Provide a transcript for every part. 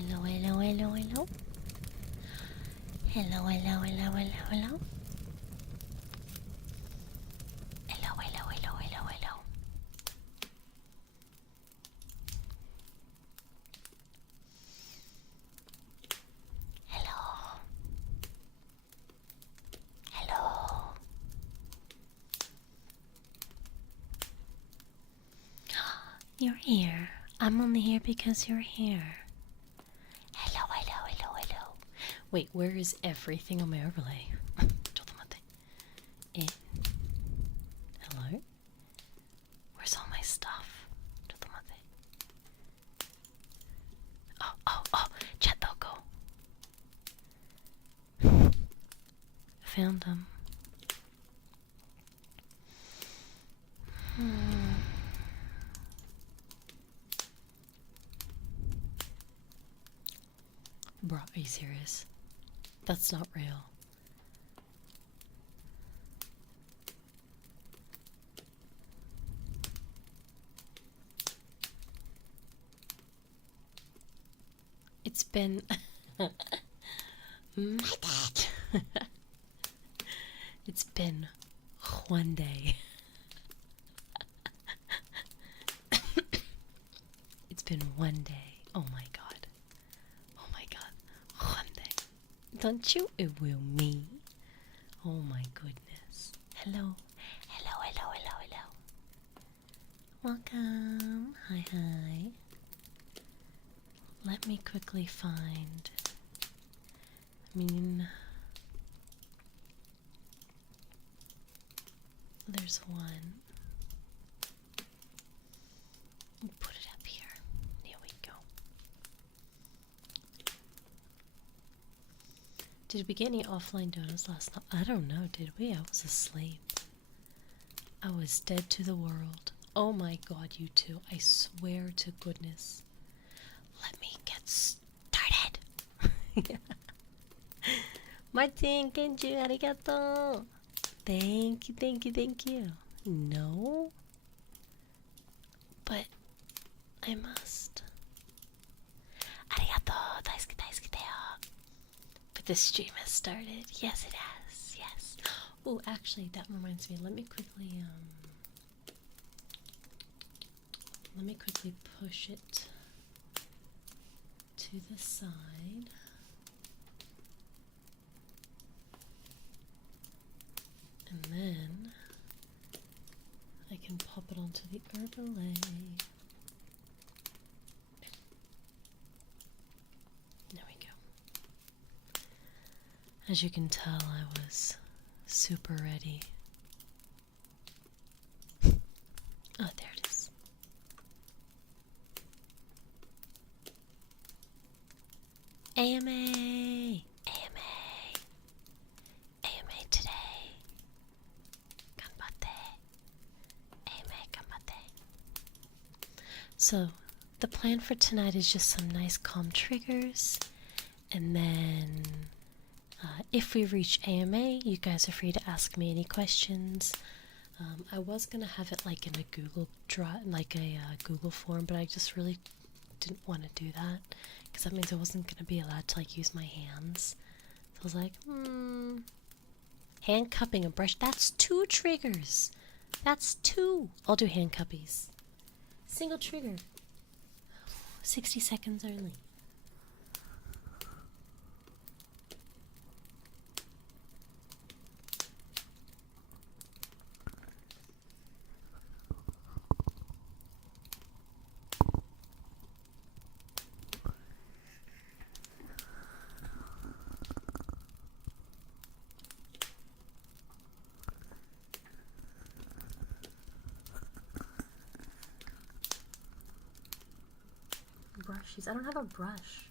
Hello, hello, hello, hello. Hello, hello, hello, hello, hello. Hello, hello, hello, hello, hello. Hello. Hello. You're here. I'm only here because you're here. Hello, hello, hello, hello. Wait, where is everything on my overlay? Hello? Where's all my stuff? Oh, chat go. Found them. Bro, are you serious? That's not real. It's been my dad. It's been one day. It's been one day. Oh my god. Oh my god. One day. Don't you will me? Oh my goodness. Hello. Hello, hello, hello, hello. Welcome. Hi, hi. Let me quickly find. There's one. Put it up here. Here we go. Did we get any offline donuts last night? I don't know, did we? I was asleep. I was dead to the world. Oh my god, you two. I swear to goodness. Let me get started. Martin, Kenji, arigato. Thank you, thank you, thank you. No? But I must. Arigato, daisuke daisuke deyo. But the stream has started. Yes, it has. Yes. Oh, actually, that reminds me. Let me quickly push it to the side. And then I can pop it onto the overlay. There we go. As you can tell, I was super ready. Oh, there it is. AMA! AMA today. Ganbatte. AMA ganbatte. So, the plan for tonight is just some nice calm triggers, and then if we reach AMA, you guys are free to ask me any questions. I was gonna have it like in a Google Drive, like a Google form, but I just really didn't want to do that because that means I wasn't gonna be allowed to like use my hands. So I was like, hand cupping a brush. That's 2 triggers. That's 2. I'll do hand cuppies. Single trigger. 60 seconds only. Brushies. I don't have a brush.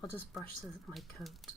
I'll just brush my coat.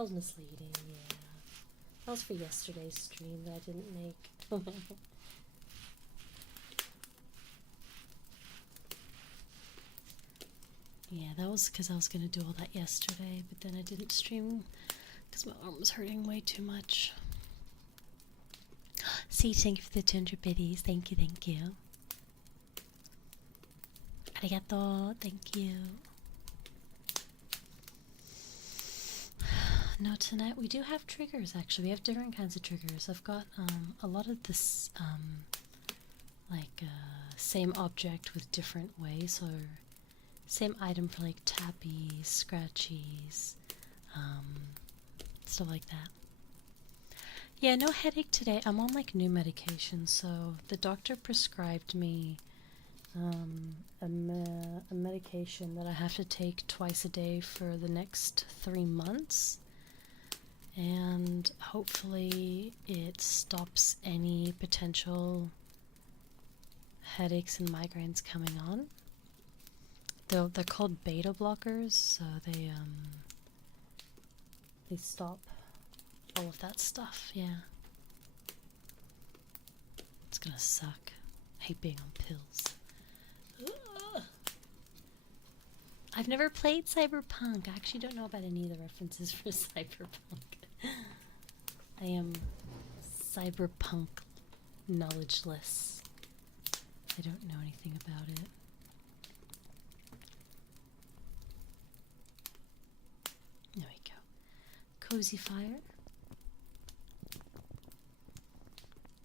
that was misleading, yeah. That was for yesterday's stream that I didn't make. Yeah, that was because I was going to do all that yesterday, but then I didn't stream because my arm was hurting way too much. See, thank you for the 200 biddies. Thank you, thank you. Arigato, thank you. No, tonight we do have triggers, actually. We have different kinds of triggers. I've got a lot of this, same object with different ways, or same item for like tappies, scratchies, stuff like that. Yeah, no headache today. I'm on like new medication, so the doctor prescribed me a medication that I have to take twice a day for the next 3 months, and hopefully it stops any potential headaches and migraines coming on. They're called beta blockers, so they stop all of that stuff. Yeah, it's gonna suck. I hate being on pills. Ugh. I've never played Cyberpunk. I actually don't know about any of the references for Cyberpunk. I am Cyberpunk knowledgeless. I don't know anything about it. There we go. Cozy fire.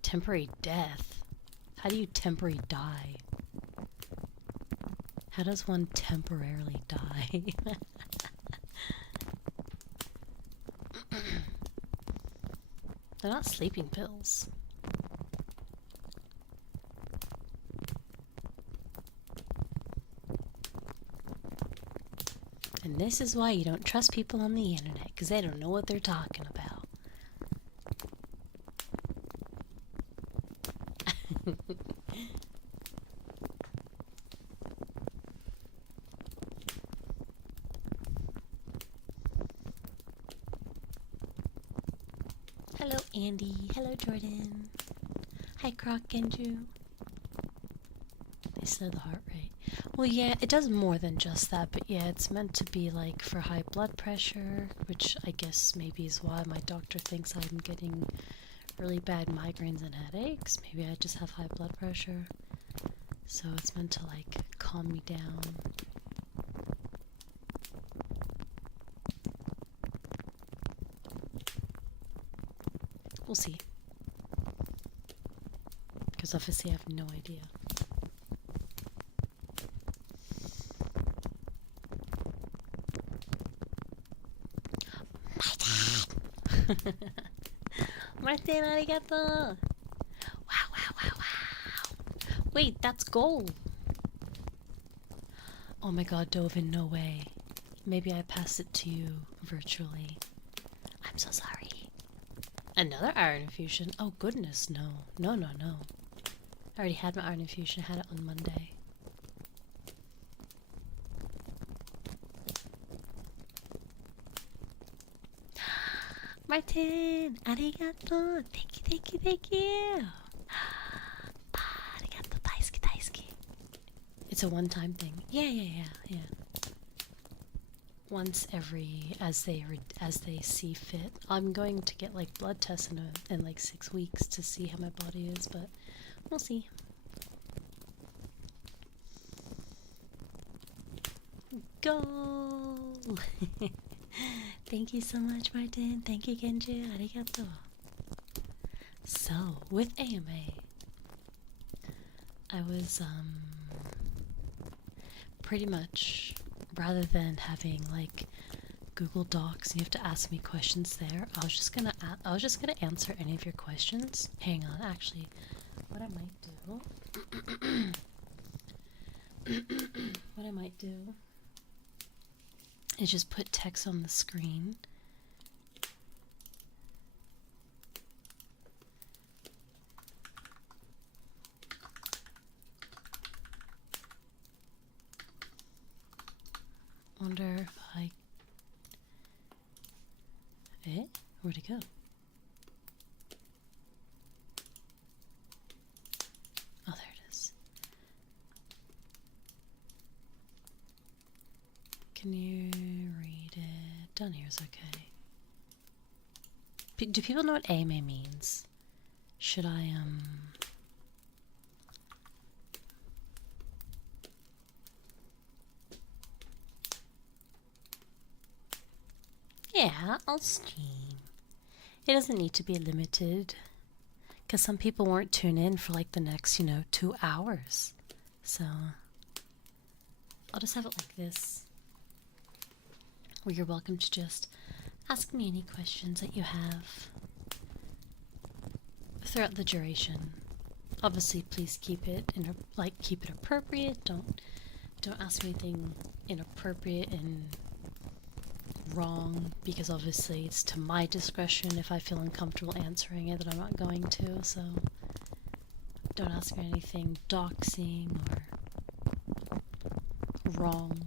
Temporary death. How do you temporary die? How does one temporarily die? They're not sleeping pills. And this is why you don't trust people on the internet, because they don't know what they're talking about. Hello, Andy. Hello, Jordan. Hi, Croc Genju. They slow the heart rate. Well, yeah, it does more than just that, but yeah, it's meant to be like for high blood pressure, which I guess maybe is why my doctor thinks I'm getting really bad migraines and headaches. Maybe I just have high blood pressure. So it's meant to like calm me down. We'll see. Because obviously I have no idea. Martin, arigato! Wow, wow, wow, wow! Wait, that's gold! Oh my god, Dovin, no way. Maybe I passed it to you virtually. I'm so sorry. Another iron infusion? Oh goodness, no. No, no, no. I already had my iron infusion. I had it on Monday. Martin! Arigato! Thank you, thank you, thank you! Arigato, daisuki, daisuki. It's a one-time thing. Yeah. Once every, as they see fit. I'm going to get like blood tests in like 6 weeks to see how my body is, but we'll see. Go! Thank you so much, Martin. Thank you, Genji. Arigato. So, with AMA, I was, pretty much, rather than having, like, Google Docs and you have to ask me questions there, I was just gonna answer any of your questions. Hang on, actually, what I might do is just put text on the screen. Wonder if I Where'd it go? Oh, there it is. Can you read it? Down here is okay. Do people know what AMA means? Should I, Yeah, I'll stream. It doesn't need to be limited, because some people won't tune in for like the next, 2 hours. So, I'll just have it like this, where you're welcome to just ask me any questions that you have throughout the duration. Obviously, please keep it keep it appropriate. Don't ask me anything inappropriate and wrong, because obviously it's to my discretion. If I feel uncomfortable answering it, that I'm not going to. So don't ask me anything doxing or wrong.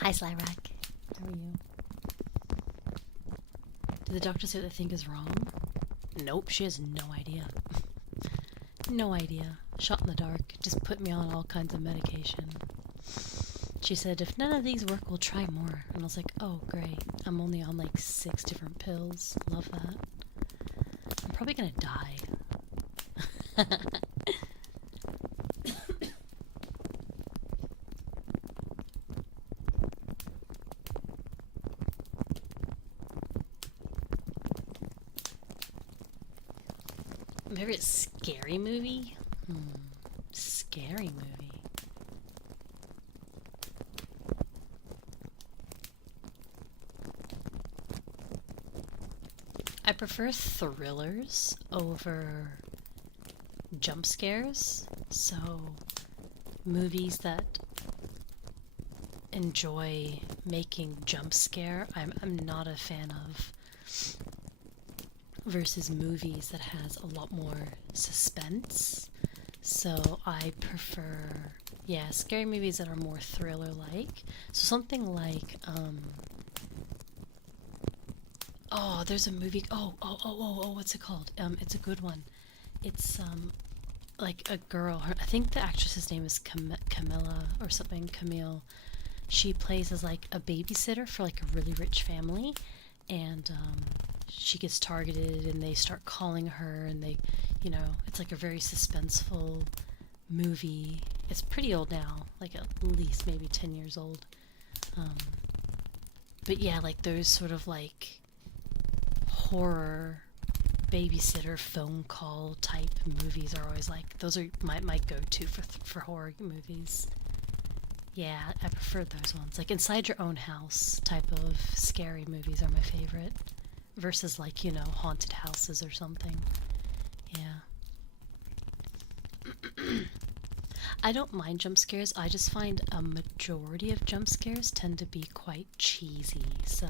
Hi, Slyrack. How are you? Did the doctor say what they think is wrong? Nope, she has no idea. No idea. Shot in the dark. Just put me on all kinds of medication. She said, if none of these work, we'll try more. And I was like, oh, great. I'm only on like 6 different pills. Love that. I'm probably gonna die. My favorite scary movie? Scary movie. I prefer thrillers over jump scares. So, movies that enjoy making jump scare, I'm not a fan of. Versus movies that has a lot more suspense. So I prefer, scary movies that are more thriller-like. So something like, there's a movie, what's it called? It's a good one. It's, like a girl, I think the actress's name is Camilla or something, Camille. She plays as like a babysitter for like a really rich family, and, she gets targeted and they start calling her, and they, it's like a very suspenseful movie. It's pretty old now, like at least maybe 10 years old. But yeah, like those sort of like horror babysitter phone call type movies are always like, those are my go-to for horror movies. Yeah, I prefer those ones. Like inside your own house type of scary movies are my favorite. Versus like, haunted houses or something. Yeah. I don't mind jump scares. I just find a majority of jump scares tend to be quite cheesy. So,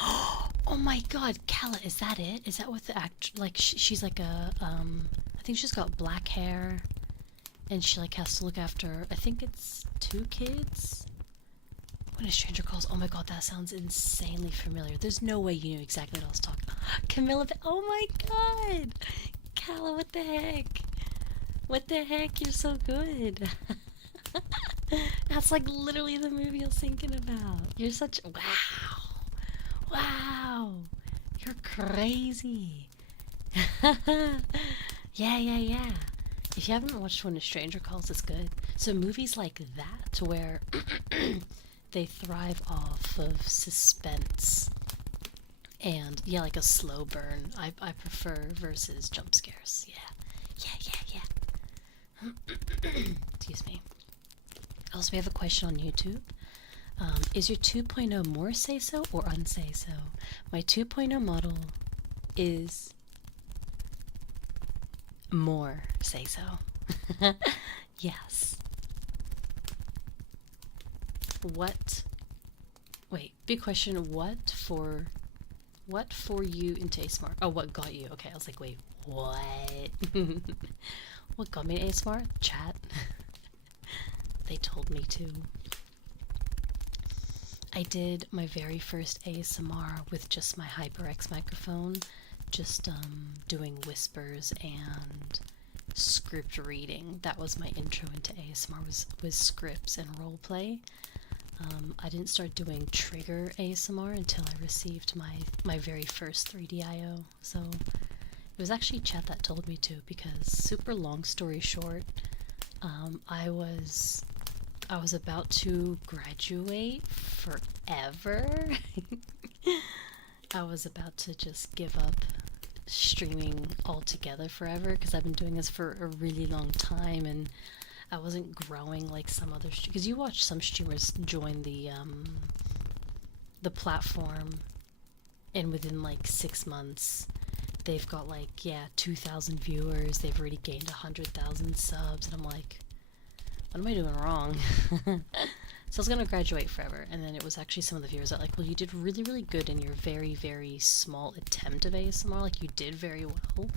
oh my God, Kala, is that it? Is that what the act? Like she's like a I think she's got black hair, and she like has to look after. I think it's 2 kids. When a stranger calls, oh my God, that sounds insanely familiar. There's no way you knew exactly what I was talking about. Camilla, oh my God! Kala, what the heck? What the heck? You're so good. That's like literally the movie I was thinking about. You're such, wow. You're crazy. Yeah. If you haven't watched When a Stranger Calls, it's good. So movies like that, where they thrive off of suspense and like a slow burn, I prefer versus jump scares. Yeah. Excuse me. Also, we have a question on YouTube. Is your 2.0 more say-so or unsay-so? My 2.0 model is more say-so. Yes. Big question. What for you into ASMR? Oh, what got you? Okay, I was like, wait, what? What got me into ASMR? Chat. They told me to. I did my very first ASMR with just my HyperX microphone, just doing whispers and script reading. That was my intro into ASMR, was scripts and roleplay. I didn't start doing trigger ASMR until I received my very first 3DIO. So it was actually chat that told me to, because super long story short, I was about to graduate forever. I was about to just give up streaming altogether forever, because I've been doing this for a really long time and I wasn't growing like some other because you watch some streamers join the platform and within like 6 months they've got like 2,000 viewers, they've already gained 100,000 subs, and I'm like, what am I doing wrong? So I was gonna graduate forever, and then it was actually some of the viewers that like, well, you did really, really good in your very, very small attempt of ASMR, like you did very well.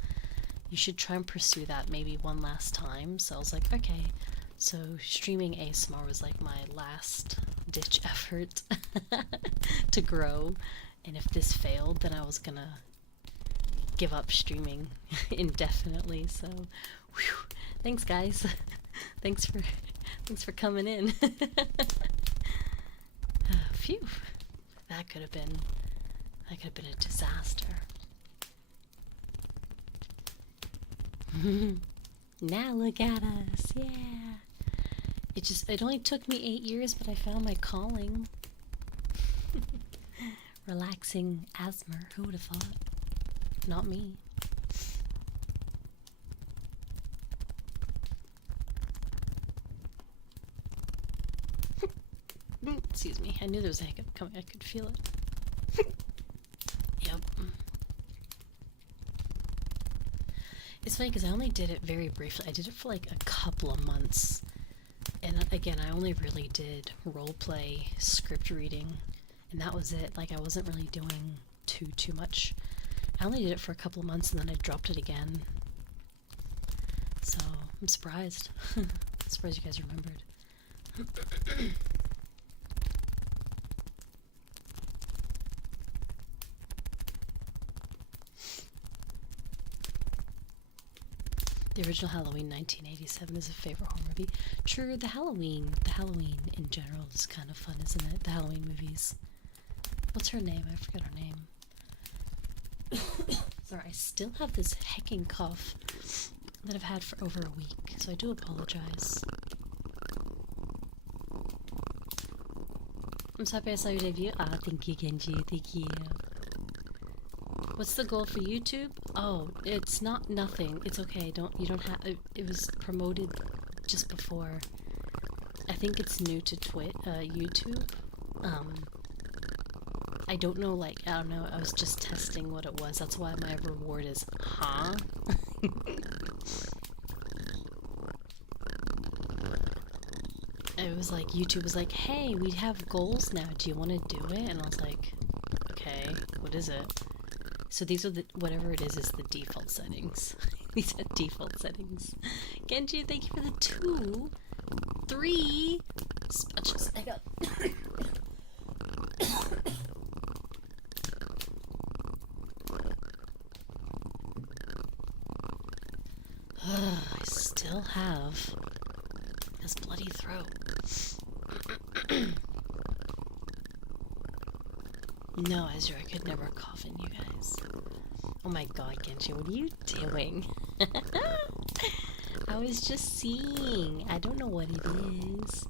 You should try and pursue that maybe one last time. So I was like, okay. So streaming ASMR was like my last ditch effort to grow, and if this failed, then I was gonna give up streaming indefinitely. So, whew, thanks guys. thanks for coming in. Phew, that could have been a disaster. Now look at us, yeah. It only took me 8 years, but I found my calling. Relaxing asthma, who would have thought? Not me. Excuse me, I knew there was a hiccup coming, I could feel it. Yep. It's funny because I only did it very briefly. I did it for like a couple of months. And again, I only really did roleplay, script reading, and that was it. Like, I wasn't really doing too much. I only did it for a couple of months and then I dropped it again. So, I'm surprised. Surprised you guys remembered. The original Halloween 1987 is a favorite horror movie. True, the Halloween in general is kind of fun, isn't it? The Halloween movies. What's her name? I forget her name. Sorry, I still have this hecking cough that I've had for over a week, so I do apologize. I'm so happy I saw your debut. Ah, thank you, Genji. Thank you. What's the goal for YouTube? Oh, it's nothing. It's okay. You don't have. It was promoted just before. I think it's new to YouTube. I don't know. Like, I don't know. I was just testing what it was. That's why my reward is, huh? It was like YouTube was like, hey, we have goals now. Do you want to do it? And I was like, okay. What is it? So these are whatever it is the default settings. These are default settings. Genji, thank you for the 2, 3 sponges. I got. I still have this bloody throat. No, Ezra, I could never cough in you guys. Oh my god, Genji, what are you doing? I was just seeing. I don't know what it is.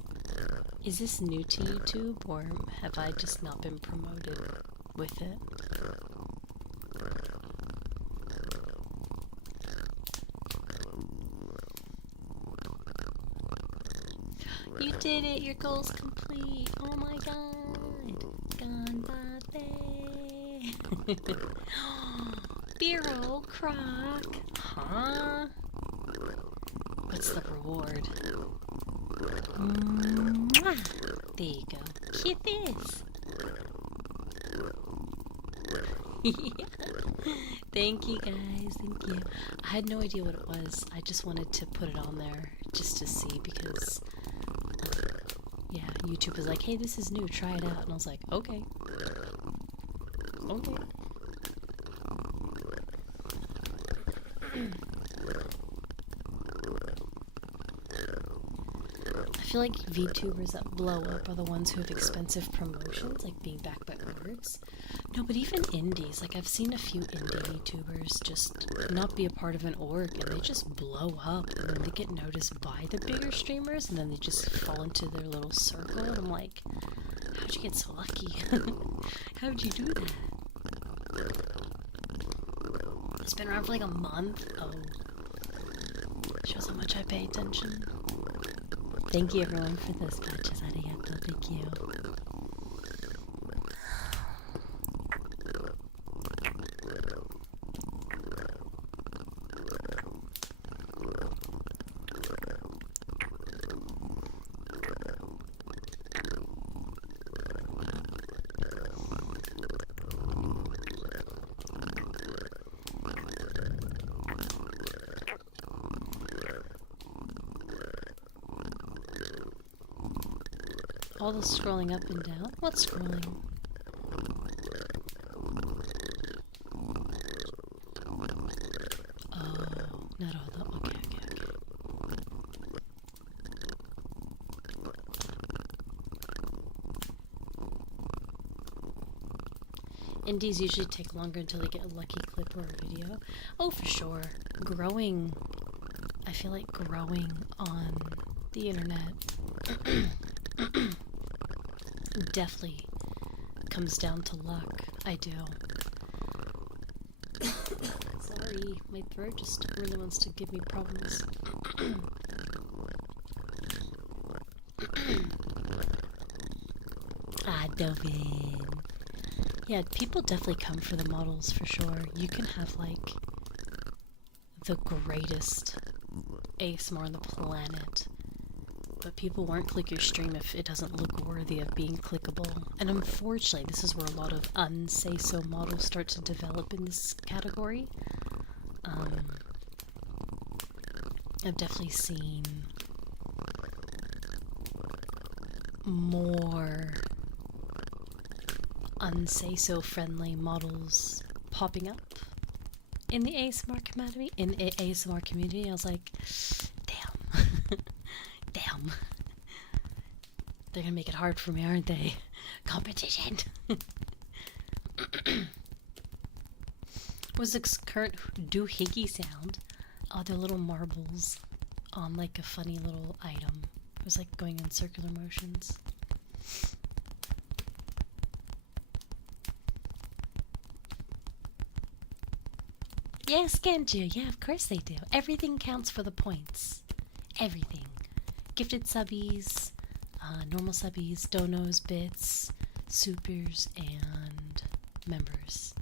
Is this new to YouTube, or have I just not been promoted with it? You did it! Your goal's complete! Oh my god! Ganbate! Biro Croc! Huh? What's the reward? Mwah. There you go. Kisses! Thank you guys, thank you. I had no idea what it was. I just wanted to put it on there just to see, because yeah, YouTube was like, hey, this is new, try it out. And I was like, okay. Okay. I feel like VTubers that blow up are the ones who have expensive promotions, like being backed by words. No, but even indies, like I've seen a few indie VTubers just not be a part of an org and they just blow up and then they get noticed by the bigger streamers and then they just fall into their little circle and I'm like, how'd you get so lucky? How'd you do that? It's been around for like a month. Oh. Shows how much I pay attention. Thank you everyone for those patches. Arigato, thank you. All the scrolling up and down? What's scrolling? Oh, not all that. Okay. Indies usually take longer until they get a lucky clip or a video. Oh, for sure. Growing. I feel like growing on the internet definitely comes down to luck. I do. Sorry, my throat just really wants to give me problems. Dovin. Yeah, people definitely come for the models for sure. You can have like the greatest ASMR on the planet, but people won't click your stream if it doesn't look worthy of being clickable. And unfortunately, this is where a lot of unsay-so models start to develop in this category. I've definitely seen more unsay-so friendly models popping up in the ASMR community. I was like, damn. Damn. They're gonna make it hard for me, aren't they? Competition. Was the current doohickey sound? Oh, they're little marbles on like a funny little item. It was like going in circular motions. Yes, Genju. Yeah, of course they do. Everything counts for the points. Everything. Gifted subbies, normal subbies, donos, bits, supers, and members.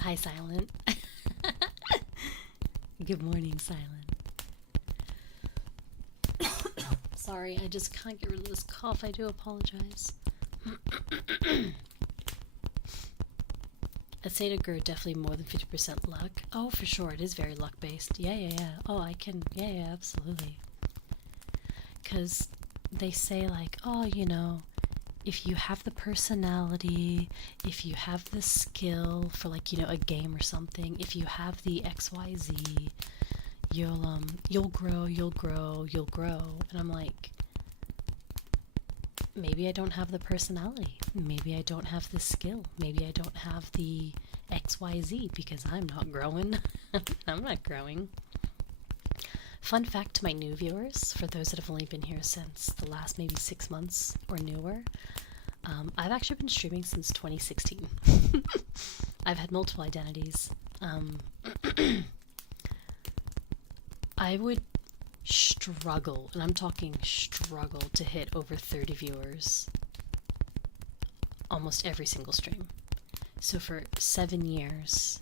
Hi, Silent. Good morning, Silent. Sorry, I just can't get rid of this cough. I do apologize. I'd say to Gur, definitely more than 50% luck. Oh, for sure, it is very luck-based. Yeah. Oh, I can, yeah, absolutely. Because they say, like, oh, you know, if you have the personality, if you have the skill for, like, you know, a game or something, if you have the XYZ, you'll grow. And I'm like, maybe I don't have the personality. Maybe I don't have the skill. Maybe I don't have the XYZ because I'm not growing. I'm not growing. Fun fact to my new viewers, for those that have only been here since the last maybe 6 months or newer, I've actually been streaming since 2016. I've had multiple identities. I would struggle, and I'm talking struggle, to hit over 30 viewers almost every single stream. So for 7 years,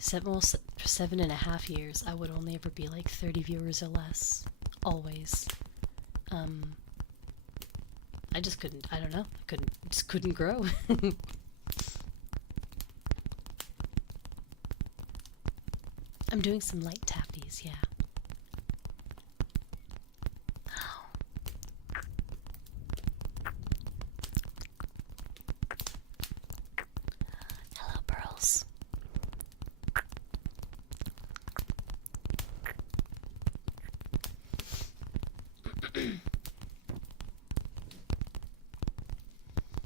7.5 years, I would only ever be like 30 viewers or less, always. I just couldn't, I don't know, just couldn't grow. I'm doing some light tappies, yeah. Hello, Pearls.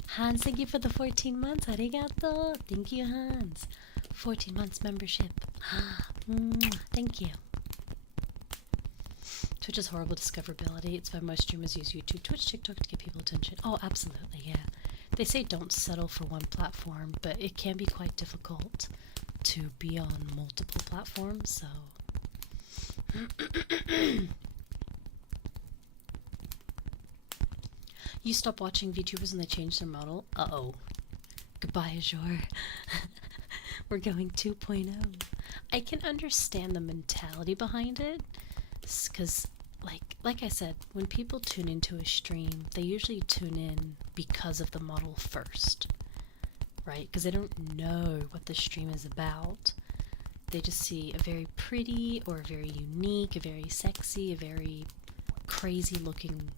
Hans, thank you for the 14 months. Arigato. Thank you, Hans. 14 months membership. Thank you. Twitch is horrible discoverability. It's why most streamers use YouTube, Twitch, TikTok to get people attention. Oh, absolutely, yeah. They say don't settle for one platform, but it can be quite difficult to be on multiple platforms, so... You stop watching VTubers and they change their model? Uh-oh. Goodbye, Azure. We're going 2.0. I can understand the mentality behind it, because, like I said, when people tune into a stream, they usually tune in because of the model first, right? Because they don't know what the stream is about. They just see a very pretty, or a very unique, a very sexy, a very crazy looking,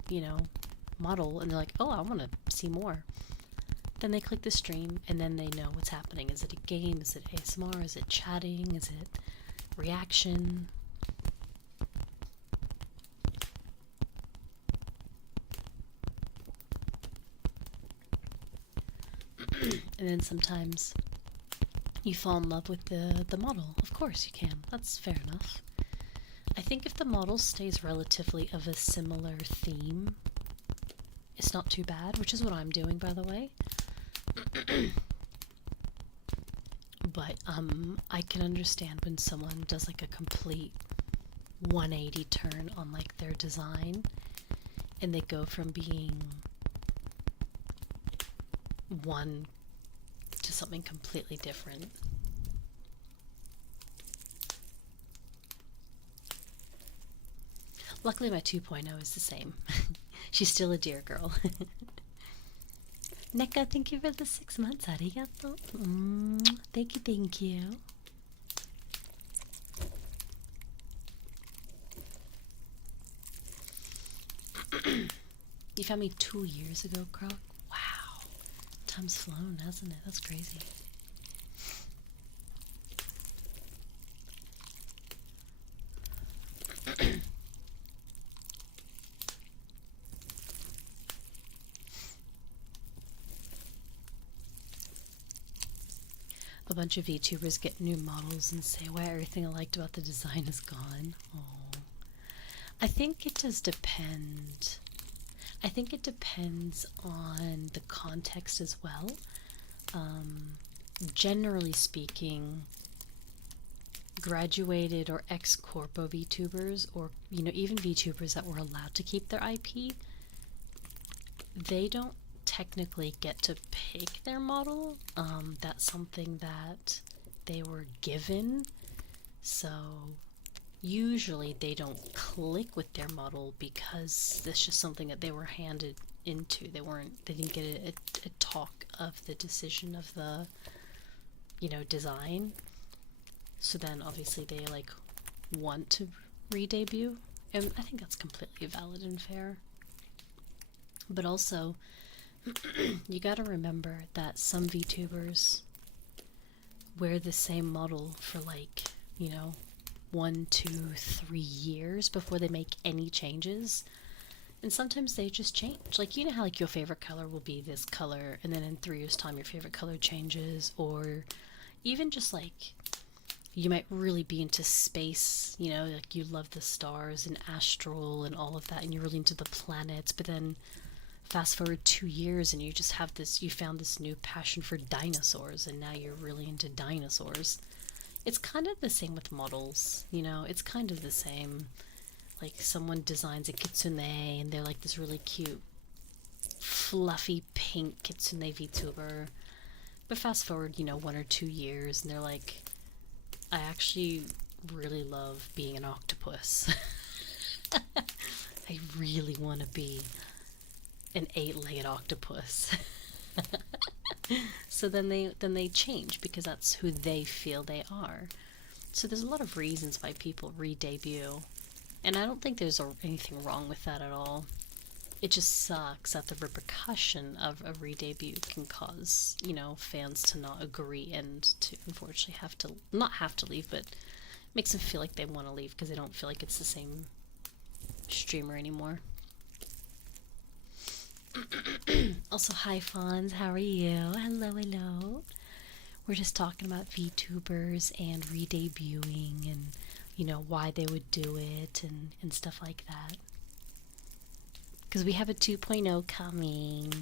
model, and they're like, oh, I want to see more. Then they click the stream, and then they know what's happening. Is it a game? Is it ASMR? Is it chatting? Is it reaction? And then sometimes you fall in love with the model. Of course you can. That's fair enough. I think if the model stays relatively of a similar theme, it's not too bad, which is what I'm doing, by the way. But I can understand when someone does like a complete 180 turn on like their design, and they go from being one to something completely different. Luckily my 2.0 is the same. She's still a dear girl. Neka, thank you for the 6 months. Arigato. Thank you, thank you. You found me 2 years ago, Croc? Wow. Time's flown, hasn't it? That's crazy. A bunch of VTubers get new models and say, wow, everything I liked about the design is gone. Oh. I think it does depend. I think it depends on the context as well. Generally speaking, graduated or ex-corpo VTubers, or even VTubers that were allowed to keep their IP, they don't technically get to pick their model. That's something that they were given, so usually they don't click with their model because that's just something that they were handed into. They didn't get a talk of the decision of the design. So then obviously they want to re-debut, and I think that's completely valid and fair. But also you gotta remember that some VTubers wear the same model for 1, 2, 3 years before they make any changes. And sometimes they just change. How your favorite color will be this color, and then in 3 years time your favorite color changes. Or even just you might really be into space, you love the stars and astral and all of that, and you're really into the planets, but then fast forward 2 years and you just have you found this new passion for dinosaurs, and now you're really into dinosaurs. It's kind of the same with models, it's kind of the same. Someone designs a kitsune and they're this really cute fluffy pink kitsune VTuber, but fast forward 1 or 2 years and they're I actually really love being an octopus. I really want to be an 8-legged octopus. So then they change because that's who they feel they are. So there's a lot of reasons why people re-debut, and I don't think there's anything wrong with that at all. It just sucks that the repercussion of a re-debut can cause, you know, fans to not agree and to unfortunately have to, not have to leave, but makes them feel like they want to leave because they don't feel like it's the same streamer anymore. Also, hi Fawns, how are you? Hello, hello. We're just talking about VTubers and re-debuting and, you know, why they would do it and stuff like that. Because we have a 2.0 coming.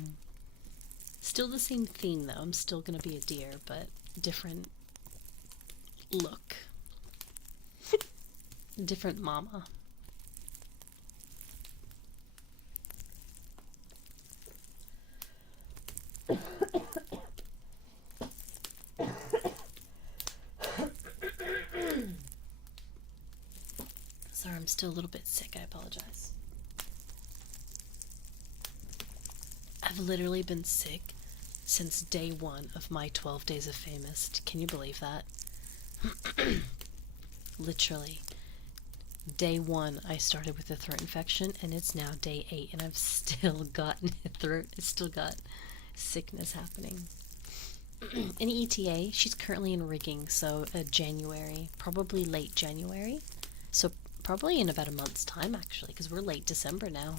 Still the same theme though. I'm still going to be a deer, but different look. Different mama. Sorry, I'm still a little bit sick. I apologize. I've literally been sick since day 1 of my 12 days of Famous. Can you believe that? Literally. Day 1 I started with a throat infection and it's now day 8 and I've still got still got sickness happening. In ETA, she's currently in rigging, so January, probably late January. So probably in about a month's time actually, because we're late December now.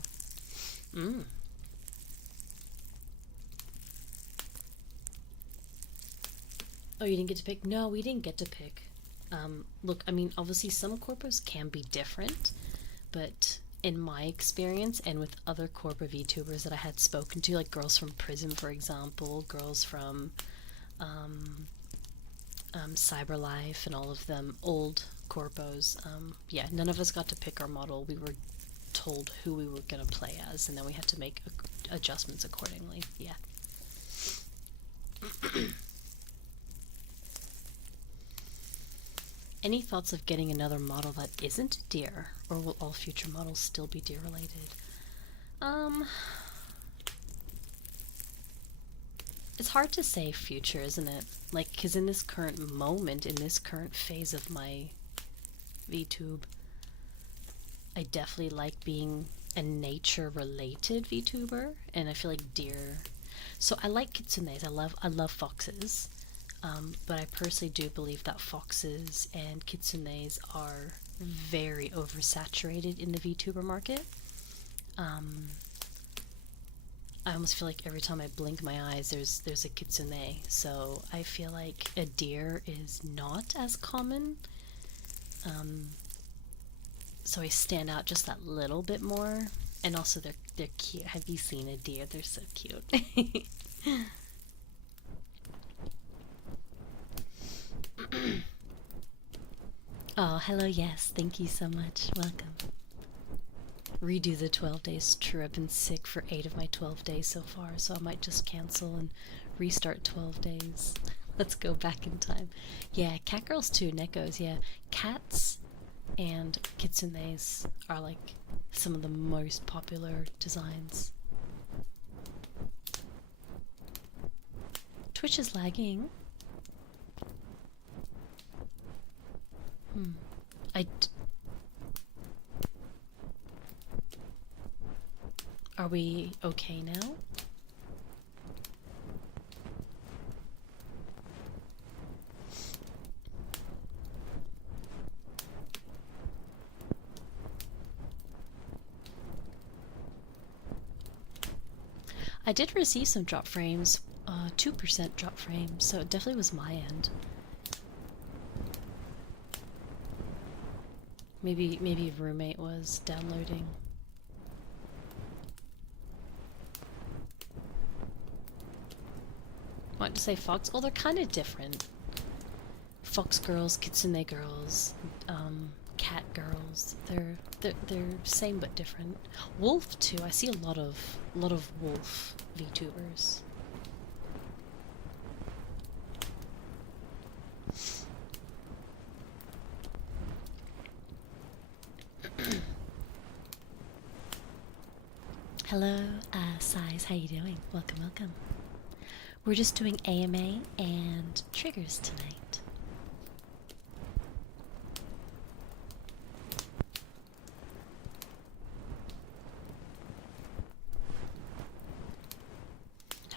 Oh, you didn't get to pick? No, we didn't get to pick. Look, I mean, obviously some corpos can be different, but in my experience and with other corpo VTubers that I had spoken to, like girls from Prism, for example, girls from Cyberlife and all of them, old corpos, yeah, none of us got to pick our model. We were told who we were going to play as, and then we had to make adjustments accordingly. Yeah. Any thoughts of getting another model that isn't deer, or will all future models still be deer related? It's hard to say future, isn't it? Like, because in this current moment, in this current phase of my VTube, I definitely like being a nature-related VTuber, and I feel like deer. So I like kitsunes. I love foxes. But I personally do believe that foxes and kitsunes are very oversaturated in the VTuber market. I almost feel like every time I blink my eyes, there's a kitsune. So I feel like a deer is not as common. So I stand out just that little bit more. And also they're cute. Have you seen a deer? They're so cute. Oh, hello, yes. Thank you so much. Welcome. Redo the 12 days. True, I've been sick for 8 of my 12 days so far, so I might just cancel and restart 12 days. Let's go back in time. Yeah, cat girls too, nekos, yeah. Cats and kitsunes are like some of the most popular designs. Twitch is lagging. Are we okay now? I did receive some drop frames, 2% drop frames, so it definitely was my end. Maybe roommate was downloading. I want to say fox. Well, they're kind of different. Fox girls, kitsune girls, cat girls. They're same but different. Wolf too. I see a lot of wolf VTubers. Hello, Size, how you doing? Welcome, welcome. We're just doing AMA and triggers tonight.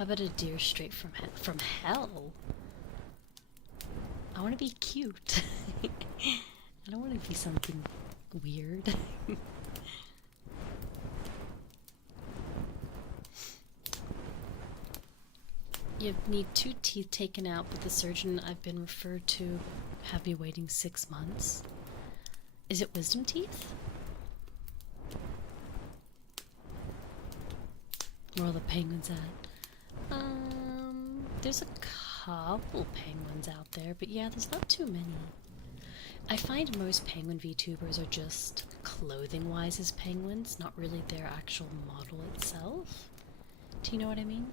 How about a deer straight from hell? I want to be cute. I don't want to be something weird. You need 2 teeth taken out, but the surgeon I've been referred to have me waiting 6 months. Is it wisdom teeth? Where are all the penguins at? There's a couple penguins out there, but yeah, there's not too many. I find most penguin VTubers are just clothing-wise as penguins, not really their actual model itself. Do you know what I mean?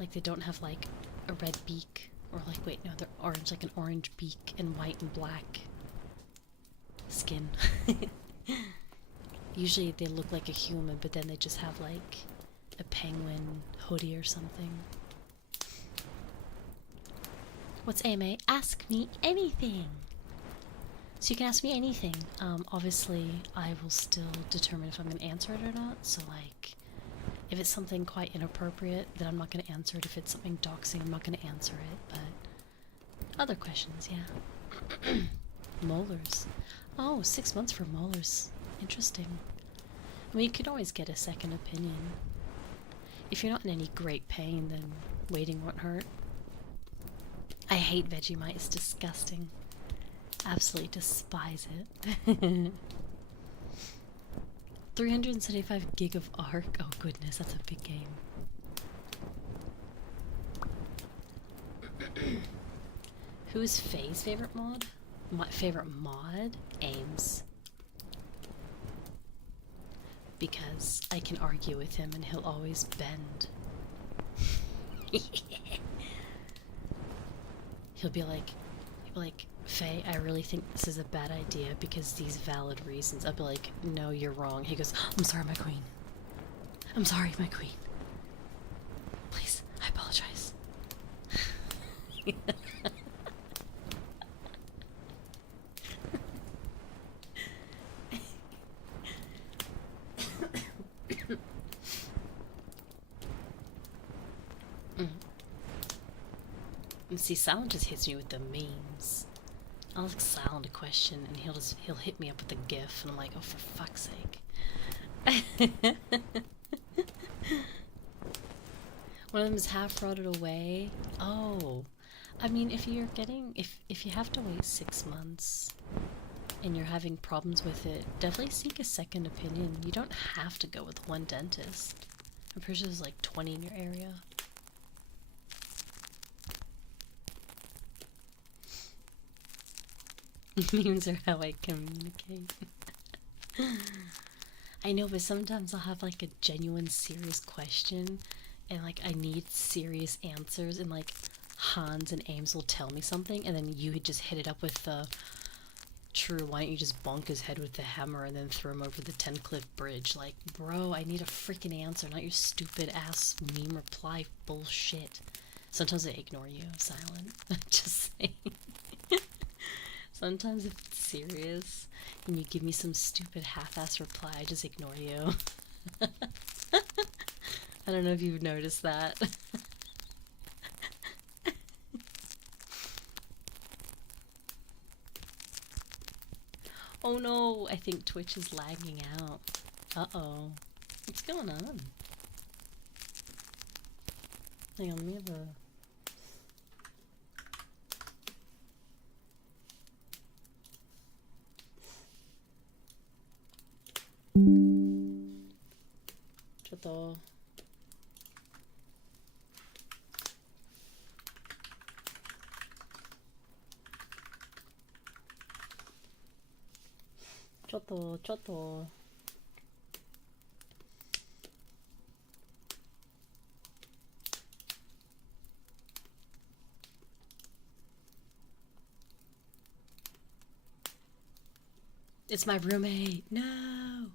Like they don't have like a red beak, or like, wait, no, they're orange, like an orange beak and white and black skin. Usually they look like a human, but then they just have like a penguin hoodie or something. What's AMA? Ask me anything! So you can ask me anything. Obviously I will still determine if I'm going to answer it or not, so like, if it's something quite inappropriate, then I'm not going to answer it. If it's something doxing, I'm not going to answer it, but other questions, yeah. Molars. Oh, 6 months for molars. Interesting. I mean, you could always get a second opinion. If you're not in any great pain, then waiting won't hurt. I hate Vegemite, it's disgusting. Absolutely despise it. 375 gig of ARC? Oh goodness, that's a big game. Who is Faye's favorite mod? My favorite mod? Ames. Because I can argue with him and he'll always bend. He'll be like, Faye, I really think this is a bad idea because these valid reasons. I'll be like, no, you're wrong. He goes, I'm sorry, my queen. I'm sorry, my queen. Please, I apologize. And see, Silent just hits me with the memes. I'll ask Silent a question and he'll hit me up with a gif and I'm like, oh, for fuck's sake. One of them is half rotted away. Oh, I mean, if you have to wait 6 months and you're having problems with it, definitely seek a second opinion. You don't have to go with one dentist. I'm pretty sure there's like 20 in your area. Memes are how I communicate. I know, but sometimes I'll have like a genuine serious question and like I need serious answers and like Hans and Ames will tell me something and then you would just hit it up with the true, why don't you just bonk his head with the hammer and then throw him over the 10-cliff bridge? Like, bro, I need a freaking answer, not your stupid ass meme reply bullshit. Sometimes I ignore you, Silent. Just saying. Sometimes if it's serious and you give me some stupid half-ass reply, I just ignore you. I don't know if you've noticed that. Oh no, I think Twitch is lagging out. Uh-oh. What's going on? Hang on, let me have a... Chato. Chato. It's my roommate. No.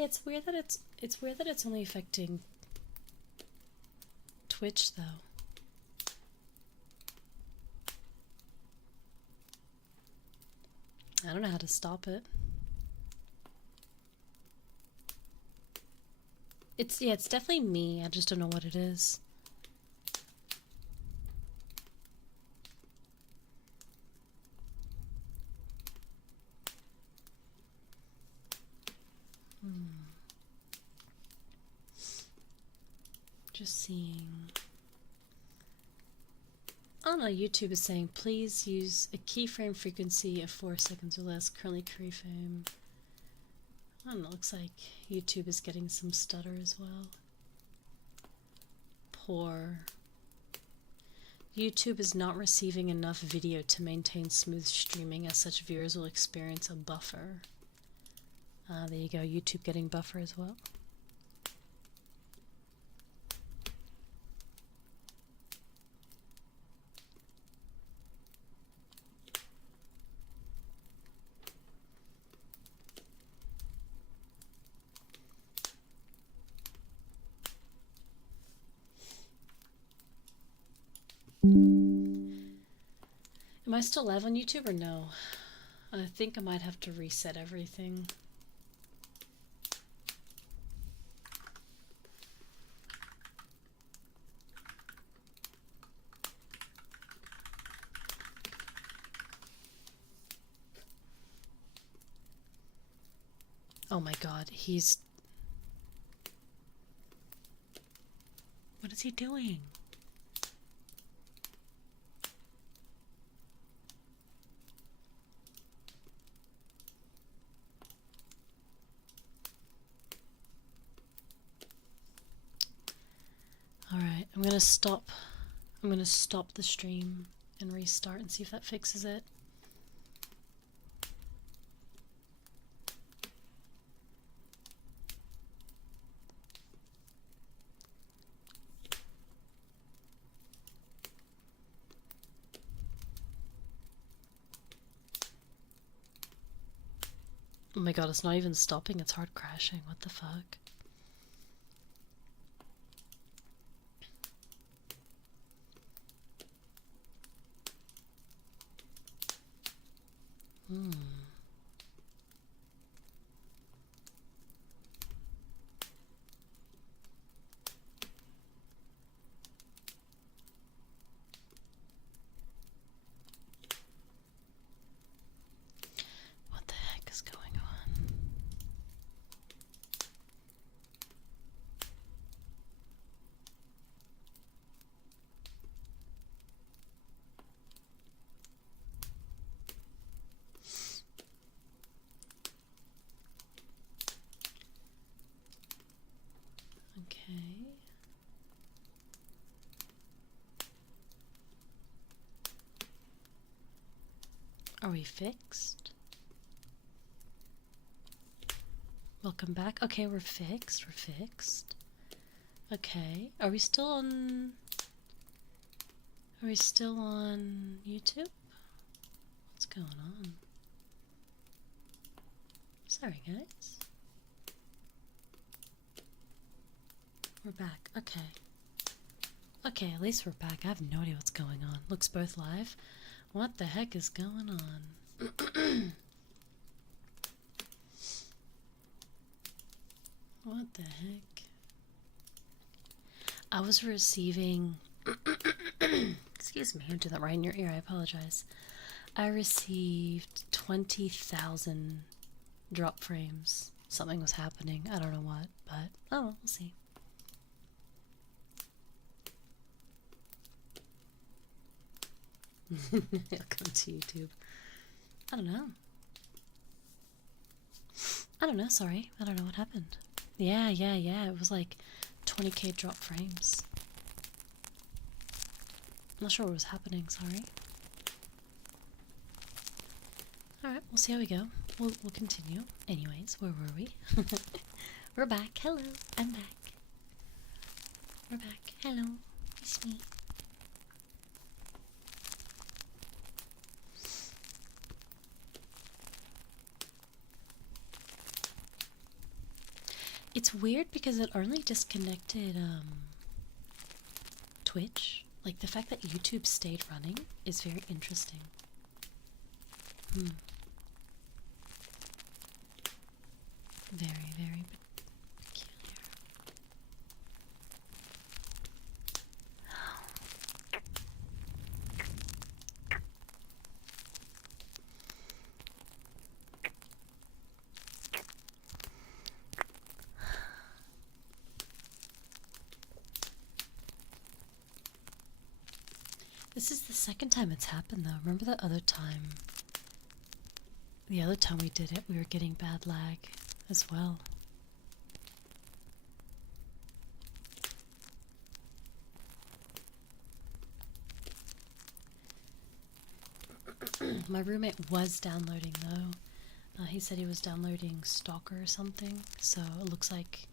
Yeah, it's weird that it's only affecting Twitch though. I don't know how to stop it. It's definitely me. I just don't know what it is. Just seeing. I don't know, YouTube is saying please use a keyframe frequency of 4 seconds or less. Currently keyframe. I don't know, looks like YouTube is getting some stutter as well. Poor. YouTube is not receiving enough video to maintain smooth streaming, as such viewers will experience a buffer. There you go, YouTube getting buffer as well. Am I still live on YouTube or no? I think I might have to reset everything. Oh my god, he's... What is he doing? Alright, I'm gonna stop the stream and restart and see if that fixes it. Oh my god, it's not even stopping, it's hard crashing. What the fuck? What the heck is going on? Okay. Are we fixed? Welcome back. Okay, we're fixed. We're fixed. Okay. Are we still on... Are we still on YouTube? What's going on? Sorry, guys. We're back. Okay. Okay, at least we're back. I have no idea what's going on. Looks both live. What the heck is going on? What the heck? I was receiving... Excuse me, I did that right in your ear. I apologize. I received 20,000 drop frames. Something was happening. I don't know what, but oh, we'll see. It'll come to YouTube. I don't know. I don't know, sorry. I don't know what happened. Yeah. It was like 20k drop frames. I'm not sure what was happening, sorry. Alright, we'll see how we go. We'll continue. Anyways, where were we? We're back. Hello, I'm back. We're back. Hello, it's me. It's weird because it only disconnected Twitch. Like, the fact that YouTube stayed running is very interesting. Very, very peculiar. This is the second time it's happened, though. Remember the other time? The other time we did it, we were getting bad lag as well. My roommate was downloading, though. He said he was downloading Stalker or something, so it looks like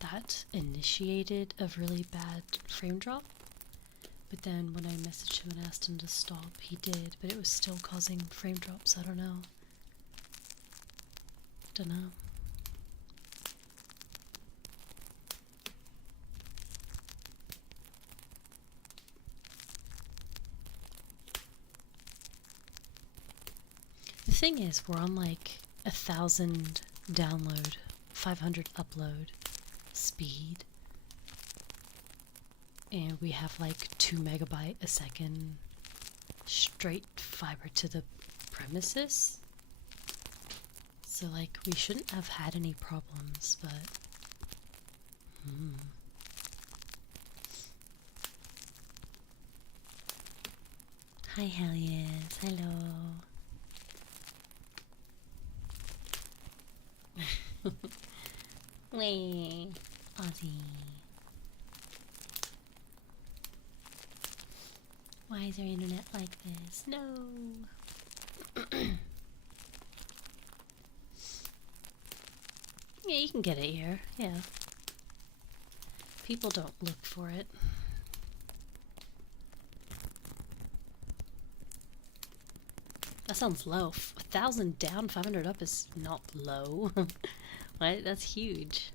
that initiated a really bad frame drop. But then when I messaged him and asked him to stop, he did, but it was still causing frame drops. I don't know. Don't know. The thing is, we're on like 1,000 download, 500 upload speed. And we have like 2 megabyte a second straight fiber to the premises. So like we shouldn't have had any problems, but Hi Hellions, hello. Way Ozzy. Why is our internet like this? No. Yeah, you can get it here. Yeah. People don't look for it. That sounds low. 1,000 down, 500 up is not low. What? That's huge.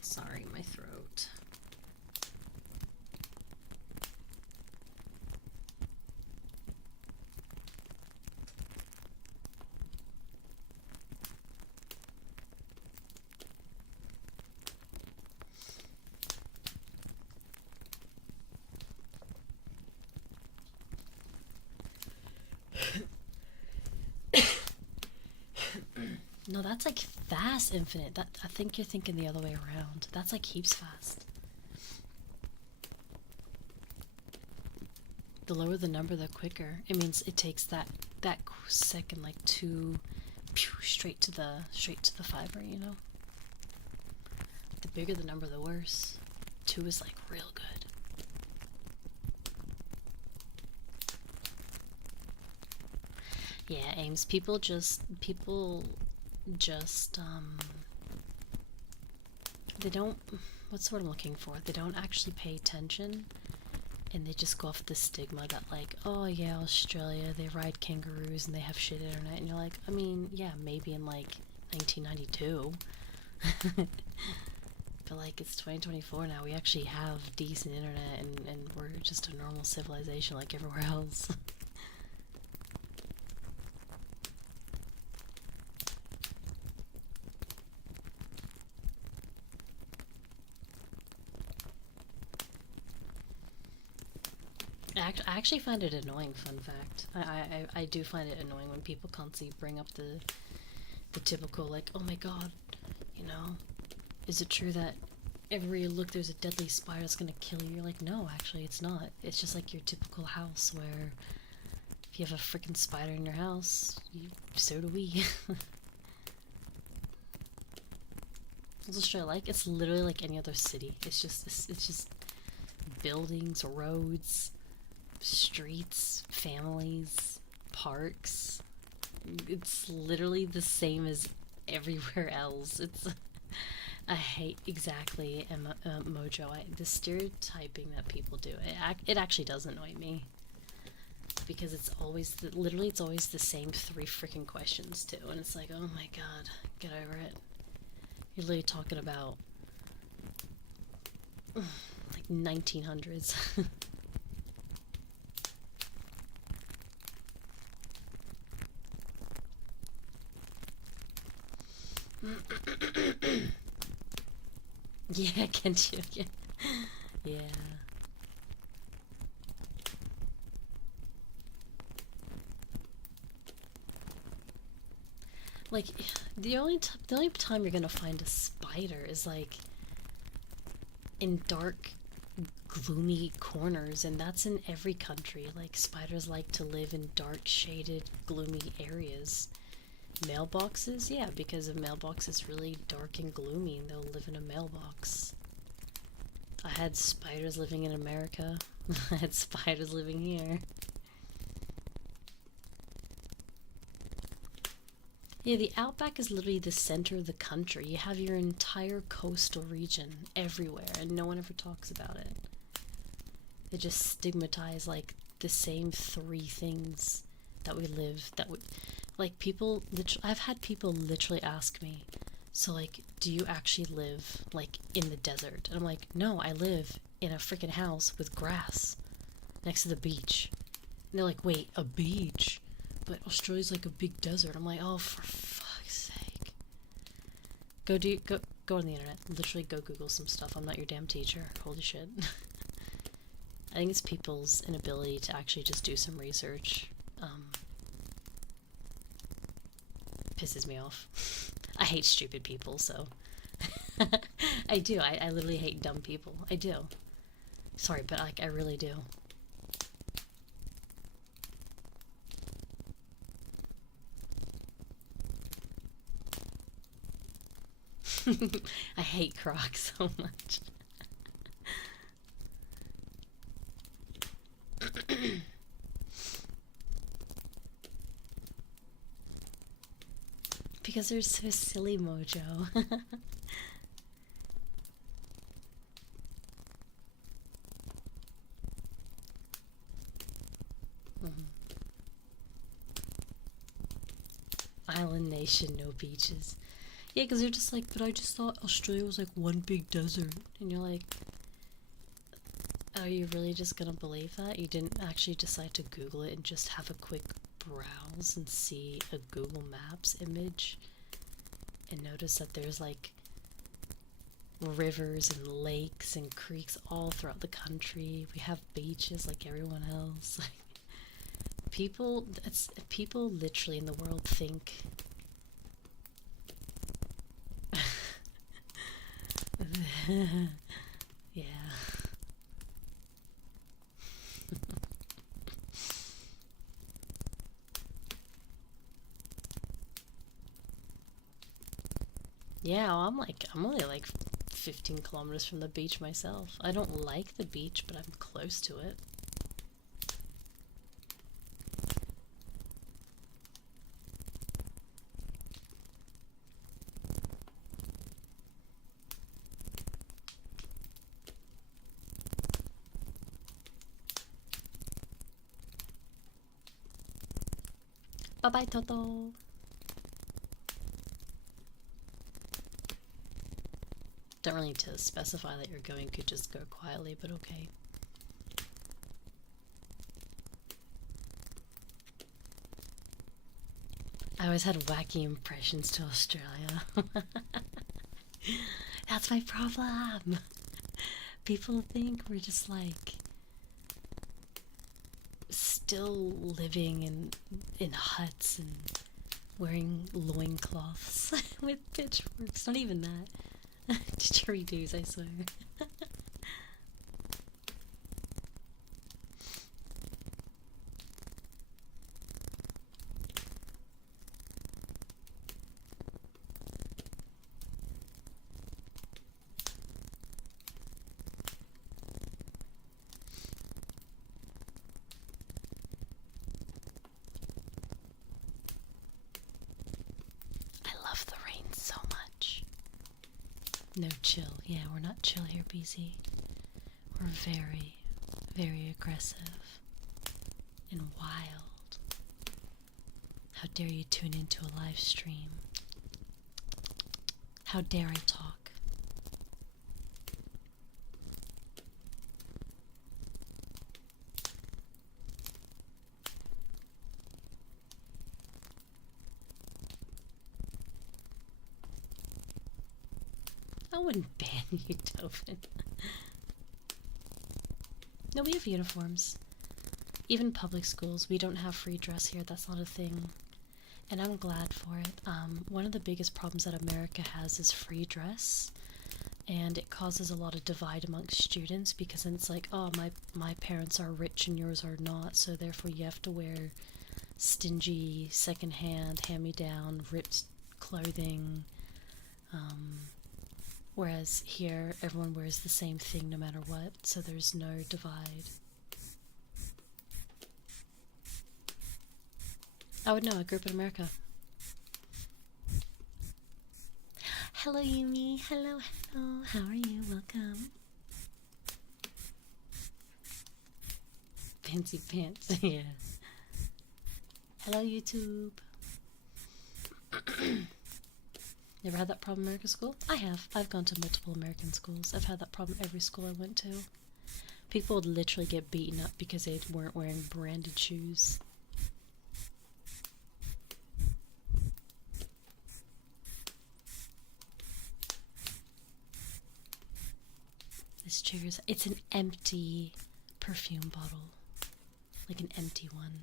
Sorry, my throat. No, that's like fast infinite. That I think you're thinking the other way around. That's like heaps fast. The lower the number, the quicker. It means it takes that second like two, straight to the fiber. You know. The bigger the number, the worse. 2 is like real good. Yeah, Ames. People just they don't, what's the word I'm looking for? They don't actually pay attention, and they just go off the stigma that like, oh yeah, Australia, they ride kangaroos and they have shit internet, and you're like, I mean, yeah, maybe in like 1992. But like, it's 2024 now, we actually have decent internet, and we're just a normal civilization like everywhere else. I actually find it annoying, fun fact. I do find it annoying when people constantly bring up the typical, like, oh my god, you know, is it true that everywhere you look there's a deadly spider that's gonna kill you. You're like, no, actually it's not. It's just like your typical house where if you have a freaking spider in your house, so do we. What's Australia like? It's literally like any other city. It's just buildings, roads, streets, families, parks. It's literally the same as everywhere else. It's I hate exactly Mojo. The stereotyping that people do. It actually does annoy me because it's always literally it's always the same three freaking questions too, and it's like, oh my god, get over it. You're literally talking about like 1900s. Yeah, can't you? Yeah. Yeah. Like the only time you're gonna find a spider is like in dark, gloomy corners, and that's in every country. Like spiders like to live in dark, shaded, gloomy areas. Mailboxes, yeah, because a mailbox is really dark and gloomy, and they'll live in a mailbox. I had spiders living in America. I had spiders living here. Yeah, the outback is literally the center of the country. You have your entire coastal region everywhere, and no one ever talks about it. They just stigmatize like the same three things that we live that we like people I've had people literally ask me, so like, do you actually live like in the desert? And I'm like, no, I live in a freaking house with grass next to the beach. And they're like, wait, a beach? But Australia's like a big desert. I'm like, oh, for fuck's sake. Go on the internet. Literally go Google some stuff. I'm not your damn teacher. Holy shit. I think it's people's inability to actually just do some research. Pisses me off. I hate stupid people, so. I do. I literally hate dumb people. I do. Sorry, but like, I really do. I hate Crocs so much. Because they're so silly, Mojo. Island nation, no beaches. Yeah, because they're just like, but I just thought Australia was like one big desert. And you're like, are you really just gonna believe that? You didn't actually decide to Google it and just have a quick browse and see a Google Maps image and notice that there's like rivers and lakes and creeks all throughout the country. We have beaches like everyone else. People literally in the world think yeah. Yeah, well, I'm only like 15 kilometers from the beach myself. I don't like the beach, but I'm close to it. Bye bye, Toto. Don't really need to specify that you're going, could just go quietly, but okay. I always had wacky impressions to Australia. That's my problem. People think we're just like still living in huts and wearing loincloths with pitchforks. Not even that. Didgeridoos, I swear. I love the rain so much. No chill. Yeah, we're not chill here, BZ. We're very, very aggressive and wild. How dare you tune into a live stream? How dare I talk? I wouldn't ban you, Tobin. No, we have uniforms. Even public schools, we don't have free dress here. That's not a thing. And I'm glad for it. One of the biggest problems that America has is free dress. And it causes a lot of divide amongst students because then it's like, oh, my parents are rich and yours are not, so therefore you have to wear stingy, secondhand, hand-me-down, ripped clothing. Whereas here, everyone wears the same thing no matter what, so there's no divide. I would know, I grew up in America. Hello, Yumi. Hello, hello. How are you? Welcome. Fancy pants, yeah. Hello, YouTube. Never had that problem in American school? I have. I've gone to multiple American schools. I've had that problem every school I went to. People would literally get beaten up because they weren't wearing branded shoes. This triggers. It's an empty perfume bottle. Like an empty one.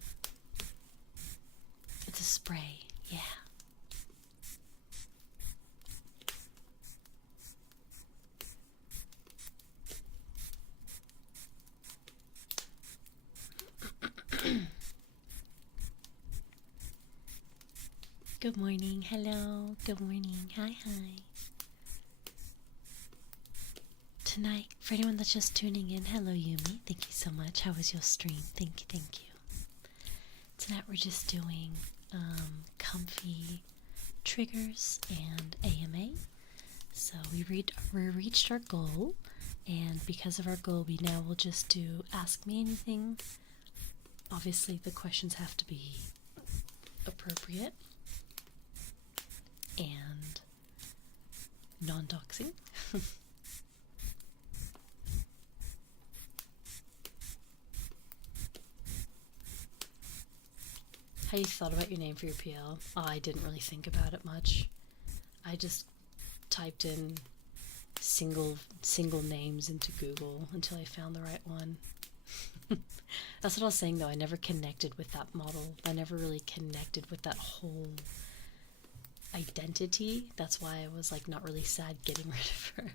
It's a spray, yeah. Good morning, hello, good morning, hi, hi. Tonight, for anyone that's just tuning in, hello Yumi, thank you so much. How was your stream? Thank you, thank you. Tonight we're just doing comfy triggers and AMA. So we reached our goal, and because of our goal, we now will just do Ask Me Anything. Obviously, the questions have to be appropriate and non-doxing. How you thought about your name for your PL? Oh, I didn't really think about it much. I just typed in single names into Google until I found the right one. That's what I was saying though, I never connected with that model. I never really connected with that whole identity. That's why I was like not really sad getting rid of her.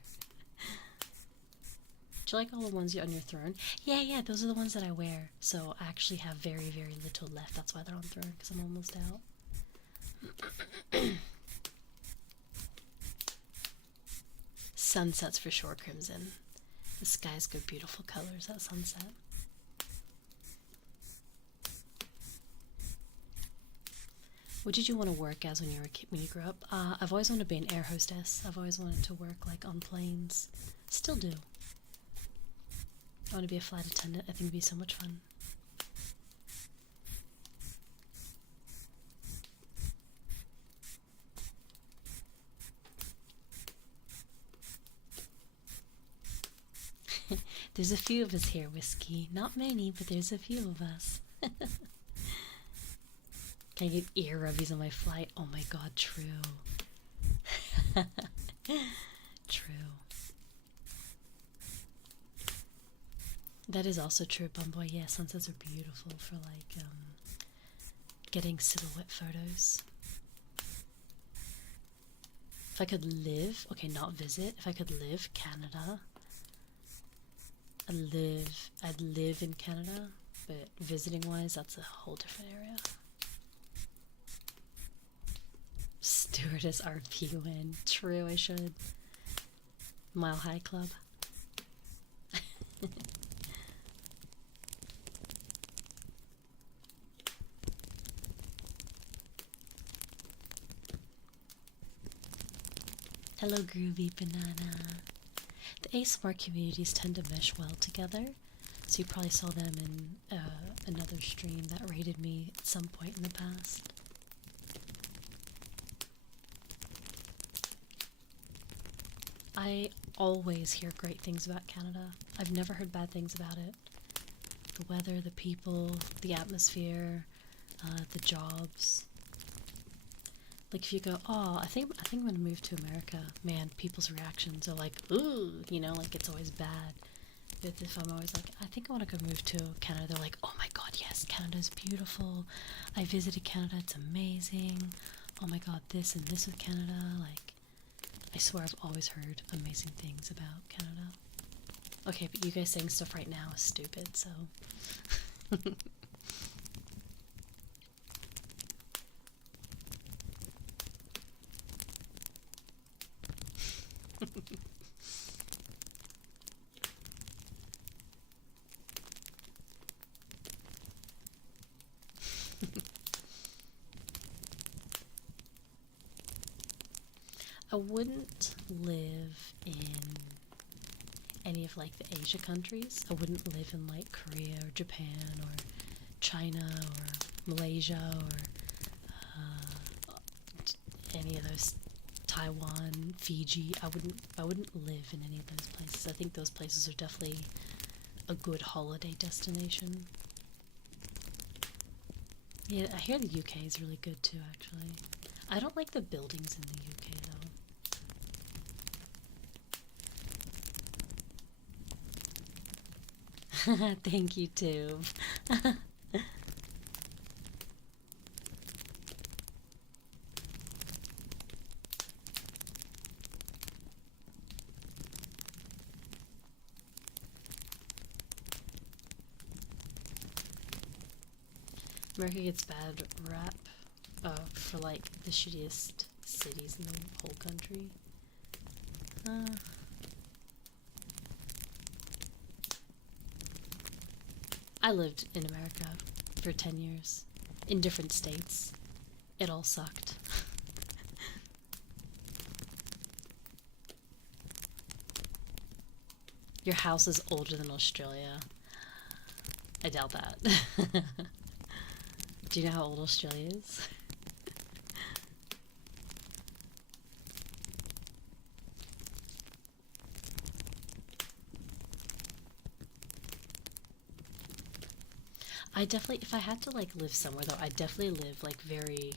Do you like all the ones on your throne? Yeah, those are the ones that I wear. So I actually have very, very little left. That's why they're on throne, because I'm almost out. Sunsets for sure, Crimson. The sky's good, beautiful colors at sunset. What did you want to work as when you were when you grew up? I've always wanted to be an air hostess. I've always wanted to work like on planes. Still do. I want to be a flight attendant. I think it'd be so much fun. There's a few of us here, Whiskey. Not many, but there's a few of us. Can I get ear rubbies on my flight? Oh my god, true. True. That is also true, Bumboy. Yeah, sunsets are beautiful for like getting silhouette photos. If I could live, okay, not visit. If I could live Canada, I'd live in Canada, but visiting wise, that's a whole different area. Stewardess RP win. True, I should. Mile High Club. Hello, Groovy Banana. The ASMR communities tend to mesh well together, so you probably saw them in another stream that rated me at some point in the past. I always hear great things about Canada. I've never heard bad things about it. The weather, the people, the atmosphere, the jobs. Like if you go, oh, I think I'm gonna move to America. Man, people's reactions are like, ooh, you know, like it's always bad. But if I'm always like, I think I want to go move to Canada, they're like, oh my god, yes, Canada's beautiful. I visited Canada, it's amazing. Oh my god, this and this with Canada. Like, I swear I've always heard amazing things about Canada. Okay, but you guys saying stuff right now is stupid, so. I wouldn't live in any of like the Asia countries. I wouldn't live in like Korea or Japan or China or Malaysia or any of those, Taiwan, Fiji. I wouldn't live in any of those places. I think those places are definitely a good holiday destination. Yeah, I hear the UK is really good too, actually. I don't like the buildings in the UK though. Thank you, too. America gets bad rap for like the shittiest cities in the whole country. I lived in America for 10 years, in different states. It all sucked. Your house is older than Australia. I doubt that. Do you know how old Australia is? I definitely, if I had to like live somewhere though, I'd definitely live like very...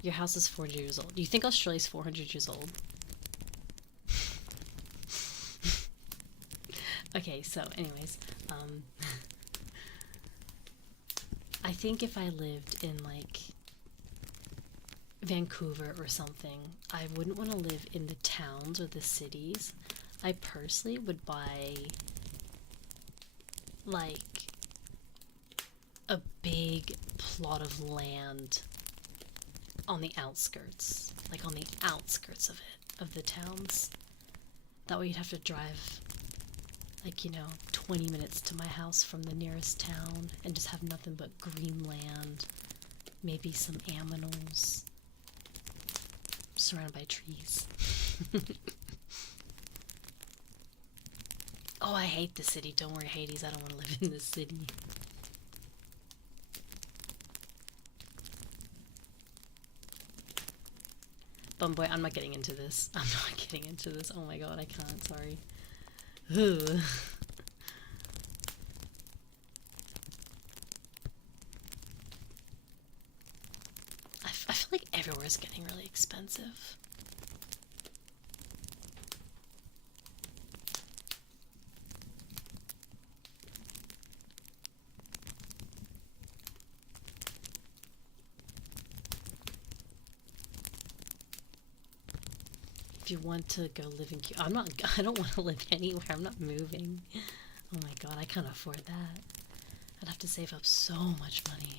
Your house is 400 years old. Do you think Australia's 400 years old? Okay, so anyways, I think if I lived in like Vancouver or something, I wouldn't want to live in the towns or the cities. I personally would buy like a big plot of land on the outskirts, like on the outskirts of it, of the towns. That way you'd have to drive like, you know, 20 minutes to my house from the nearest town and just have nothing but green land, maybe some aminals, surrounded by trees. Oh, I hate the city. Don't worry, Hades, I don't want to live in the city. Bumboy, I'm not getting into this. I'm not getting into this. Oh my god, I can't, sorry. Ugh. I feel like everywhere's getting really expensive. if you want to go live in I don't want to live anywhere. I'm not moving. Oh my god, I can't afford that. I'd have to save up so much money.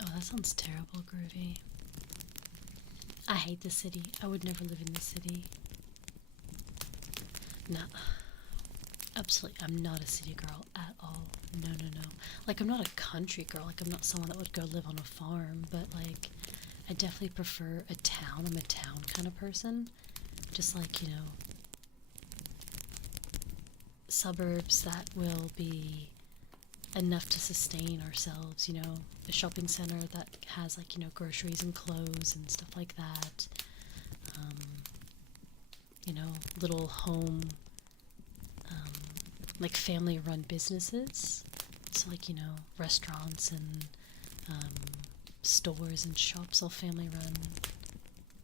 Oh, that sounds terrible, Groovy. I hate the city. I would never live in the city. No. Absolutely, I'm not a city girl at all. No, no, no. Like, I'm not a country girl. Like, I'm not someone that would go live on a farm. But, like, I definitely prefer a town. I'm a town kind of person. Just like, you know, suburbs that will be enough to sustain ourselves, you know, a shopping center that has, like, you know, groceries and clothes and stuff like that. You know, little home, like family run businesses. So, like, you know, restaurants and stores and shops all family run,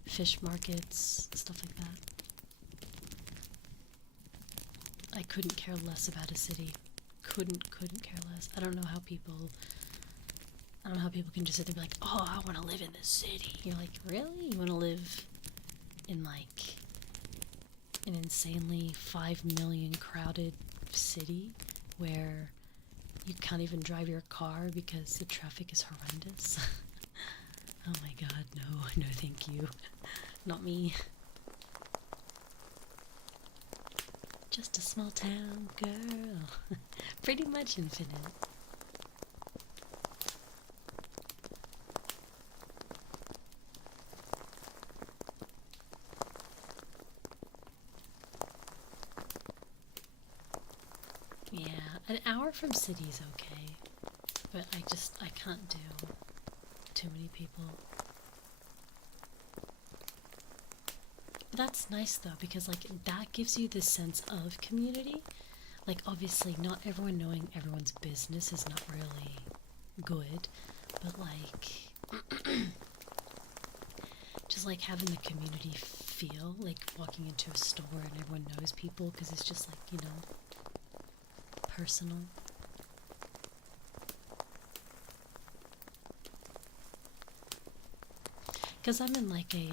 fish markets, stuff like that. I couldn't care less about a city. Couldn't care less. I don't know how people can just sit there and be like, oh, I want to live in the city. You're like, really? You want to live in, like, an insanely 5 million crowded city where you can't even drive your car because the traffic is horrendous? Oh my god, no thank you. Not me. Just a small town girl. Pretty much infinite. Yeah, an hour from city is okay, but I can't do too many people. That's nice though, because, like, that gives you this sense of community. Like, obviously not everyone knowing everyone's business is not really good, but, like, just like having the community feel, like walking into a store and everyone knows people, because it's just, like, you know, personal. Because I'm in, like, a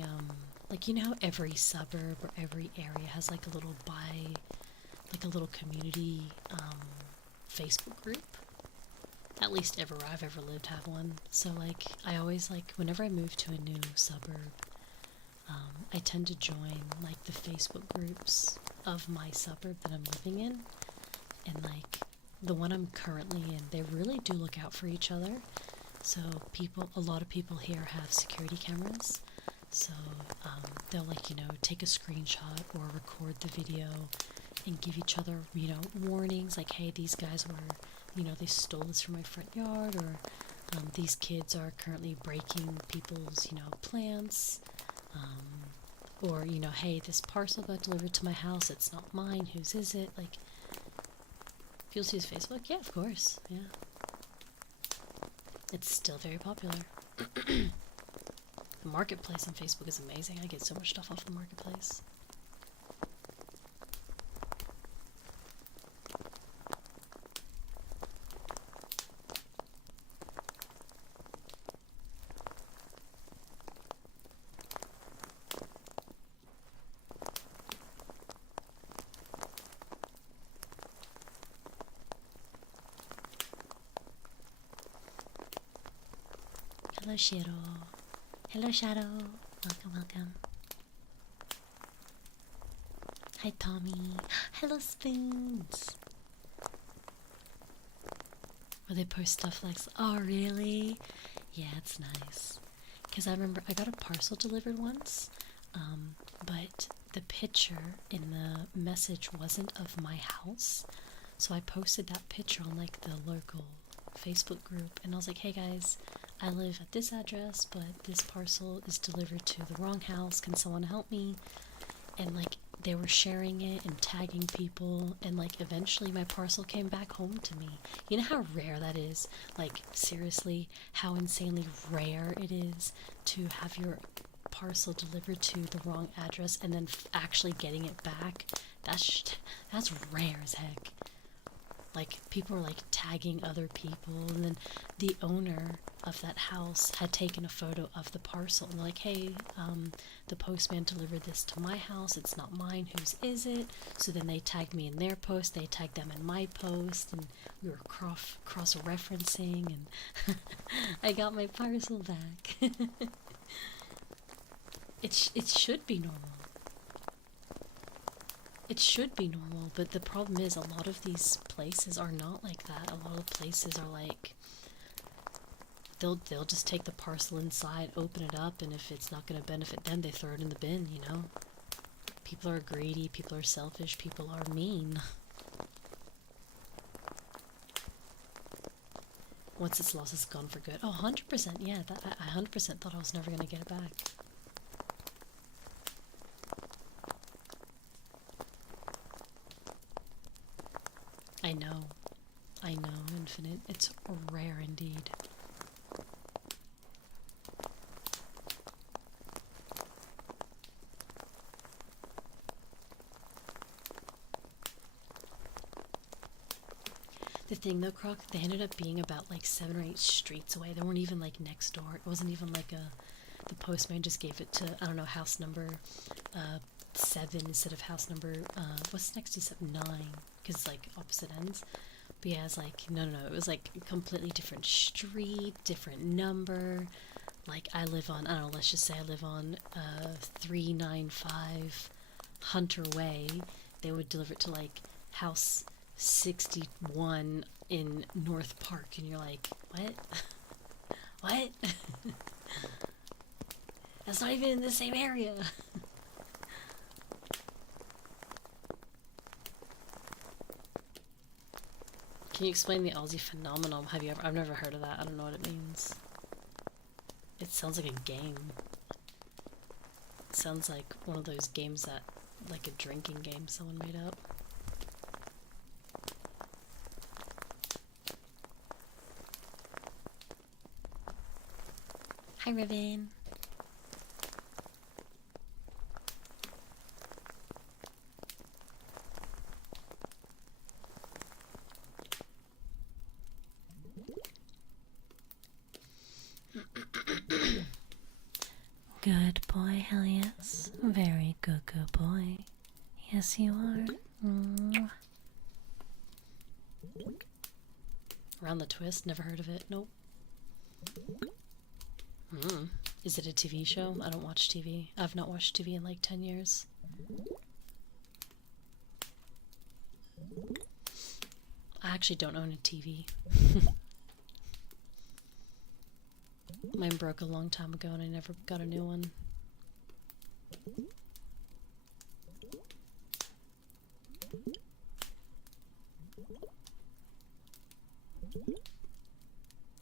like, you know how every suburb or every area has, like, a little community Facebook group? At least everywhere I've ever lived have one. So, like, I always, like, whenever I move to a new suburb, I tend to join, like, the Facebook groups of my suburb that I'm living in. And, like, the one I'm currently in, they really do look out for each other. So a lot of people here have security cameras. So they'll, like, you know, take a screenshot or record the video and give each other, you know, warnings, like, hey, these guys were, you know, they stole this from my front yard, or these kids are currently breaking people's, you know, plants, or, you know, hey, this parcel got delivered to my house, it's not mine, whose is it? Like, people use Facebook? Yeah, of course, yeah. It's still very popular. The marketplace on Facebook is amazing. I get so much stuff off the marketplace. Hello, Shiro. Hello, Shadow. Welcome, welcome. Hi, Tommy. Hello, Spoons. Where they post stuff like, oh, really? Yeah, it's nice. Because I remember I got a parcel delivered once, but the picture in the message wasn't of my house. So I posted that picture on like the local Facebook group, and I was like, hey guys, I live at this address, but this parcel is delivered to the wrong house. Can someone help me? And like they were sharing it and tagging people, and like eventually my parcel came back home to me. You know how rare that is? Like seriously, how insanely rare it is to have your parcel delivered to the wrong address and then actually getting it back. That's rare as heck. Like people were like tagging other people, and then the owner of that house had taken a photo of the parcel, and they're like, hey, the postman delivered this to my house, it's not mine, whose is it? So then they tagged me in their post, they tagged them in my post, and we were cross-referencing, and I got my parcel back. It should be normal. It should be normal, but the problem is a lot of these places are not like that. A lot of places are like, they'll just take the parcel inside, open it up, and if it's not going to benefit them, they throw it in the bin, you know? People are greedy, people are selfish, people are mean. Once it's lost, it's gone for good. Oh, 100%, yeah, I 100% thought I was never going to get it back. I know, Infinite. It's rare indeed. The thing though, Croc, they ended up being about like 7 or 8 streets away. They weren't even like next door. It wasn't even like the postman just gave it to, I don't know, house number 7 instead of house number, what's next to 9? Because it's like opposite ends. But yeah, it's like, no, it was like a completely different street, different number. Like, I live on, I don't know, let's just say I live on 395 Hunter Way. They would deliver it to like house 61 in North Park, and you're like, what? What? That's not even in the same area. Can you explain the Aussie phenomenon? I've never heard of that. I don't know what it means. It sounds like a game. It sounds like one of those games that, like a drinking game someone made up. Hi, Riven. Good boy, hell yes. Very good boy. Yes, you are. Mwah. Around the Twist? Never heard of it. Nope. Is it a TV show? I don't watch TV. I've not watched TV in like 10 years. I actually don't own a TV. Mine broke a long time ago and I never got a new one.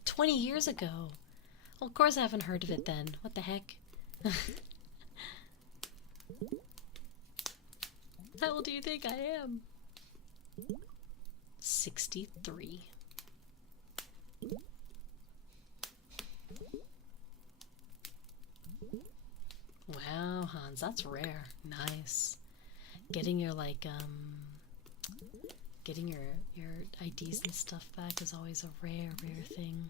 "20 years ago." Well, of course I haven't heard of it then. What the heck? How old do you think I am? 63. Wow, Hans, that's rare. Nice. Getting your getting your IDs and stuff back is always a rare thing.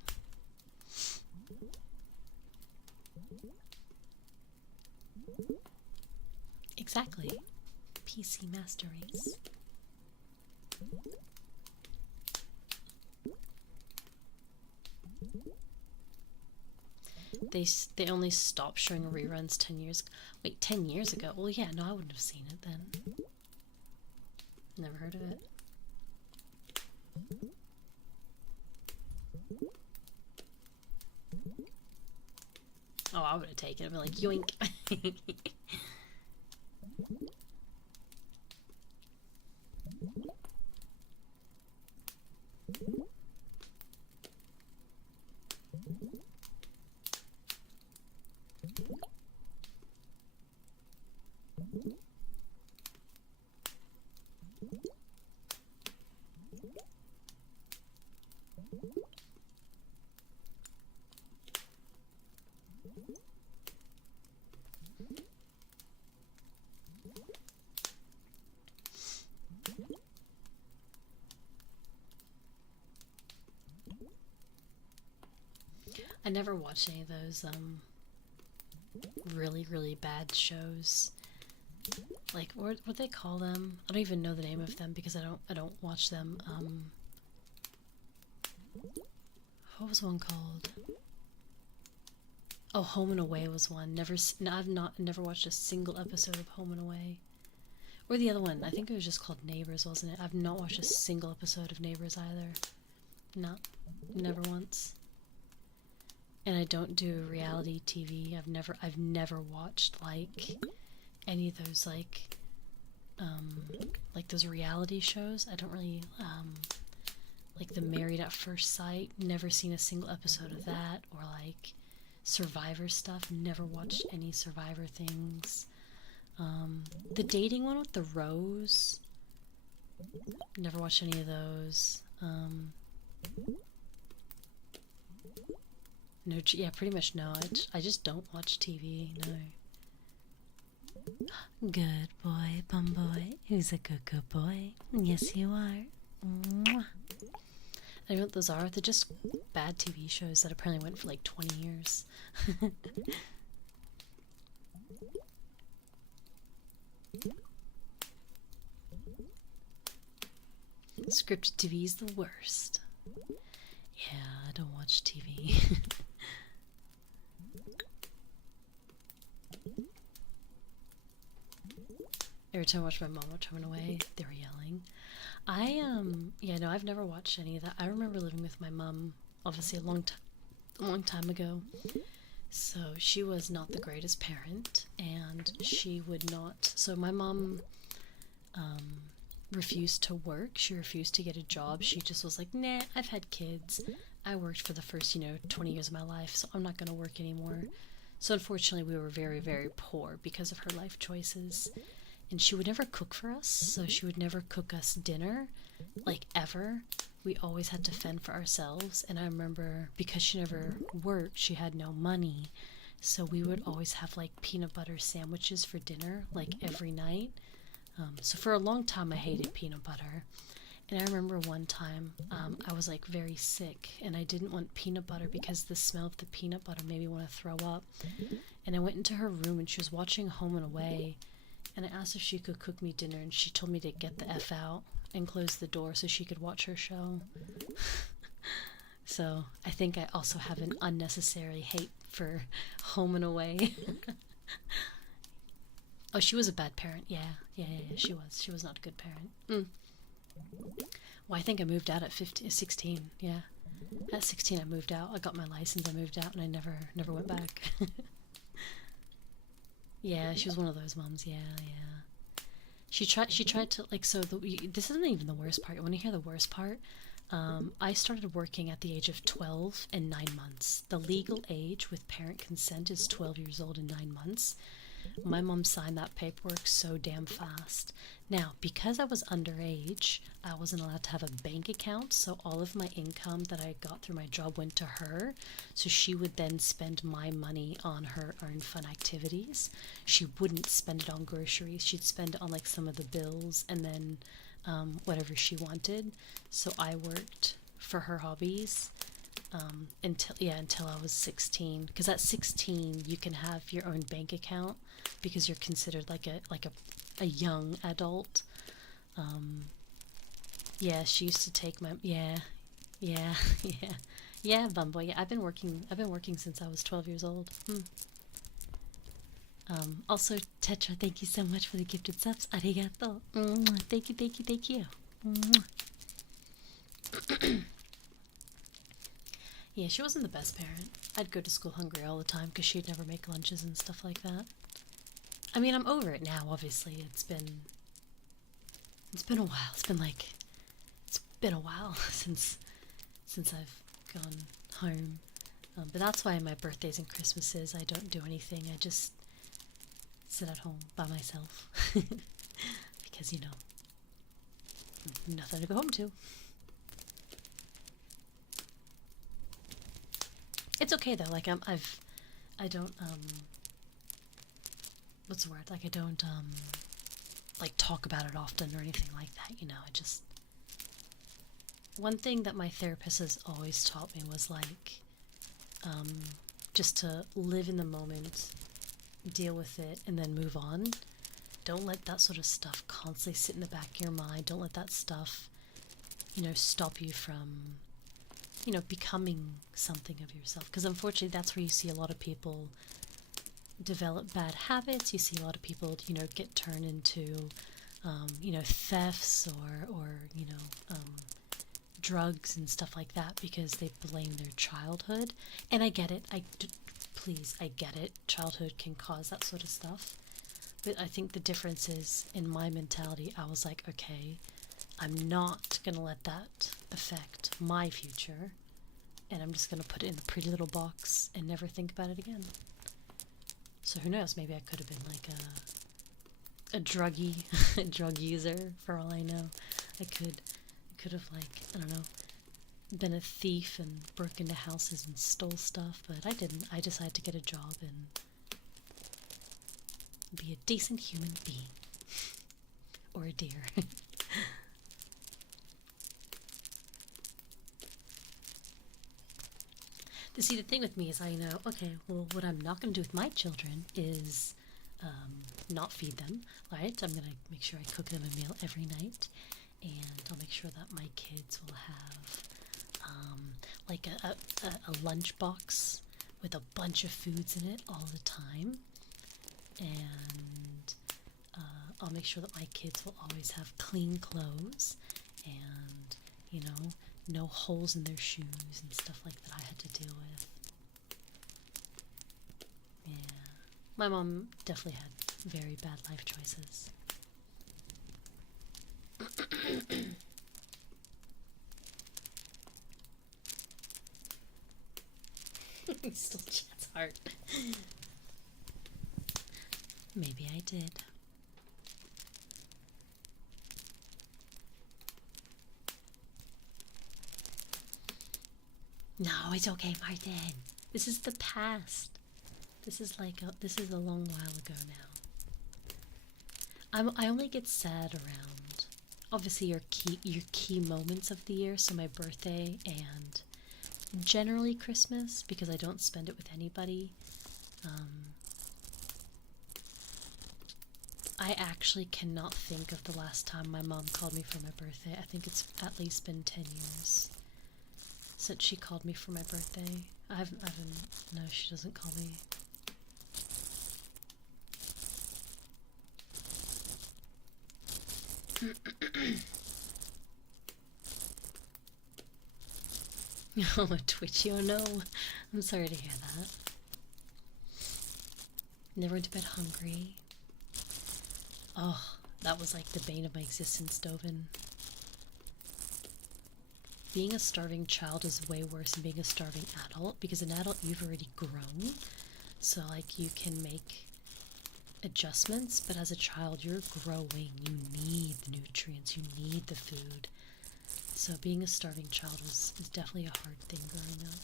Exactly. PC Master Race. They only stopped showing reruns 10 years. Wait, 10 years ago? Well, yeah, no, I wouldn't have seen it then. Never heard of it. Oh, I would have taken it. I'd be like, yoink. I never watched any of those really, really bad shows. Like, what they call them? I don't even know the name of them because I don't watch them. What was one called? Oh, Home and Away was one. I've never watched a single episode of Home and Away. Or the other one, I think it was just called Neighbors, wasn't it? I've not watched a single episode of Neighbors either. No, never once. And I don't do reality TV. I've never watched like any of those like those reality shows. I don't really like the Married at First Sight. Never seen a single episode of that, or like Survivor stuff. Never watched any Survivor things. The dating one with the Rose. Never watched any of those. No, yeah, pretty much no. I just don't watch TV. No. Good boy, bum boy. Who's a good boy? Yes, you are. Mwah. I don't know what those are. They're just bad TV shows that apparently went for like 20 years. Scripted TV is the worst. Yeah, I don't watch TV. Every time I watch my mom watch Home and Away, they were yelling. Yeah, no, I've never watched any of that. I remember living with my mom, obviously a long time ago. So she was not the greatest parent, and she would not. So my mom refused to work. She refused to get a job. She just was like, nah, I've had kids. I worked for the first, 20 years of my life, so I'm not going to work anymore. So unfortunately, we were very, very poor because of her life choices. And she would never cook for us, so she would never cook us dinner, like ever. We always had to fend for ourselves. And I remember, because she never worked, she had no money, so we would always have like peanut butter sandwiches for dinner, like every night. So for a long time I hated peanut butter. And I remember one time I was like very sick, and I didn't want peanut butter because the smell of the peanut butter made me want to throw up. And I went into her room, and she was watching Home and Away. And I asked if she could cook me dinner, and she told me to get the F out and close the door so she could watch her show. So I think I also have an unnecessary hate for Home and Away. Oh, she was a bad parent. Yeah, she was. She was not a good parent. Well, I think I moved out at 16. Yeah. At 16 I moved out. I got my license, I moved out, and I never went back. Yeah, she was one of those moms. Yeah. She tried to, like, so this isn't even the worst part. You want to hear the worst part? I started working at the age of 12 and 9 months. The legal age with parent consent is 12 years old and 9 months. My mom signed that paperwork so damn fast. Now, because I was underage, I wasn't allowed to have a bank account, so all of my income that I got through my job went to her. So she would then spend my money on her own fun activities. She wouldn't spend it on groceries. She'd spend it on like some of the bills, and then whatever she wanted. So I worked for her hobbies until I was 16. Because at 16 you can have your own bank account because you're considered like a young adult. Yeah, she used to take my Bumbo. Yeah, I've been working since I was 12 years old. Also, Tetra, thank you so much for the gifted subs. Arigato. Thank you. Yeah, she wasn't the best parent. I'd go to school hungry all the time because she'd never make lunches and stuff like that. I mean, I'm over it now, obviously. It's been a while. It's been a while since I've gone home. But that's why my birthdays and Christmases, I don't do anything. I just sit at home by myself. Because, you know, nothing to go home to. It's okay though, like I don't what's the word? Like I don't like talk about it often or anything like that, you know. I just, one thing that my therapist has always taught me was like just to live in the moment, deal with it, and then move on. Don't let that sort of stuff constantly sit in the back of your mind. Don't let that stuff, you know, stop you from, you know, becoming something of yourself. Because unfortunately, that's where you see a lot of people develop bad habits. You see a lot of people, you know, get turned into, you know, thefts or you know, drugs and stuff like that because they blame their childhood. And I get it. Please, I get it. Childhood can cause that sort of stuff. But I think the difference is, in my mentality, I was like, okay, I'm not going to let that affect my future. And I'm just going to put it in a pretty little box and never think about it again. So who knows? Maybe I could have been like a druggie, a drug user, for all I know. I could have, like, I don't know, been a thief and broke into houses and stole stuff, but I didn't. I decided to get a job and be a decent human being. Or a deer. See, the thing with me is I know, okay, well, what I'm not going to do with my children is not feed them, right? I'm going to make sure I cook them a meal every night, and I'll make sure that my kids will have like a lunch box with a bunch of foods in it all the time, and I'll make sure that my kids will always have clean clothes and, you know, no holes in their shoes and stuff like that I had to deal with. Yeah. My mom definitely had very bad life choices. Still Chad's heart. Maybe I did. No, it's okay, Martin. This is the past. This is a long while ago now. I only get sad around, obviously, your key moments of the year. So my birthday and generally Christmas, because I don't spend it with anybody. I actually cannot think of the last time my mom called me for my birthday. I think it's at least been 10 years since she called me for my birthday. No, she doesn't call me. Oh, a twitchy, oh no. I'm sorry to hear that. Never went to bed hungry. Oh, that was like the bane of my existence, Dovin. Being a starving child is way worse than being a starving adult, because an adult, you've already grown, so like you can make adjustments, but as a child you're growing, you need the nutrients, you need the food. So being a starving child is definitely a hard thing growing up.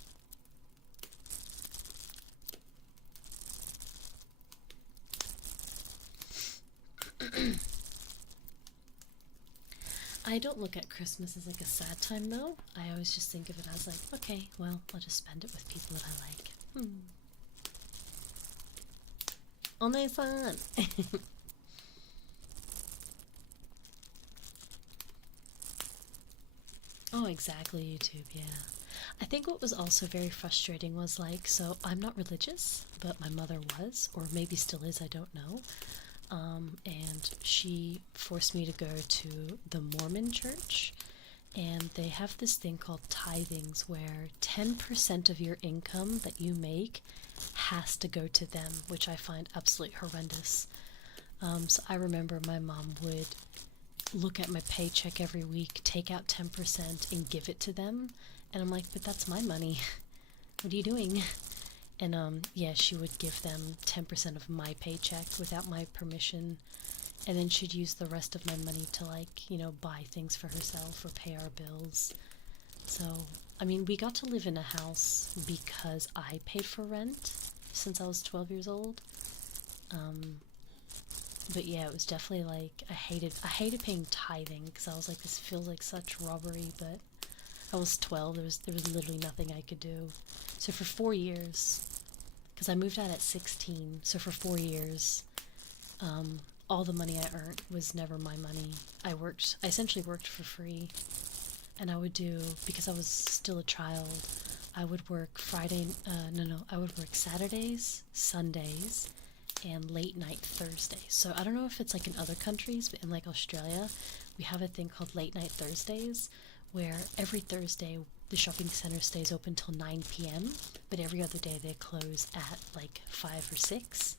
I don't look at Christmas as like a sad time though. I always just think of it as like, okay, well, I'll just spend it with people that I like. Onesan! Oh, exactly, YouTube, yeah. I think what was also very frustrating was like, so I'm not religious, but my mother was, or maybe still is, I don't know. And she forced me to go to the Mormon church, and they have this thing called tithings where 10% of your income that you make has to go to them, which I find absolutely horrendous. So I remember my mom would look at my paycheck every week, take out 10% and give it to them. And I'm like, but that's my money. What are you doing? And yeah, she would give them 10% of my paycheck without my permission. And then she'd use the rest of my money to, like, you know, buy things for herself or pay our bills. So, I mean, we got to live in a house because I paid for rent since I was 12 years old. But yeah, it was definitely like I hated paying tithing because I was like, this feels like such robbery. But I was 12. There was literally nothing I could do. So for 4 years, because I moved out at 16, so for 4 years, all the money I earned was never my money. I essentially worked for free, and I would do, because I was still a child, I would work I would work Saturdays, Sundays, and late night Thursdays. So I don't know if it's like in other countries, but in like Australia, we have a thing called late night Thursdays, where every Thursday the shopping center stays open till 9 p.m., but every other day they close at like 5 or 6.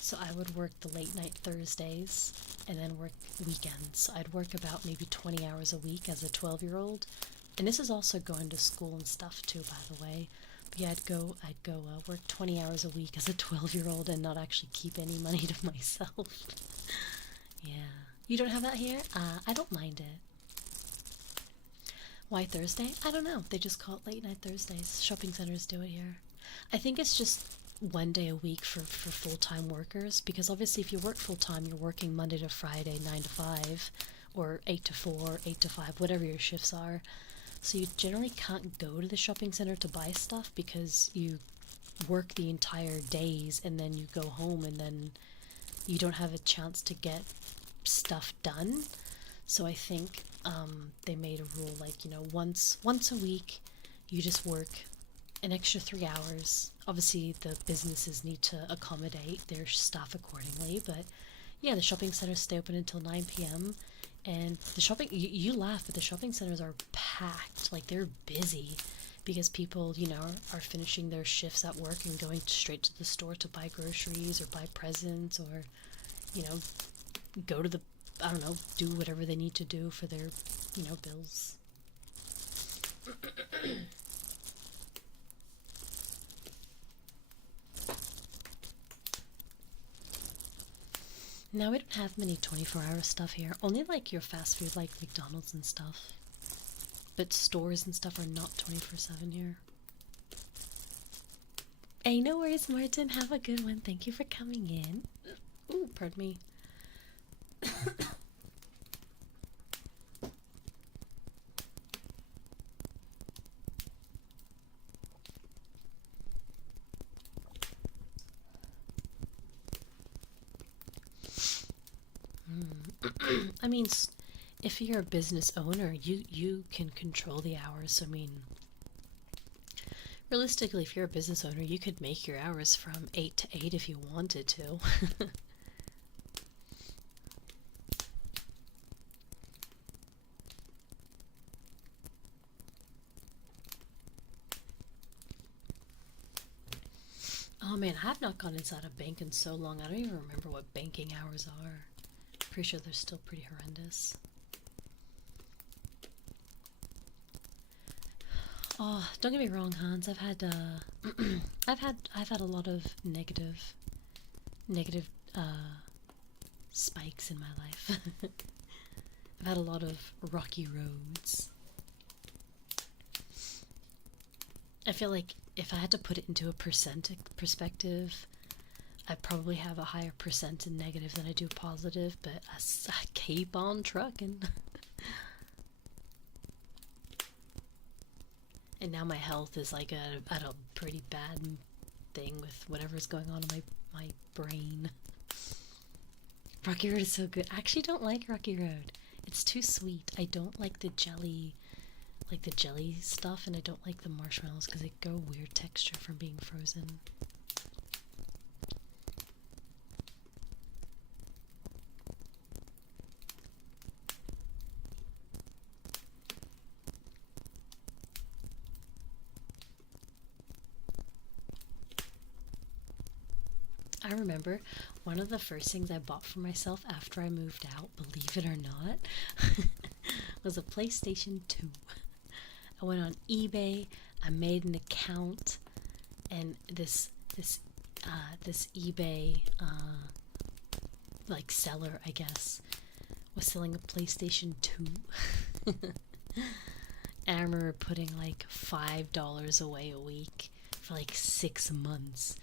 So I would work the late night Thursdays and then work weekends. So I'd work about maybe 20 hours a week as a 12-year-old. And this is also going to school and stuff too, by the way. But yeah, I'd go work 20 hours a week as a 12-year-old and not actually keep any money to myself. Yeah. You don't have that here? I don't mind it. Why Thursday? I don't know. They just call it late night Thursdays. Shopping centers do it here. I think it's just one day a week for full-time workers, because obviously if you work full-time, you're working Monday to Friday, 9 to 5, or 8 to 4, 8 to 5, whatever your shifts are. So you generally can't go to the shopping center to buy stuff because you work the entire days and then you go home and then you don't have a chance to get stuff done. So I think they made a rule like, you know, once a week you just work an extra 3 hours. Obviously the businesses need to accommodate their staff accordingly, but yeah, the shopping centers stay open until 9 p.m. and the shopping, you laugh, but the shopping centers are packed. Like, they're busy because people, you know, are finishing their shifts at work and going straight to the store to buy groceries or buy presents or, you know, go to the, I don't know, do whatever they need to do for their, you know, bills. Now we don't have many 24-hour stuff here. Only like your fast food like McDonald's and stuff. But stores and stuff are not 24/7 here. Hey, no worries, Martin. Have a good one. Thank you for coming in. Ooh, pardon me. I mean, if you're a business owner, you can control the hours. I mean, realistically, if you're a business owner, you could make your hours from 8 to 8 if you wanted to. Oh man, I have not gone inside a bank in so long. I don't even remember what banking hours are. Pretty sure they're still pretty horrendous. Oh, don't get me wrong, Hans. I've had I've had a lot of negative spikes in my life. I've had a lot of rocky roads. I feel like if I had to put it into a perspective, I probably have a higher percent in negative than I do positive, but I keep on trucking. And now my health is like at a pretty bad thing with whatever's going on in my brain. Rocky Road is so good. I actually don't like Rocky Road. It's too sweet. I don't like the jelly stuff, and I don't like the marshmallows because they go weird texture from being frozen. I remember one of the first things I bought for myself after I moved out, believe it or not, was a PlayStation 2. I went on eBay, I made an account, and this eBay like seller, I guess, was selling a PlayStation 2. And I remember putting like $5 away a week for like 6 months.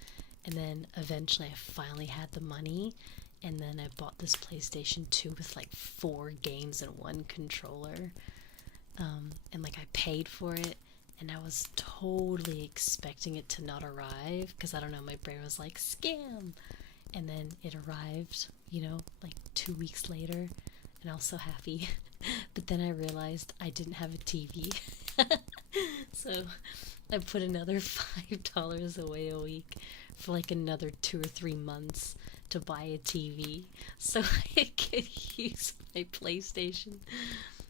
And then eventually I finally had the money, and then I bought this PlayStation 2 with like 4 games and 1 controller. And like I paid for it, and I was totally expecting it to not arrive because I don't know, my brain was like, scam. And then it arrived, like 2 weeks later, and I was so happy. But then I realized I didn't have a TV. So I put another $5 away a week for like another 2 or 3 months to buy a TV so I could use my PlayStation.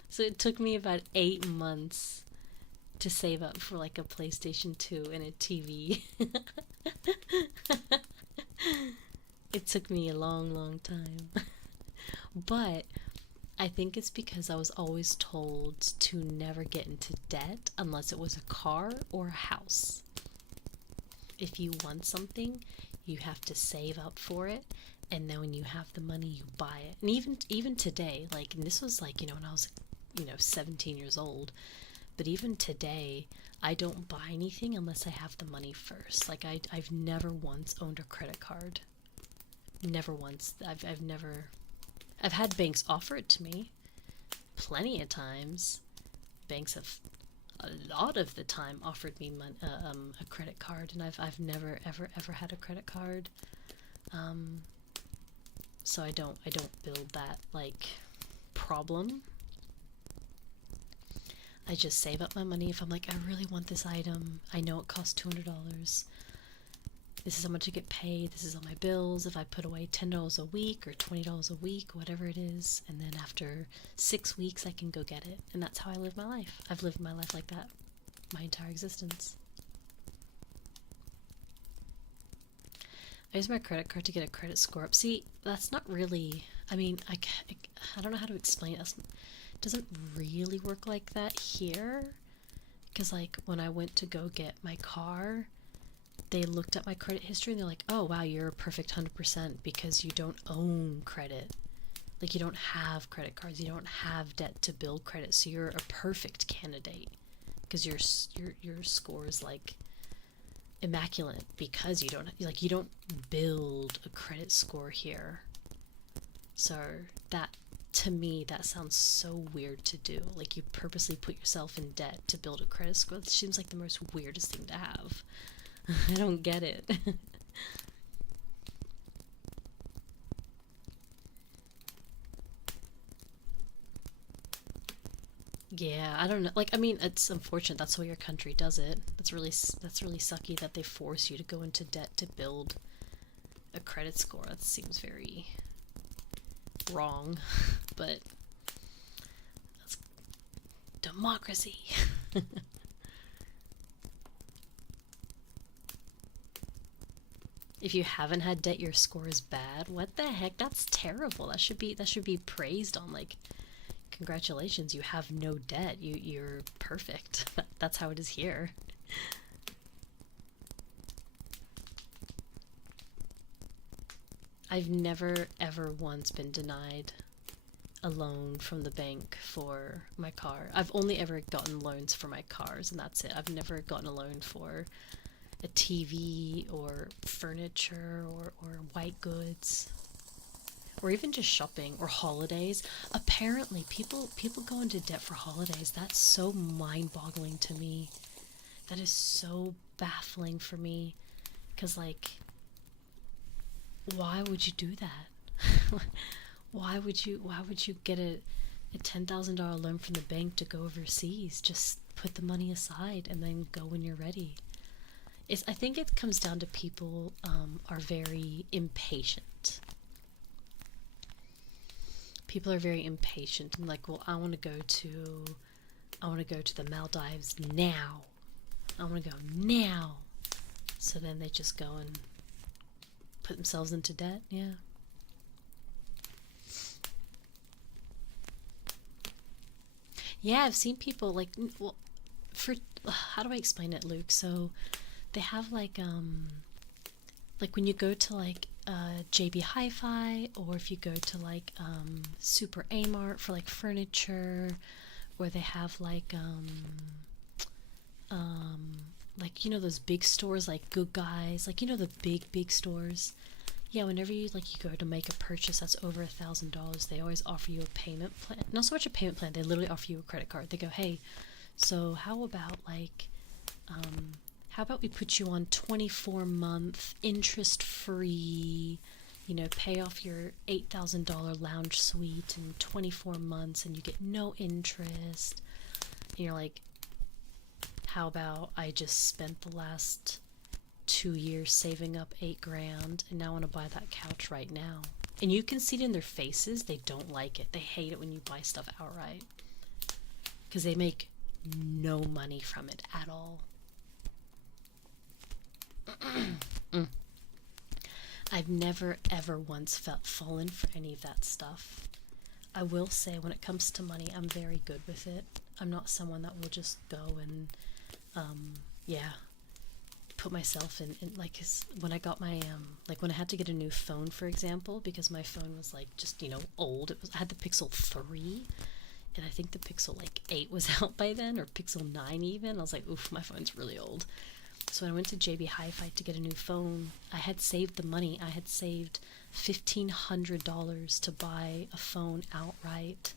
So it took me about 8 months to save up for like a PlayStation 2 and a TV. It took me a long, long time. But I think it's because I was always told to never get into debt unless it was a car or a house. If you want something, you have to save up for it, and then when you have the money, you buy it. And even today, like, and this was like, when I was 17 years old, but even today, I don't buy anything unless I have the money first. Like, I've never once owned a credit card. Never once. I've had banks offer it to me plenty of times. Banks have a lot of the time offered me a credit card, and I've never ever had a credit card. So I don't build that like problem. I just save up my money if I'm like, I really want this item. I know it costs $200. This is how much I get paid. This is all my bills. If I put away $10 a week or $20 a week, whatever it is, and then after 6 weeks I can go get it. And that's how I live my life. I've lived my life like that my entire existence. I use my credit card to get a credit score up. See, that's not really, I mean, I don't know how to explain it. It doesn't really work like that here. Because like when I went to go get my car, they looked at my credit history and they're like, oh wow, you're a perfect 100% because you don't own credit. Like, you don't have credit cards, you don't have debt to build credit, so you're a perfect candidate because your score is like immaculate because you don't build a credit score here. So that, to me, that sounds so weird to do. Like, you purposely put yourself in debt to build a credit score. It seems like the most weirdest thing to have. I don't get it. Yeah, I don't know. Like, I mean, it's unfortunate that's the way your country does it. That's really sucky that they force you to go into debt to build a credit score. That seems very wrong, but that's democracy. If you haven't had debt, your score is bad. What the heck? That's terrible. That should be praised on, like, congratulations, you have no debt. You're perfect. That's how it is here. I've never ever once been denied a loan from the bank for my car. I've only ever gotten loans for my cars, and that's it. I've never gotten a loan for a TV or furniture or white goods, or even just shopping or holidays. Apparently people go into debt for holidays. That's so mind-boggling to me. That is so baffling for me, because like, why would you do that? why would you get a $10,000 loan from the bank to go overseas? Just put the money aside and then go when you're ready. I think it comes down to people are very impatient. People are very impatient and like, well, I want to go to the Maldives now. I want to go now. So then they just go and put themselves into debt. Yeah. Yeah, I've seen people like, well, for how do I explain it, Luke? So they have like when you go to like JB Hi-Fi, or if you go to like Super Amart for like furniture, or they have um like, you know, those big stores like Good Guys, like, you know, the big stores. Yeah, whenever you like you go to make a purchase that's over $1,000, they always offer you a payment plan. Not so much a payment plan, they literally offer you a credit card. They go, hey, so um, how about we put you on 24-month interest free, you know, pay off your $8,000 lounge suite in 24 months and you get no interest. And you're like, how about I just spent the last 2 years saving up 8 grand and now I want to buy that couch right now? And you can see it in their faces. They don't like it. They hate it when you buy stuff outright because they make no money from it at all. I've never ever once fallen for any of that stuff. I will say when it comes to money, I'm very good with it. I'm not someone that will just go and yeah, put myself in like, 'cause when I got my like when I had to get a new phone, for example, because my phone was like just, you know, old. I had the Pixel 3, and I think the Pixel like 8 was out by then, or Pixel 9 even. I was like, oof, my phone's really old. So when I went to JB Hi-Fi to get a new phone, I had saved the money. I had saved $1,500 to buy a phone outright,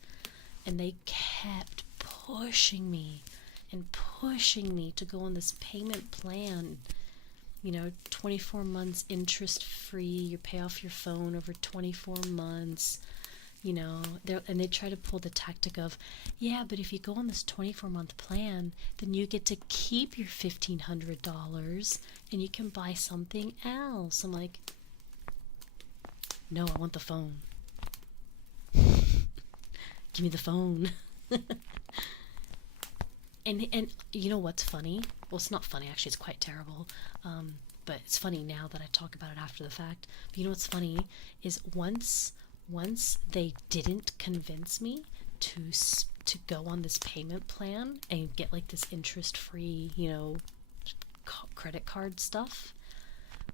and they kept pushing me and pushing me to go on this payment plan. You know, 24 months interest free. You pay off your phone over 24 months. You know, and they try to pull the tactic of, yeah, but if you go on this 24-month plan, then you get to keep your $1,500 and you can buy something else. I'm like, no, I want the phone. Give me the phone. And you know what's funny? Well, it's not funny, actually. It's quite terrible. But it's funny now that I talk about it after the fact. But you know what's funny is once they didn't convince me to go on this payment plan and get like this interest-free, you know, credit card stuff.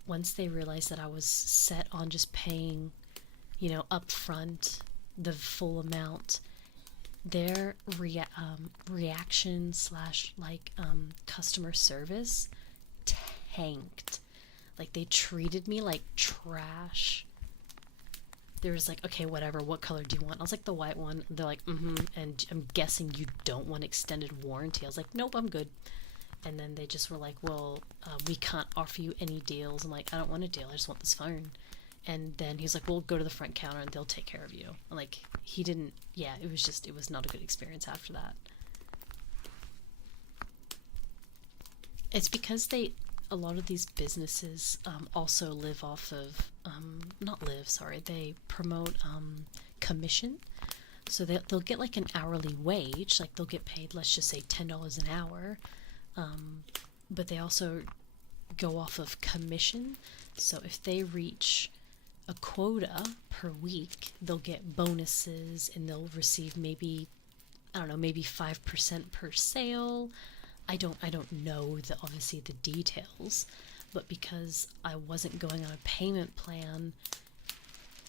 Once they realized that I was set on just paying, you know, upfront the full amount, their reaction slash like customer service tanked. Like, they treated me like trash. There was like, okay, whatever, what color do you want? I was like, the white one. They're like, and I'm guessing you don't want extended warranty. I was like, nope, I'm good. And then they just were like, well, we can't offer you any deals. I'm like, I don't want a deal, I just want this phone. And then he's like, well, go to the front counter and they'll take care of you. And like, he didn't, yeah, it was not a good experience after that. It's because a lot of these businesses also live off of, not live, sorry, they promote commission. So they'll get like an hourly wage, like they'll get paid, let's just say $10 an hour. But they also go off of commission. So if they reach a quota per week, they'll get bonuses and they'll receive maybe, I don't know, maybe 5% per sale. I don't know obviously the details, but because I wasn't going on a payment plan,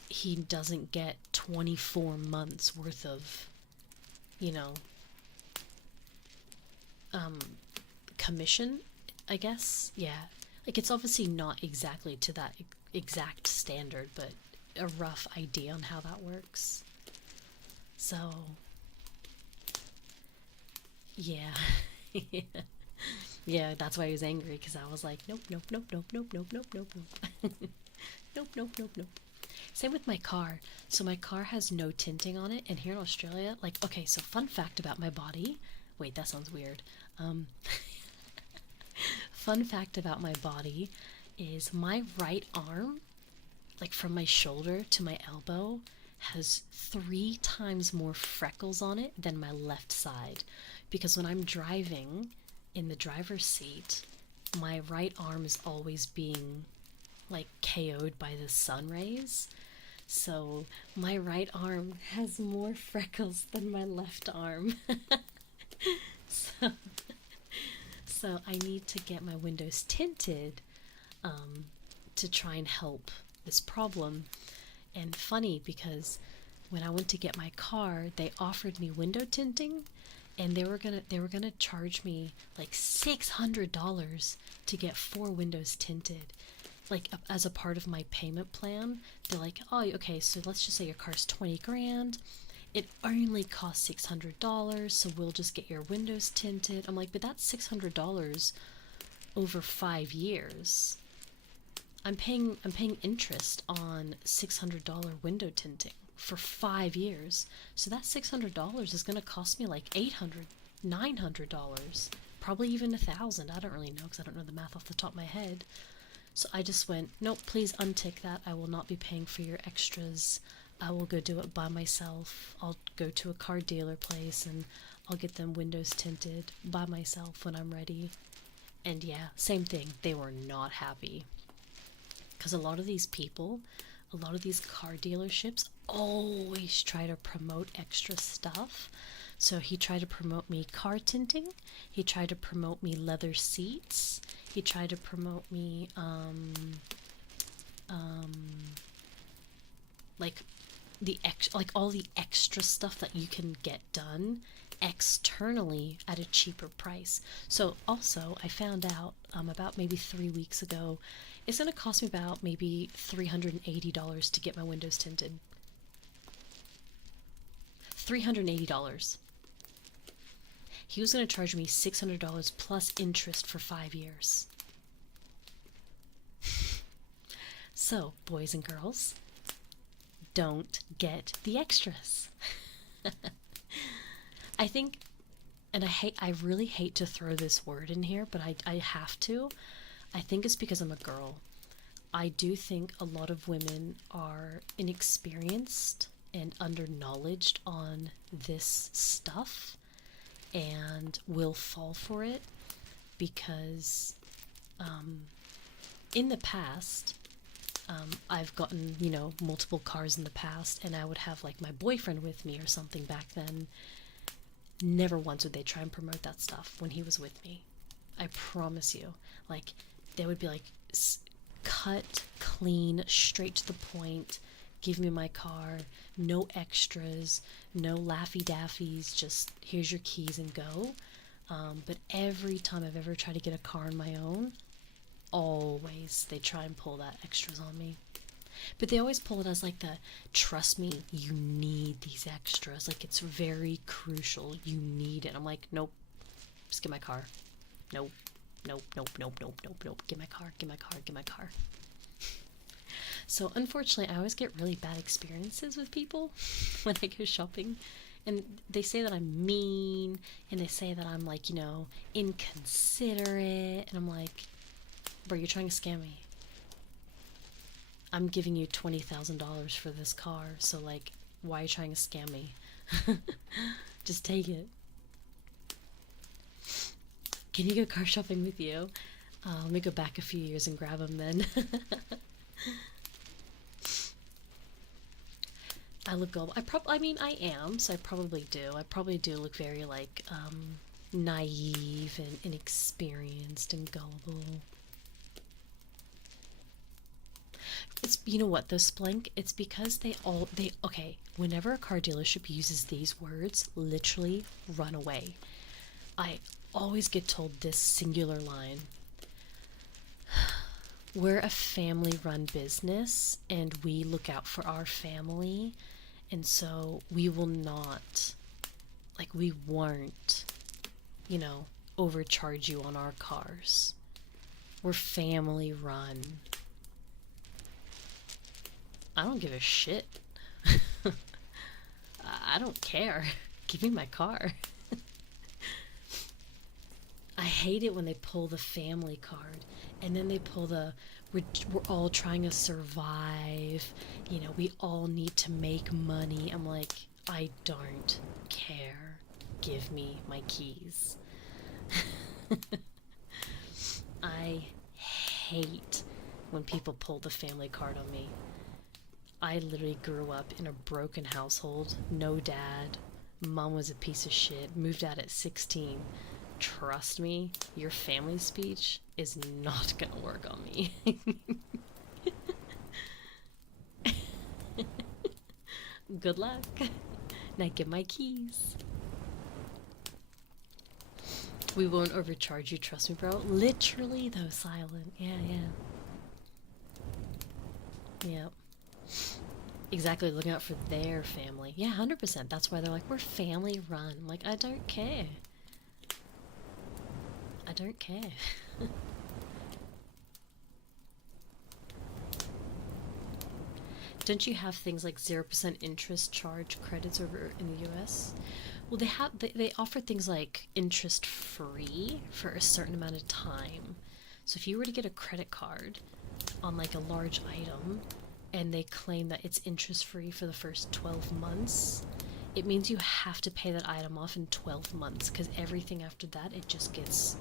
he doesn't get 24 months worth of, you know, commission, I guess. Yeah, like, it's obviously not exactly to that exact standard, but a rough idea on how that works. So yeah. Yeah, that's why he was angry, because I was like, nope, nope, nope, nope, nope, nope, nope, nope, nope. Nope, nope, nope, nope. Same with my car. So my car has no tinting on it, and here in Australia, like, okay, so fun fact about my body. Wait, that sounds weird. Fun fact about my body is my right arm, like from my shoulder to my elbow, has 3 times more freckles on it than my left side. Because when I'm driving in the driver's seat, my right arm is always being like KO'd by the sun rays. So my right arm has more freckles than my left arm. so, so I need to get my windows tinted to try and help this problem. And funny because when I went to get my car, they offered me window tinting, and they were gonna charge me like $600 to get 4 windows tinted, like as a part of my payment plan. They're like, oh, okay, so let's just say your car's 20 grand. It only costs $600, so we'll just get your windows tinted. I'm like, but that's $600 over 5 years. I'm paying interest on $600 window tinting for 5 years. So that $600 is going to cost me like $800, $900, probably even $1,000. I don't really know because I don't know the math off the top of my head. So I just went, nope, please untick that. I will not be paying for your extras. I will go do it by myself. I'll go to a car dealer place and I'll get them windows tinted by myself when I'm ready. And yeah, same thing. They were not happy. Because a lot of these people, a lot of these car dealerships always try to promote extra stuff. So he tried to promote me car tinting. He tried to promote me leather seats. He tried to promote me like like all the extra stuff that you can get done externally at a cheaper price. So also I found out about maybe 3 weeks ago, it's going to cost me about maybe $380 to get my windows tinted. $380. He was going to charge me $600 plus interest for 5 years. So, boys and girls, don't get the extras. I think, and I really hate to throw this word in here, but I have to. I think it's because I'm a girl. I do think a lot of women are inexperienced and underknowledged on this stuff and will fall for it because in the past, I've gotten, multiple cars in the past, and I would have like my boyfriend with me or something back then. Never once would they try and promote that stuff when he was with me. I promise you. Like, they would be like, cut, clean, straight to the point, give me my car, no extras, no Laffy Daffies, just here's your keys and go. But every time I've ever tried to get a car on my own, always they try and pull that extras on me. But they always pull it as like the, trust me, you need these extras. Like, it's very crucial. You need it. I'm like, nope, just get my car. Nope, nope, nope, nope, nope, nope, nope. Get my car, get my car, get my car. So unfortunately, I always get really bad experiences with people when I go shopping. And they say that I'm mean, and they say that I'm like, inconsiderate. And I'm like, bro, you're trying to scam me. I'm giving you $20,000 for this car, so like, why are you trying to scam me? Just take it. Can you go car shopping with you? Let me go back a few years and grab them then. I look gullible. I am, so I probably do. I probably do look very like naive and inexperienced and gullible. It's, you know what though, Splink? It's because okay, whenever a car dealership uses these words, literally run away. I always get told this singular line. We're a family-run business, and we look out for our family, and so we will not, like, we won't, overcharge you on our cars. We're family-run. I don't give a shit. I don't care. Give me my car. I hate it when they pull the family card, and then they pull we're all trying to survive, we all need to make money. I'm like, I don't care. Give me my keys. I hate when people pull the family card on me. I literally grew up in a broken household, no dad, mom was a piece of shit, moved out at 16. Trust me, your family speech is not gonna work on me. Good luck. Now get my keys. We won't overcharge you, trust me, bro. Literally, though, Silent. Yeah. Yep. Exactly, looking out for their family. Yeah, 100%. That's why they're like, we're family run. I'm like, I don't care. I don't care. Don't you have things like 0% interest charge credits over in the US? Well, they offer things like interest free for a certain amount of time. So if you were to get a credit card on like a large item and they claim that it's interest free for the first 12 months, it means you have to pay that item off in 12 months because everything after that, it just gets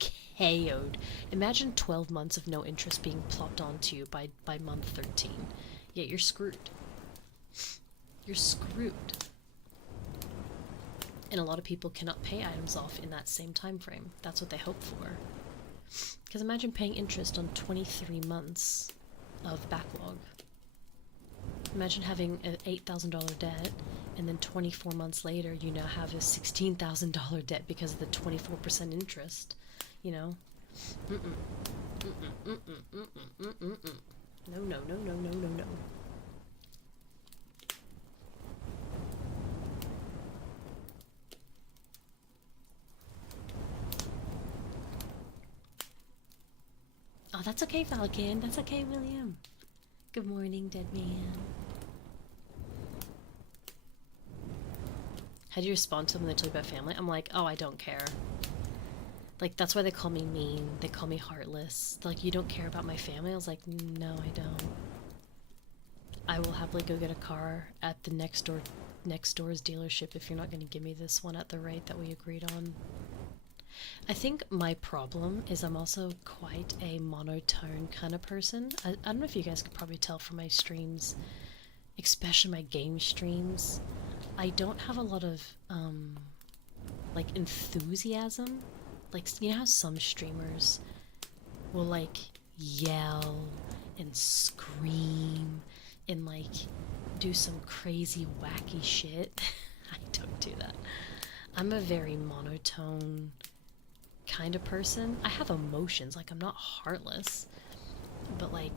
KO'd. Imagine 12 months of no interest being plopped onto you by month 13. Yeah, you're screwed. You're screwed. And a lot of people cannot pay items off in that same time frame. That's what they hope for. Because imagine paying interest on 23 months of backlog. Imagine having an $8,000 debt, and then 24 months later, you now have a $16,000 debt because of the 24% interest. You know? No. Oh, that's okay, Falcon. That's okay, William. Good morning, dead man. How do you respond to them when they tell you about family? I'm like, oh, I don't care. Like, that's why they call me mean. They call me heartless. They're like, you don't care about my family? I was like, no, I don't. I will happily go get a car at the next door's dealership if you're not going to give me this one at the rate that we agreed on. I think my problem is I'm also quite a monotone kind of person. I don't know if you guys could probably tell from my streams, especially my game streams. I don't have a lot of, like, enthusiasm. Like, you know how some streamers will, like, yell and scream and, like, do some crazy, wacky shit? I don't do that. I'm a very monotone kind of person. I have emotions, like, I'm not heartless. But, like,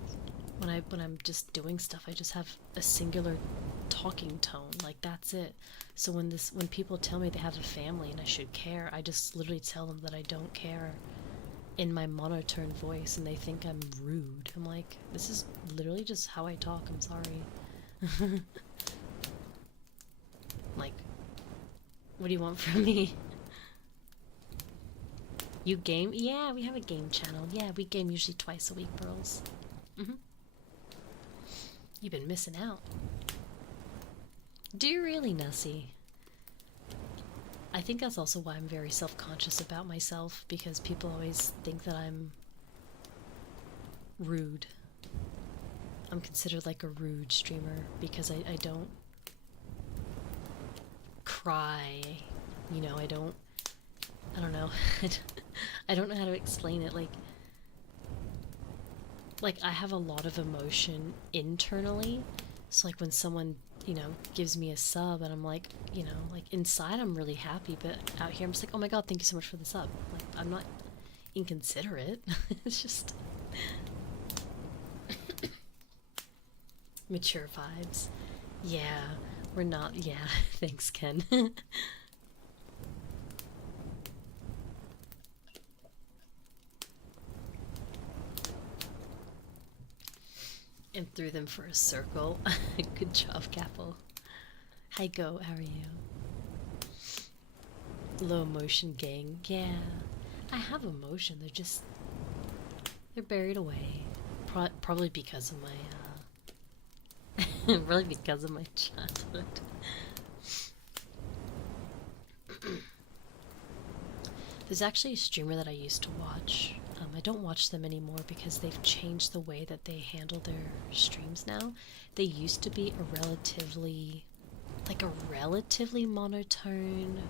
when I'm just doing stuff, I just have a singular talking tone. Like, that's it. So when people tell me they have a family and I should care, I just literally tell them that I don't care in my monotone voice, and they think I'm rude. I'm like, this is literally just how I talk. I'm sorry. Like, what do you want from me? You game? Yeah, we have a game channel. Yeah, we game usually twice a week, girls. You've been missing out. Do you really, Nessie? I think that's also why I'm very self-conscious about myself, because people always think that I'm rude. I'm considered like a rude streamer because I don't cry. You know, I don't know. I don't know how to explain it. Like I have a lot of emotion internally. So like when someone, you know, gives me a sub and I'm like, you know, like inside I'm really happy, but out here I'm just like, oh my god, thank you so much for the sub. Like, I'm not inconsiderate. It's just mature vibes. Yeah, we're not. Yeah, thanks, Ken. And threw them for a circle. Good job, Capel. Hi, Go. How are you? Low emotion gang. Yeah, I have emotion. They're buried away. Probably because of my really because of my childhood. There's actually a streamer that I used to watch. I don't watch them anymore because they've changed the way that they handle their streams now. They used to be a relatively monotone,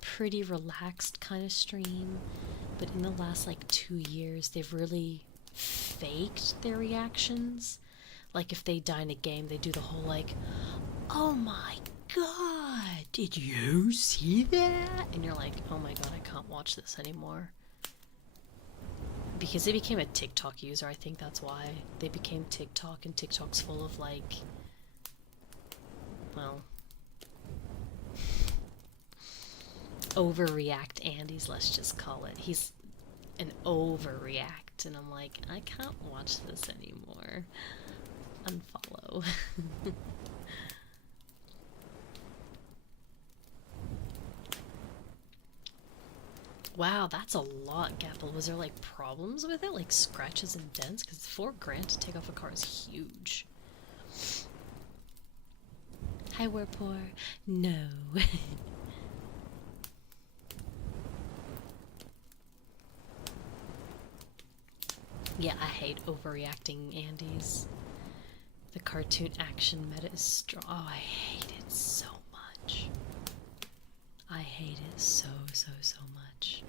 pretty relaxed kind of stream, but in the last like 2 years they've really faked their reactions. Like if they die in a game, they do the whole like, oh my god, did you see that? And you're like, oh my god, I can't watch this anymore. Because they became a TikTok user, I think that's why. They became TikTok, and TikTok's full of like, well, overreact Andes, let's just call it. He's an overreact, and I'm like, I can't watch this anymore. Unfollow. Wow, that's a lot, Gapple. Was there like problems with it? Like scratches and dents? Because $4,000 to take off a car is huge. Hi, Warpor. No. Yeah, I hate overreacting Andes. The cartoon action meta is strong. Oh, I hate it so much. I hate it so much.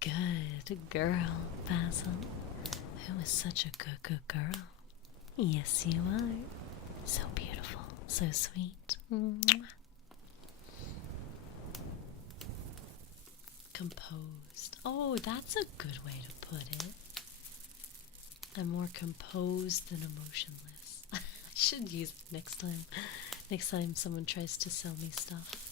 Good girl, Basil. Who is such a good girl. Yes, you are. So beautiful, so sweet. Mwah. Composed. Oh, that's a good way to put it. I'm more composed than emotionless. I should use it next time. Next time someone tries to sell me stuff.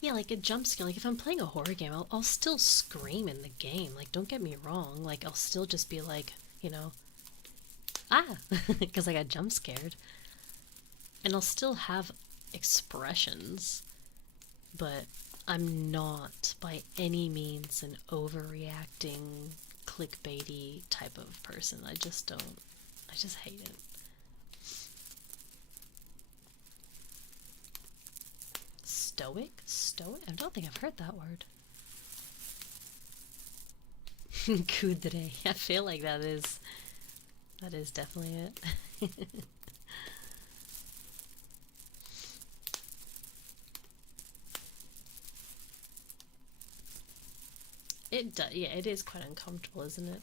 Yeah, like a jump scare. Like if I'm playing a horror game, I'll still scream in the game. Like, don't get me wrong. Like, I'll still just be like, you know, ah, because I got jump scared. And I'll still have expressions, but I'm not by any means an overreacting, clickbaity type of person. I just don't. I just hate it. Stoic? Stoic? I don't think I've heard that word. Kudre. I feel like that is definitely it. Yeah, it is quite uncomfortable, isn't it?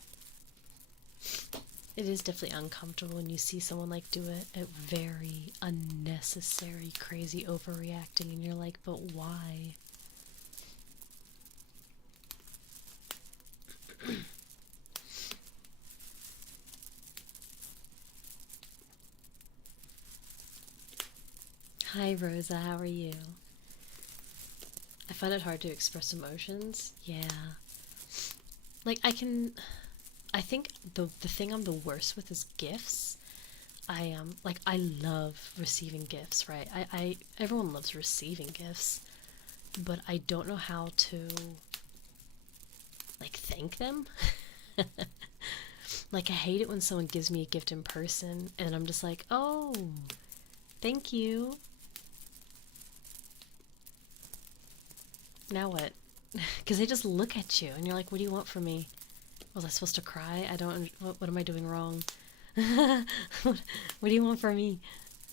It is definitely uncomfortable when you see someone like do it at very unnecessary, crazy overreacting, and you're like, but why? Hi, Rosa, how are you? I find it hard to express emotions. Yeah. Like, I think the thing I'm the worst with is gifts. I love receiving gifts, right? Everyone loves receiving gifts, but I don't know how to like thank them. Like, I hate it when someone gives me a gift in person and I'm just like, oh, thank you. Now what? Because they just look at you and you're like, what do you want from me? Was I supposed to cry? I don't. What am I doing wrong? What do you want from me?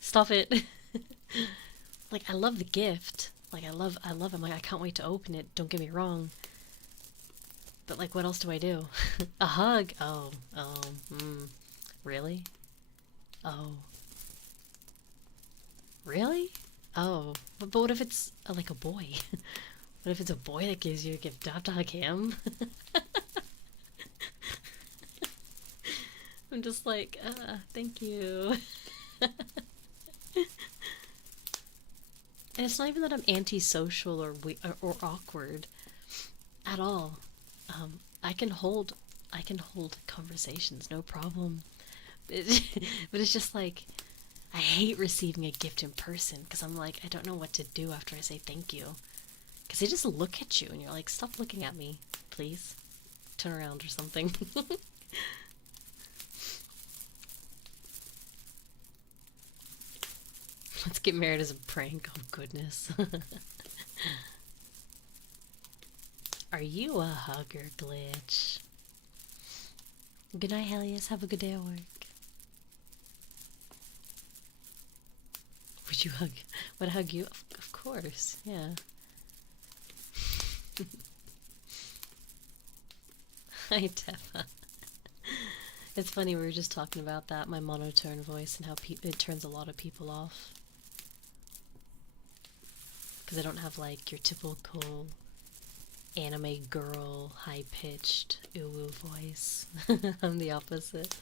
Stop it. Like, I love the gift. Like, I love it. Like, I can't wait to open it. Don't get me wrong. But, like, what else do I do? A hug? Oh, really? Oh. Really? Oh. But what if it's, like, a boy? What if it's a boy that gives you a gift? Do I have to hug him? I'm just like, thank you. And it's not even that I'm antisocial or awkward at all. I can hold conversations, no problem. But it's just like, I hate receiving a gift in person because I'm like, I don't know what to do after I say thank you. Because they just look at you and you're like, stop looking at me, please. Turn around or something. Let's get married as a prank. Oh, goodness. Are you a hugger, Glitch? Good night, Helios. Have a good day at work. Would you hug? Would I hug you? Of course, yeah. Hi, Teffa. It's funny, we were just talking about that, my monotone voice, and how it turns a lot of people off. Because I don't have, like, your typical anime girl, high-pitched, ooh voice. I'm the opposite.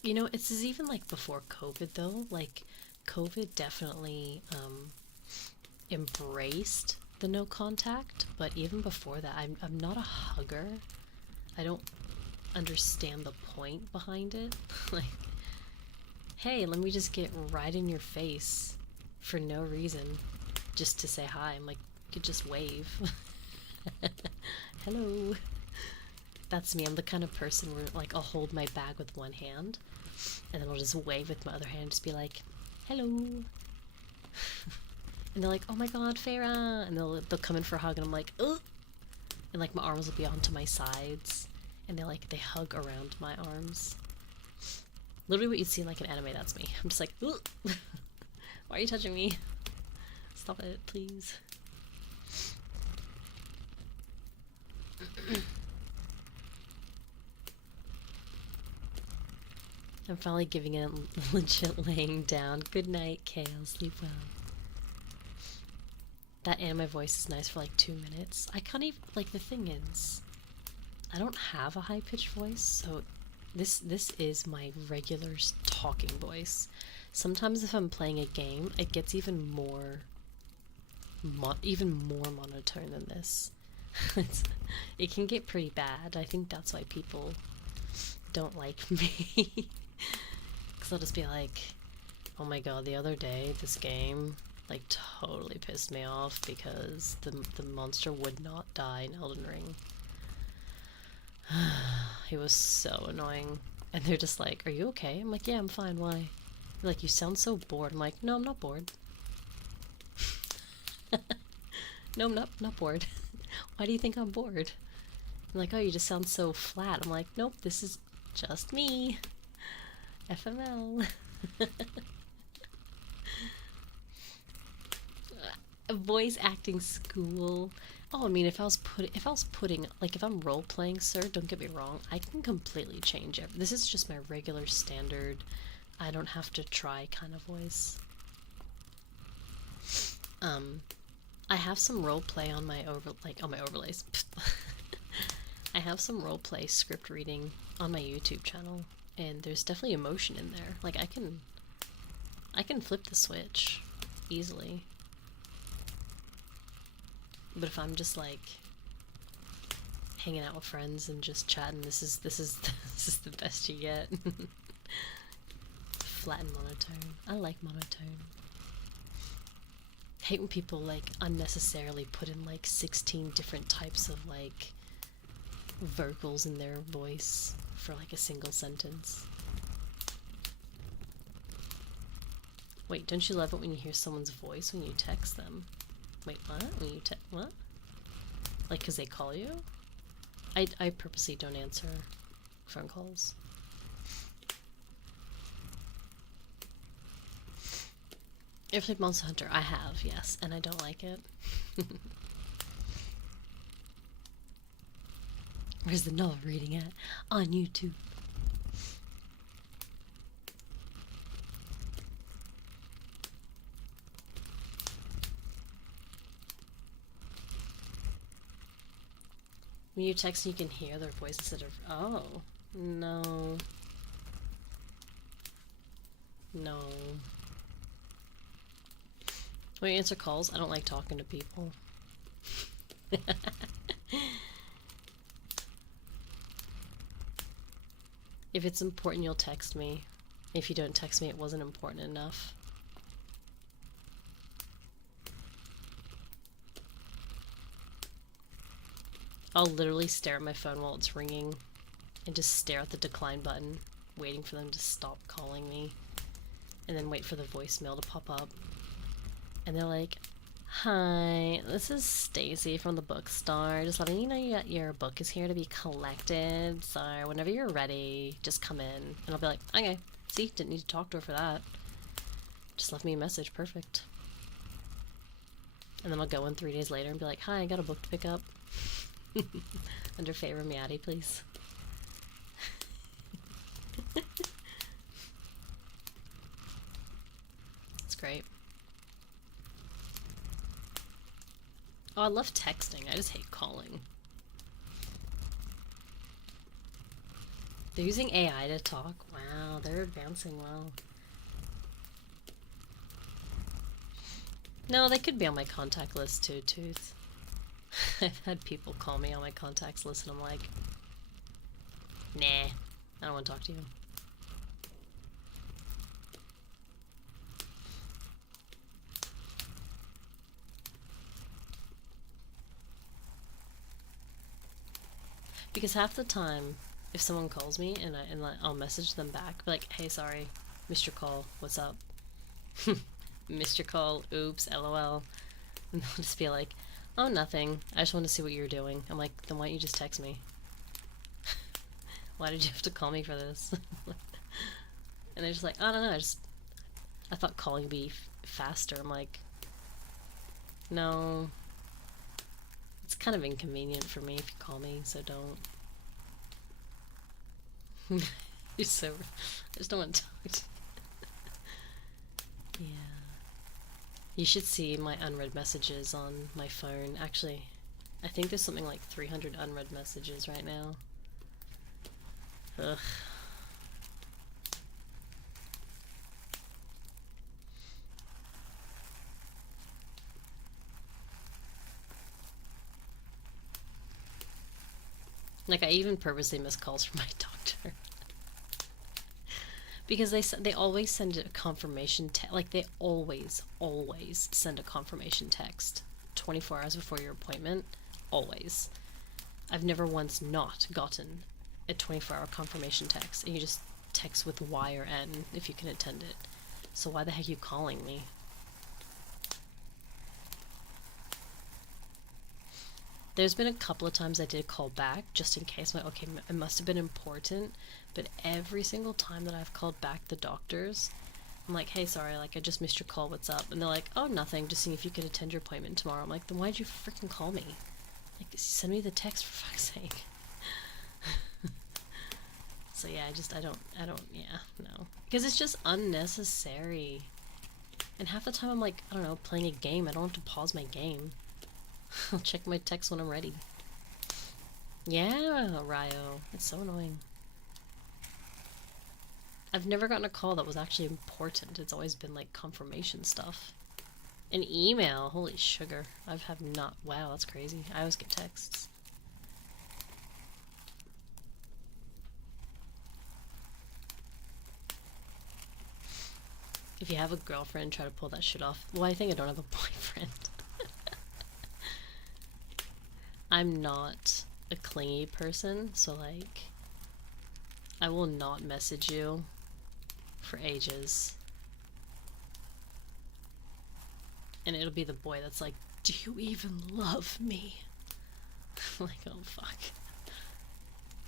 You know, it's even like before COVID though. Like, COVID definitely embraced the no contact, but even before that, I'm not a hugger. I don't understand the point behind it. Like, hey, let me just get right in your face for no reason, just to say hi. I'm like, you could just wave. Hello. That's me. I'm the kind of person where, like, I'll hold my bag with one hand, and then I'll just wave with my other hand, just be like, hello. And they're like, oh my god, Feyre. And they'll come in for a hug, and I'm like, ugh. And, like, my arms will be onto my sides, and they hug around my arms. Literally what you'd see in, like, an anime, that's me. I'm just like, ugh. Why are you touching me? Stop it, please. I'm finally giving it a legit laying down. Good night, Kale. Sleep well. That anime voice is nice for like 2 minutes. I can't even, like, the thing is, I don't have a high-pitched voice, so this is my regular talking voice. Sometimes if I'm playing a game, it gets even more monotone than this. It can get pretty bad. I think that's why people don't like me. Because I'll just be like, oh my god, the other day, this game, like, totally pissed me off because the monster would not die in Elden Ring. It was so annoying. And they're just like, are you okay? I'm like, yeah, I'm fine, why? They're like, you sound so bored. I'm like, no, I'm not bored. No, I'm not bored. Why do you think I'm bored? I'm like, oh, you just sound so flat. I'm like, nope, this is just me. FML. Voice acting school. Oh, I mean, if I'm role playing, sir, don't get me wrong, I can completely change it. This is just my regular standard, I don't have to try kind of voice. I have some role play on my overlays. I have some role play script reading on my YouTube channel, and there's definitely emotion in there. Like, I can flip the switch easily. But if I'm just like hanging out with friends and just chatting, this is the best you get. Flat and monotone. I like monotone. I hate when people like unnecessarily put in like 16 different types of like vocals in their voice for like a single sentence. Wait, don't you love it when you hear someone's voice when you text them? Wait, what? When you what? Like, cause they call you? I purposely don't answer phone calls. You ever played Monster Hunter? I have, yes, and I don't like it. Where's the novel reading at? On YouTube. When you text, you can hear their voice instead of... Oh. No. No. When you answer calls, I don't like talking to people. If it's important, you'll text me. If you don't text me, it wasn't important enough. I'll literally stare at my phone while it's ringing and just stare at the decline button, waiting for them to stop calling me, and then wait for the voicemail to pop up. And they're like, "Hi, this is Stacy from the bookstore. Just letting you know that your book is here to be collected, so whenever you're ready, just come in." And I'll be like, "Okay, see, didn't need to talk to her for that. Just left me a message, perfect." And then I'll go in 3 days later and be like, "Hi, I got a book to pick up." Under feyremiari, please. It's great. Oh, I love texting. I just hate calling. They're using AI to talk. Wow, they're advancing well. No, they could be on my contact list too, Tooth. I've had people call me on my contacts list and I'm like, nah, I don't want to talk to you. Because half the time, if someone calls me and I'll message them back, be like, "Hey, sorry, missed your call. What's up?" Missed your call. Oops. LOL. And they'll just be like, "Oh, nothing. I just want to see what you're doing." I'm like, "Then why don't you just text me? Why did you have to call me for this?" And they're just like, "I don't know. I thought calling would be faster." I'm like, "No. It's kind of inconvenient for me if you call me, so don't." You're so... I just don't want to talk to you. Yeah. You should see my unread messages on my phone. Actually, I think there's something like 300 unread messages right now. Ugh. Like, I even purposely miss calls from my doctor. Because they always send a confirmation like they always send a confirmation text 24 hours before your appointment. Always. I've never once not gotten a 24-hour confirmation text, and you just text with Y or N if you can attend it. So why the heck are you calling me? There's been a couple of times I did call back just in case. I'm like, okay, it must have been important. But every single time that I've called back the doctors, I'm like, "Hey, sorry, like I just missed your call. What's up?" And they're like, "Oh, nothing. Just seeing if you could attend your appointment tomorrow." I'm like, "Then why'd you freaking call me? Like, send me the text for fuck's sake." So yeah, I don't, yeah, no. Because it's just unnecessary. And half the time I'm like, I don't know, playing a game. I don't have to pause my game. I'll check my text when I'm ready. Yeah, Ryo. It's so annoying. I've never gotten a call that was actually important. It's always been like confirmation stuff. An email, holy sugar. Have not, wow, that's crazy. I always get texts. If you have a girlfriend, try to pull that shit off. Well, I think I don't have a boyfriend. I'm not a clingy person, so like, I will not message you for ages. And it'll be the boy that's like, "Do you even love me?" I'm like, oh fuck.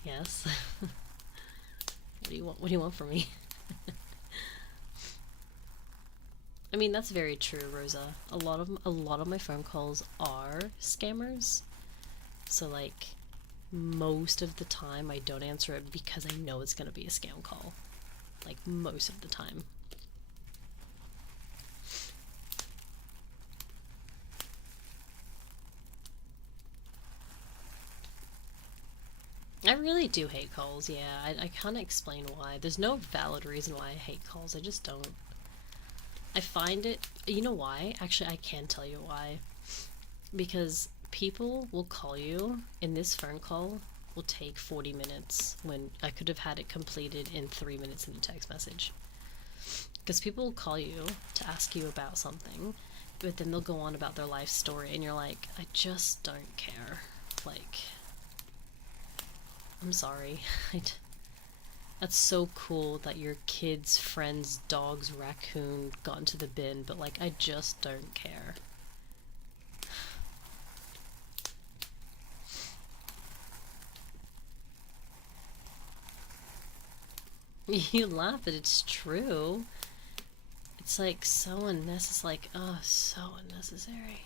Yes. What do you want? What do you want from me? I mean, that's very true, Rosa. A lot of my phone calls are scammers. So like, most of the time I don't answer it because I know it's gonna be a scam call. Like, most of the time. I really do hate calls, yeah. I can't explain why. There's no valid reason why I hate calls. I just don't. I find it... You know why? Actually, I can tell you why. Because people will call you, and this phone call will take 40 minutes when I could have had it completed in 3 minutes in a text message. Because people will call you to ask you about something, but then they'll go on about their life story, and you're like, I just don't care. Like... I'm sorry. That's so cool that your kid's friend's dog's raccoon got into the bin, but like, I just don't care. You laugh, but it's true. It's like so unnecessary. Like, oh, so unnecessary.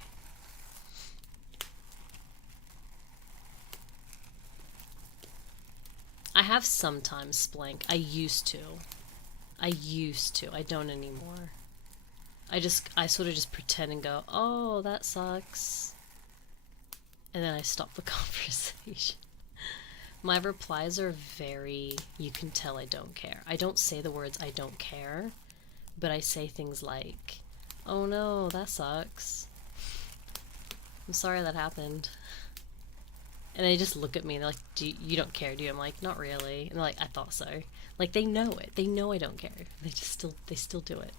I have sometimes Splink. I used to. I don't anymore. I sort of just pretend and go, oh, that sucks. And then I stop the conversation. My replies are very, you can tell I don't care. I don't say the words I don't care, but I say things like, oh no, that sucks. I'm sorry that happened. And they just look at me and they're like, you don't care, do you? I'm like, not really. And they're like, I thought so. Like, they know it. They know I don't care. They still do it.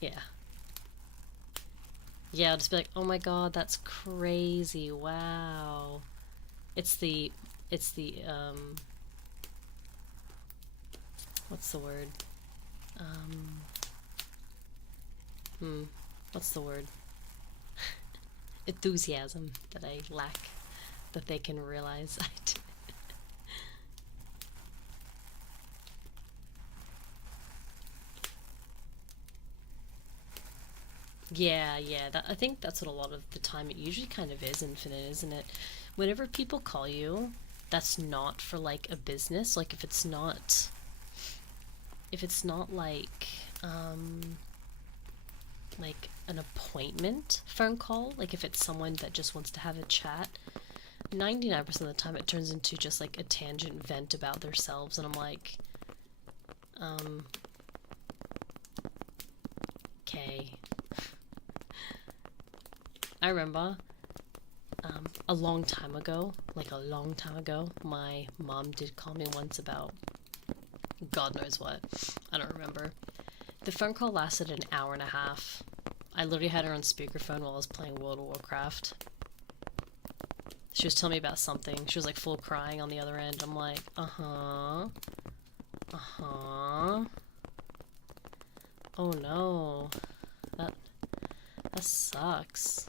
Yeah. Yeah, I'll just be like, oh my god, that's crazy. Wow. It's the, what's the word? What's the word? Enthusiasm that I lack, that they can realize I do. Yeah, I think that's what a lot of the time it usually kind of is infinite, isn't it? Whenever people call you, that's not for like a business. Like if it's not like an appointment phone call, like if it's someone that just wants to have a chat, 99% of the time it turns into just like a tangent vent about themselves, and I'm like, okay. I remember a long time ago, my mom did call me once about God knows what. I don't remember. The phone call lasted an hour and a half. I literally had her on speakerphone while I was playing World of Warcraft. She was telling me about something. She was like full crying on the other end. I'm like, uh-huh. Oh no. That sucks.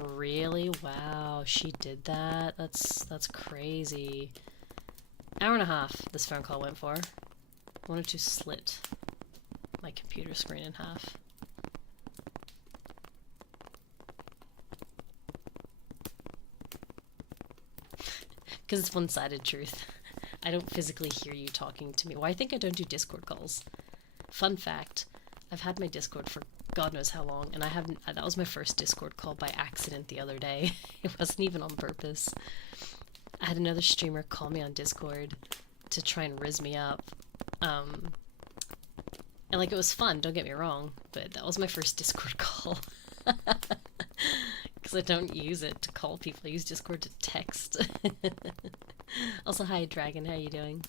Really? Wow, she did that? That's crazy. Hour and a half this phone call went for. I wanted to slit my computer screen in half. Because it's one-sided truth. I don't physically hear you talking to me. Well, I think I don't do Discord calls. Fun fact, I've had my Discord for God knows how long, and that was my first Discord call by accident the other day. It wasn't even on purpose. I had another streamer call me on Discord to try and rizz me up. And like, it was fun, don't get me wrong, but that was my first Discord call. Because I don't use it to call people, I use Discord to text. Also, hi Dragon, how you doing?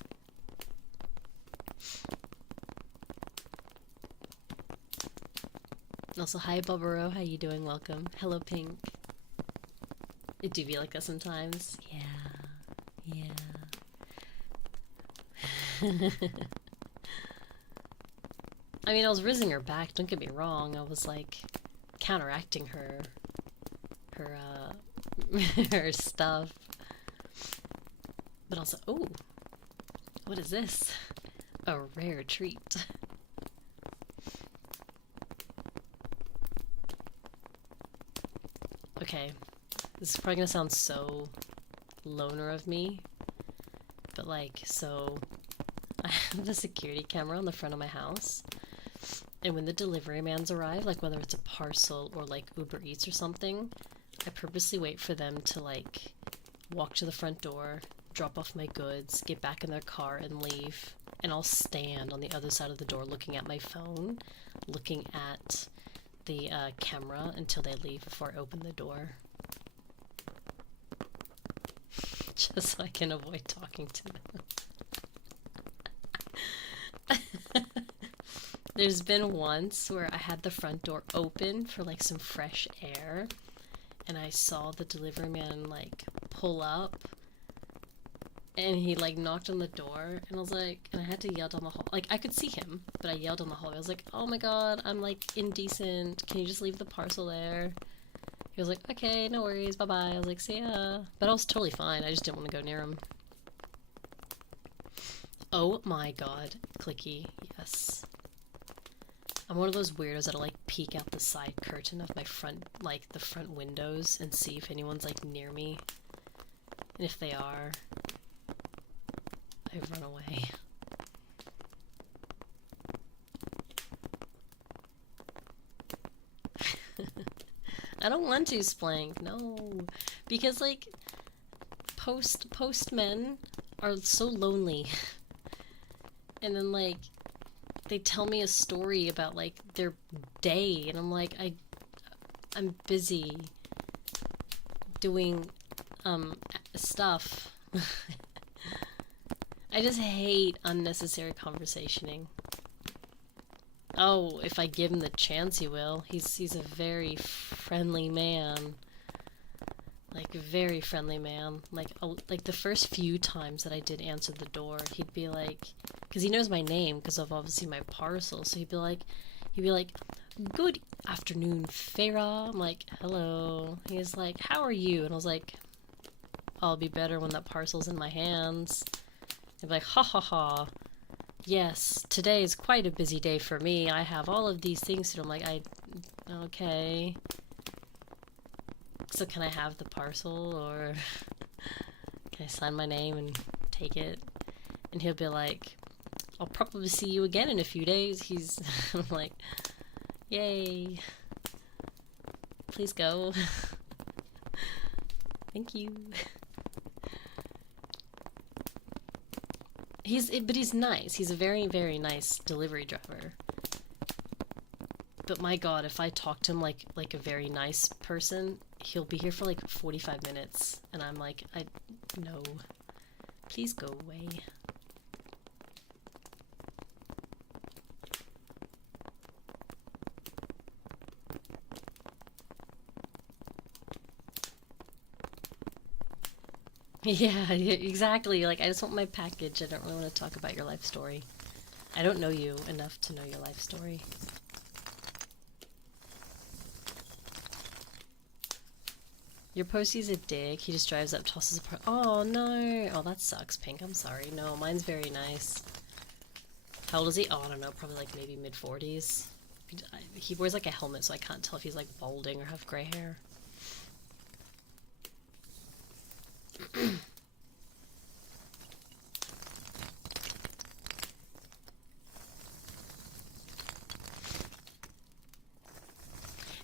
Also, hi Bobero, how you doing? Welcome. Hello Pink. It do be like that sometimes. Yeah. I mean, I was rizzing her back, don't get me wrong. I was like counteracting her her stuff. But also, oh, what is this? A rare treat. Okay, this is probably gonna sound so loner of me, but like, so I have a security camera on the front of my house, and when the delivery mans arrive, like whether it's a parcel or like Uber Eats or something, I purposely wait for them to like walk to the front door, drop off my goods, get back in their car and leave, and I'll stand on the other side of the door looking at my phone, looking at the camera until they leave before I open the door. Just so I can avoid talking to them. There's been once where I had the front door open for like some fresh air, and I saw the delivery man like pull up, and he like knocked on the door, and I was like, and I had to yell down the hall. Like I could see him, but I yelled down the hallway. I was like, oh my god, I'm like indecent. Can you just leave the parcel there? He was like, okay, no worries, bye bye. I was like, see ya. But I was totally fine. I just didn't want to go near him. Oh my god, clicky, yes. I'm one of those weirdos that'll like peek out the side curtain of my front, like the front windows, and see if anyone's like near me. And if they are, I run away. I don't want to splank, no. Because like postmen are so lonely. And then like they tell me a story about like their day, and I'm like, I'm busy doing stuff. I just hate unnecessary conversationing. Oh, if I give him the chance, he will. He's a very friendly man. Like, a very friendly man. Like the first few times that I did answer the door, he'd be like, because he knows my name because of obviously my parcel, so he'd be like, good afternoon, Feyre. I'm like, hello. He's like, how are you? And I was like, I'll be better when that parcel's in my hands. He'd be like, ha ha ha. Yes, today is quite a busy day for me. I have all of these things to do. I'm like, okay. So can I have the parcel, or can I sign my name and take it? And he'll be like, I'll probably see you again in a few days. I'm like, yay. Please go. Thank you. But he's nice. He's a very, very nice delivery driver. But my god, if I talk to him like a very nice person, he'll be here for like 45 minutes. And I'm like, no. Please go away. Yeah, exactly. Like, I just want my package. I don't really want to talk about your life story. I don't know you enough to know your life story. Your postie's a dick. He just drives up, tosses apart. Oh, no. Oh, that sucks, Pink. I'm sorry. No, mine's very nice. How old is he? Oh, I don't know. Probably like maybe mid-40s. He wears like a helmet, so I can't tell if he's like balding or have gray hair.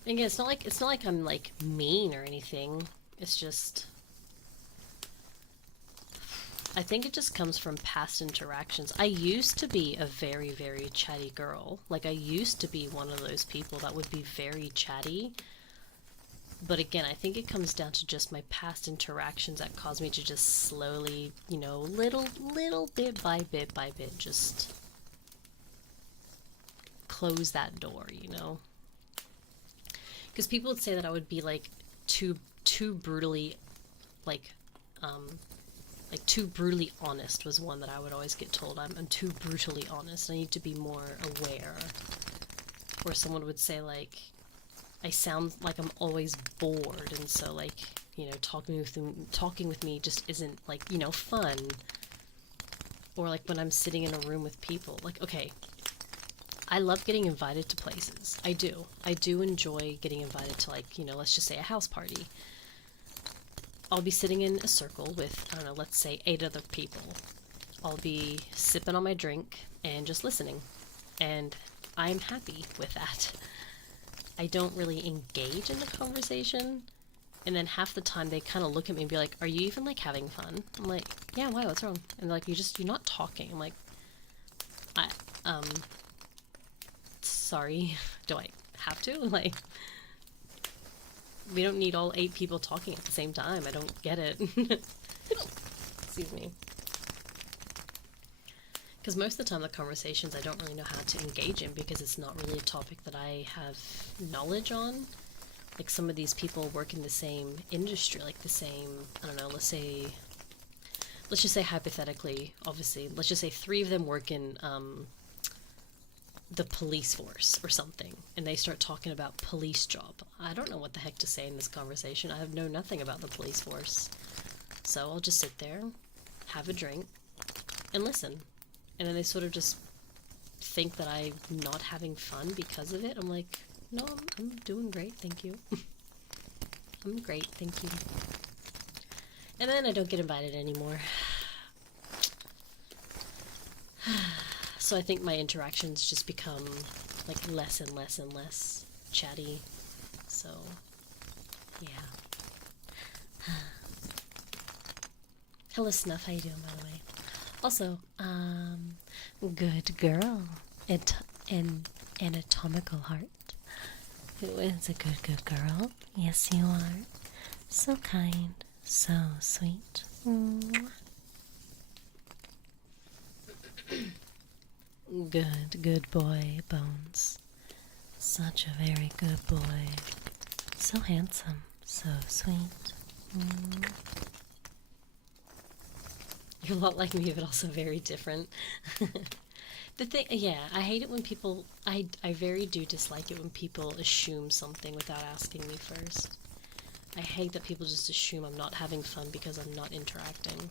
And again, it's not like I'm like mean or anything. It's just, I think it just comes from past interactions. I used to be a very, very chatty girl. Like, I used to be one of those people that would be very chatty. But again, I think it comes down to just my past interactions that caused me to just slowly, you know, little bit by bit by bit, just close that door, you know? Because people would say that I would be like too brutally, like too brutally honest was one that I would always get told. I'm too brutally honest. I need to be more aware. Or someone would say like, I sound like I'm always bored, and so like, you know, talking with me just isn't like, you know, fun. Or like when I'm sitting in a room with people, like, okay, I love getting invited to places. I do enjoy getting invited to, like, you know, let's just say a house party. I'll be sitting in a circle with, I don't know, let's say 8 other people. I'll be sipping on my drink and just listening. And I'm happy with that. I don't really engage in the conversation. And then half the time they kind of look at me and be like, are you even like having fun? I'm like, yeah, why? What's wrong? And they're like, you're not talking. I'm like, sorry, do I have to? Like, we don't need all 8 people talking at the same time. I don't get it. Excuse me. Because most of the time the conversations I don't really know how to engage in because it's not really a topic that I have knowledge on. like some of these people work in the same industry, like the same, I don't know, let's just say hypothetically, obviously, let's just say 3 of them work in the police force or something, and they start talking about police job. I don't know what the heck to say in this conversation. I know nothing about the police force. So I'll just sit there, have a drink, and listen. And then they sort of just think that I'm not having fun because of it. I'm like, no, I'm doing great, thank you. I'm great, thank you. And then I don't get invited anymore. So I think my interactions just become like less and less and less chatty. So, yeah. Hello Snuff, how you doing, by the way? Also, good girl. An anatomical heart. Who is a good girl? Yes, you are. So kind. So sweet. Good boy, Bones. Such a very good boy. So handsome. So sweet. You're a lot like me, but also very different. The thing, yeah, I hate it when people, I very do dislike it when people assume something without asking me first. I hate that people just assume I'm not having fun because I'm not interacting.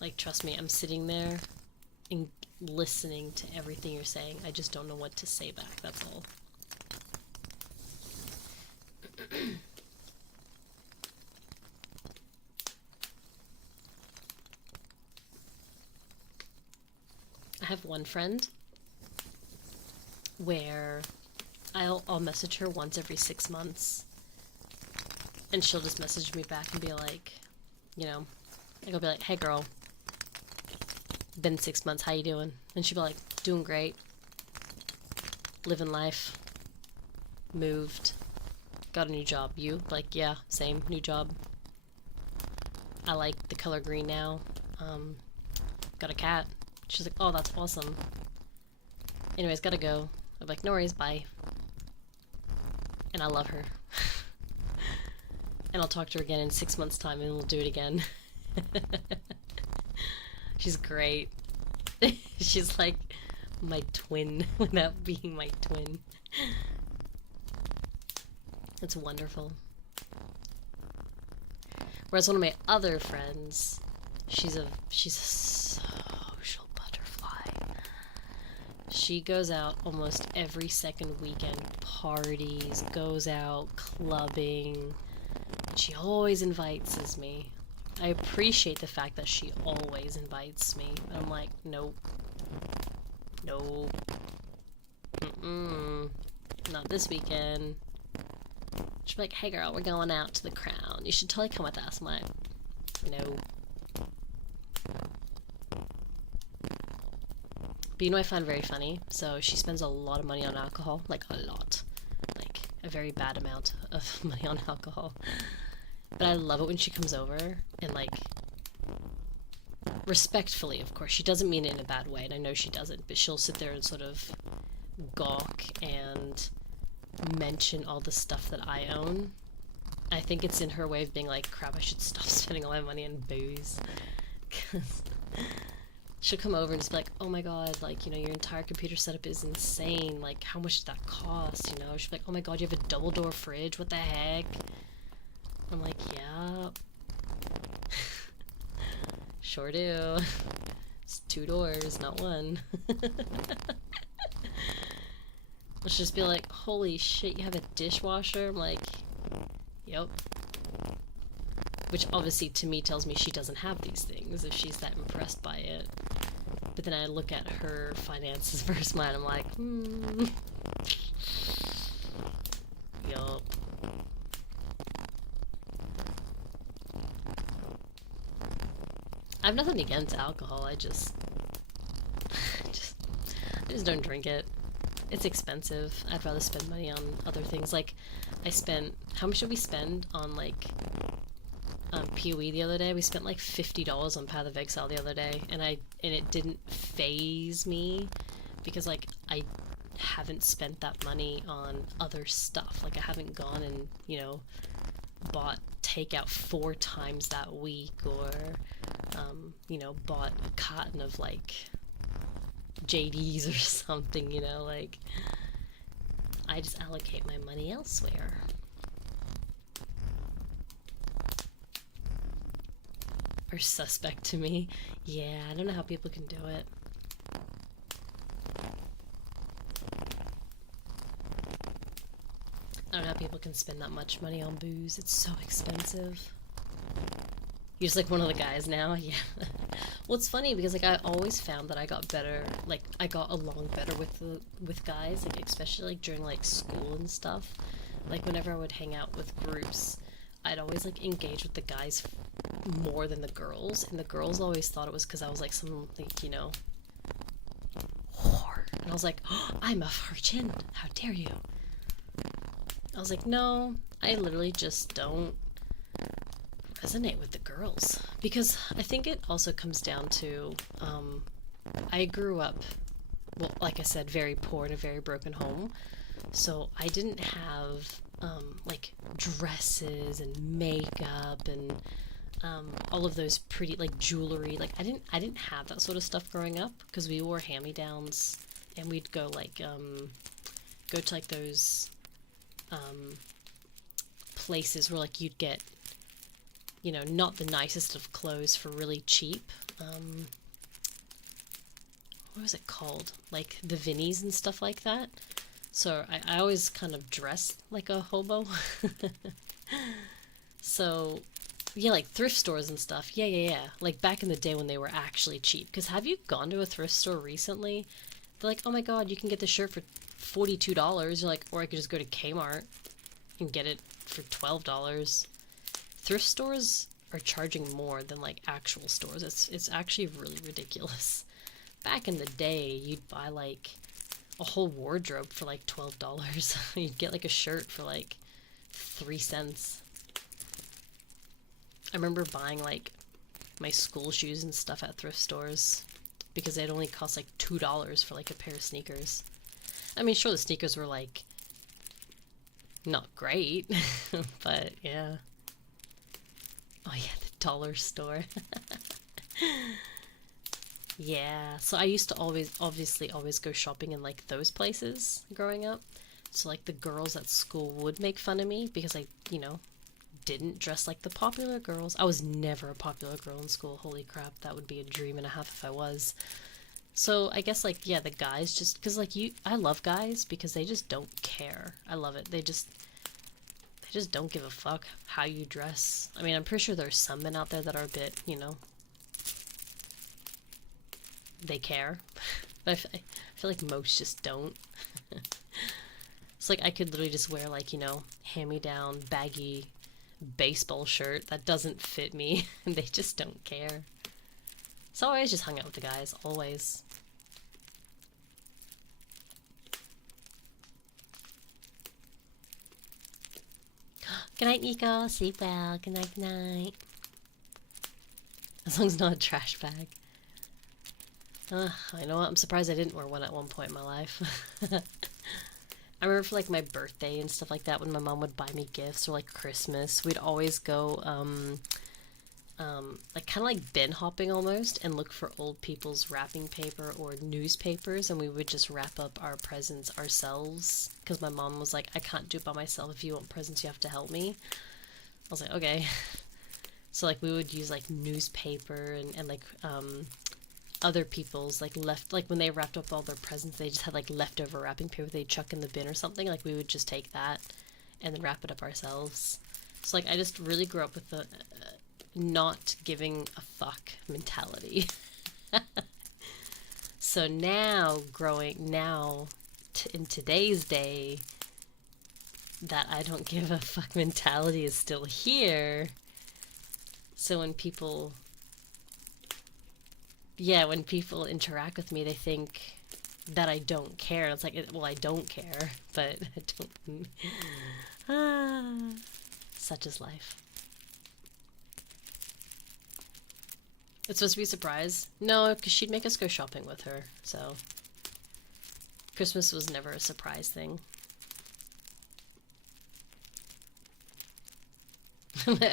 Like, trust me, I'm sitting there and listening to everything you're saying. I just don't know what to say back, that's all. I have one friend where I'll message her once every 6 months, and she'll just message me back and be like, you know, I'll be like, hey girl, been 6 months, how you doing? And she'll be like, doing great, living life, moved, got a new job. You? Like, yeah, same, new job. I like the color green now. Got a cat. She's like, oh, that's awesome. Anyways, gotta go. I'm like, no worries, bye. And I love her. And I'll talk to her again in 6 months' time and we'll do it again. She's great. She's like my twin without being my twin. It's wonderful. Whereas one of my other friends, she's a social butterfly. She goes out almost every second weekend, parties, goes out clubbing. She always invites me. I appreciate the fact that she always invites me, but I'm like, nope. Nope. Not this weekend. She'll be like, hey girl, we're going out to the Crown. You should totally come with us. I'm like, no. But you know what I find very funny? So she spends a lot of money on alcohol. Like, a lot. Like, a very bad amount of money on alcohol. But I love it when she comes over and, like, respectfully, of course. She doesn't mean it in a bad way, and I know she doesn't, but she'll sit there and sort of gawk and mention all the stuff that I own. I think it's in her way of being like, crap, I should stop spending all my money on booze. Because she'll come over and just be like, oh my god, like, you know, your entire computer setup is insane. Like, how much did that cost, you know? She'll be like, oh my god, you have a double door fridge, what the heck? I'm like, yeah. Sure do. It's 2 doors, not 1. Let's just be like, holy shit, you have a dishwasher? I'm like, yep. Which obviously to me tells me she doesn't have these things if she's that impressed by it. But then I look at her finances versus mine, I'm like, yup. I have nothing against alcohol, I just don't drink it. It's expensive. I'd rather spend money on other things. Like, I spent, how much did we spend on, like, PoE the other day? We spent like $50 on Path of Exile the other day, and it didn't phase me because, like, I haven't spent that money on other stuff. Like I haven't gone and, you know, bought takeout 4 times that week, or you know, bought a carton of like JDs or something, you know, like I just allocate my money elsewhere. Are suspect to me. Yeah, I don't know how people can do it. I don't know how people can spend that much money on booze. It's so expensive. You're just like one of the guys now? Yeah. Well, it's funny because like I always found that I got better, like I got along better with guys, like especially like during like school and stuff. Like whenever I would hang out with groups, I'd always like engage with the guys more than the girls, and the girls always thought it was because I was like some like, you know, whore. And I was like, oh, I'm a virgin. How dare you? I was like, no, I literally just don't resonate with the girls. Because I think it also comes down to, I grew up, well, like I said, very poor in a very broken home. So I didn't have, like, dresses and makeup and, all of those pretty, like, jewelry. Like, I didn't have that sort of stuff growing up, because we wore hand-me-downs, and we'd go, like, go to, like, those, places where like you'd get, you know, not the nicest of clothes for really cheap. What was it called? Like the Vinnies and stuff like that. So I always kind of dressed like a hobo. So yeah, like thrift stores and stuff. Yeah. Like back in the day when they were actually cheap. Because have you gone to a thrift store recently? They're like, oh my god, you can get the shirt for $42. You're like, or I could just go to Kmart and get it for $12. Thrift stores are charging more than like actual stores. It's actually really ridiculous. Back in the day, you'd buy like a whole wardrobe for like $12. You'd get like a shirt for like 3 cents. I remember buying like my school shoes and stuff at thrift stores because they'd only cost like $2 for like a pair of sneakers. I mean, sure, the sneakers were like not great, but yeah. Oh yeah, the dollar store. Yeah, so I used to obviously always go shopping in like those places growing up. So like the girls at school would make fun of me because I, you know, didn't dress like the popular girls. I was never a popular girl in school. Holy crap, that would be a dream and a half if I was. So I guess like, yeah, the guys just, because like I love guys because they just don't care. I love it. They just don't give a fuck how you dress. I mean, I'm pretty sure there's some men out there that are a bit, you know, they care. But I feel like most just don't. It's like I could literally just wear like, you know, hand-me-down, baggy baseball shirt that doesn't fit me, and they just don't care. So I always just hung out with the guys, always. Good night, Nico. Sleep well. Good night, good night. As long as it's not a trash bag. I know what? I'm surprised I didn't wear one at one point in my life. I remember for like my birthday and stuff like that, when my mom would buy me gifts, or like Christmas, we'd always go like kind of like bin hopping almost, and look for old people's wrapping paper or newspapers, and we would just wrap up our presents ourselves, because my mom was like, I can't do it by myself. If you want presents, you have to help me. I was like, okay. So like we would use like newspaper and like other people's like like when they wrapped up all their presents, they just had like leftover wrapping paper they'd chuck in the bin or something. Like we would just take that and then wrap it up ourselves. So like I just really grew up with the not giving a fuck mentality. So now in today's day, that I don't give a fuck mentality is still here. So when people interact with me, they think that I don't care. It's like, well, I don't care, but I don't. Such is life. It's supposed to be a surprise. No, because she'd make us go shopping with her, so. Christmas was never a surprise thing.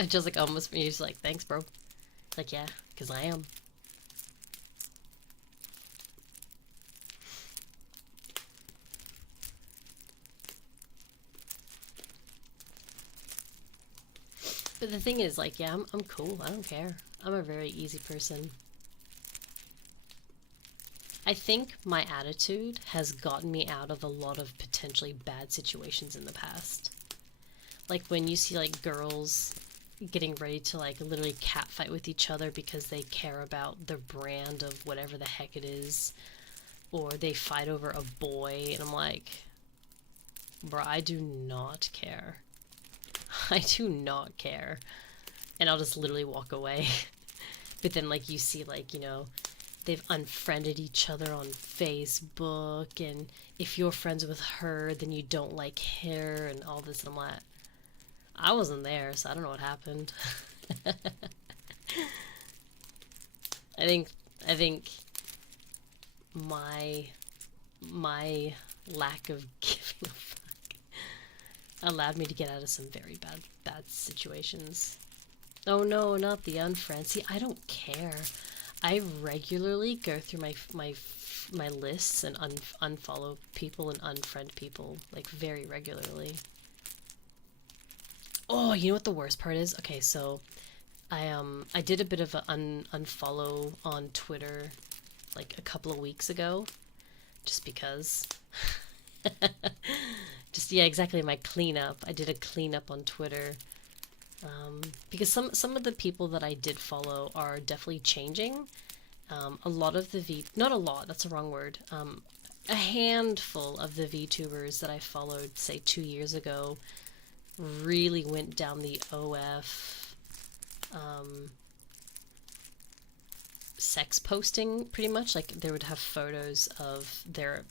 Just like almost me, just like, thanks, bro. Like, yeah, because I am. But the thing is, like, yeah, I'm cool. I don't care. I'm a very easy person. I think my attitude has gotten me out of a lot of potentially bad situations in the past. Like when you see like girls getting ready to like literally catfight with each other because they care about their brand of whatever the heck it is, or they fight over a boy, and I'm like, bro, I do not care. I do not care. And I'll just literally walk away. But then like you see like, you know, they've unfriended each other on Facebook, and if you're friends with her, then you don't like her, and all this, and I'm like, I wasn't there, so I don't know what happened. I think my lack of giving a fuck allowed me to get out of some very bad situations. Oh no, not the unfriend. See, I don't care. I regularly go through my lists and unfollow people and unfriend people, like, very regularly. Oh, you know what the worst part is? Okay, so I did a bit of an unfollow on Twitter like a couple of weeks ago, just because. Just, yeah, exactly, my cleanup. I did a cleanup on Twitter. Because some of the people that I did follow are definitely changing. A lot of the not a lot, that's the wrong word. A handful of the VTubers that I followed, say 2 years ago, really went down the OF sex posting, pretty much. Like, they would have photos of their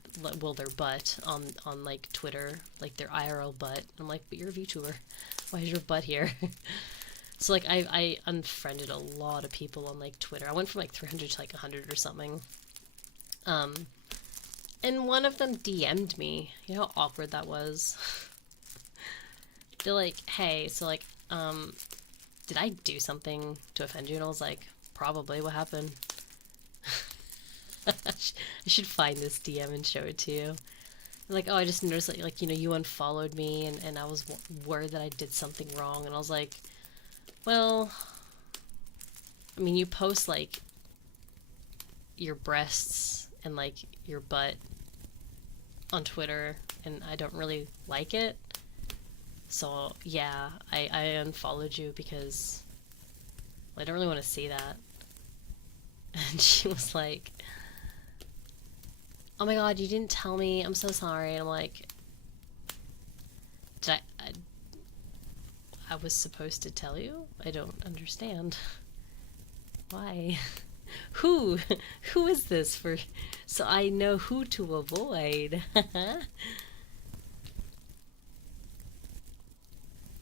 butt on like Twitter, like their IRL butt. I'm like, but you're a VTuber, why is your butt here? So like I unfriended a lot of people on like Twitter. I went from like 300 to like 100 or something. And one of them DM'd me. You know how awkward that was? They're like, hey, so like, did I do something to offend you? And I was like, probably. What happened? I should find this DM and show it to you. Like, oh, I just noticed that, like, you know, you unfollowed me, and I was worried that I did something wrong. And I was like, well, I mean, you post, like, your breasts and, like, your butt on Twitter, and I don't really like it. So, yeah, I unfollowed you because, well, I don't really want to see that. And she was like, oh my god, you didn't tell me, I'm so sorry. And I'm like, did I was supposed to tell you? I don't understand. Why? Who is this for? So I know who to avoid.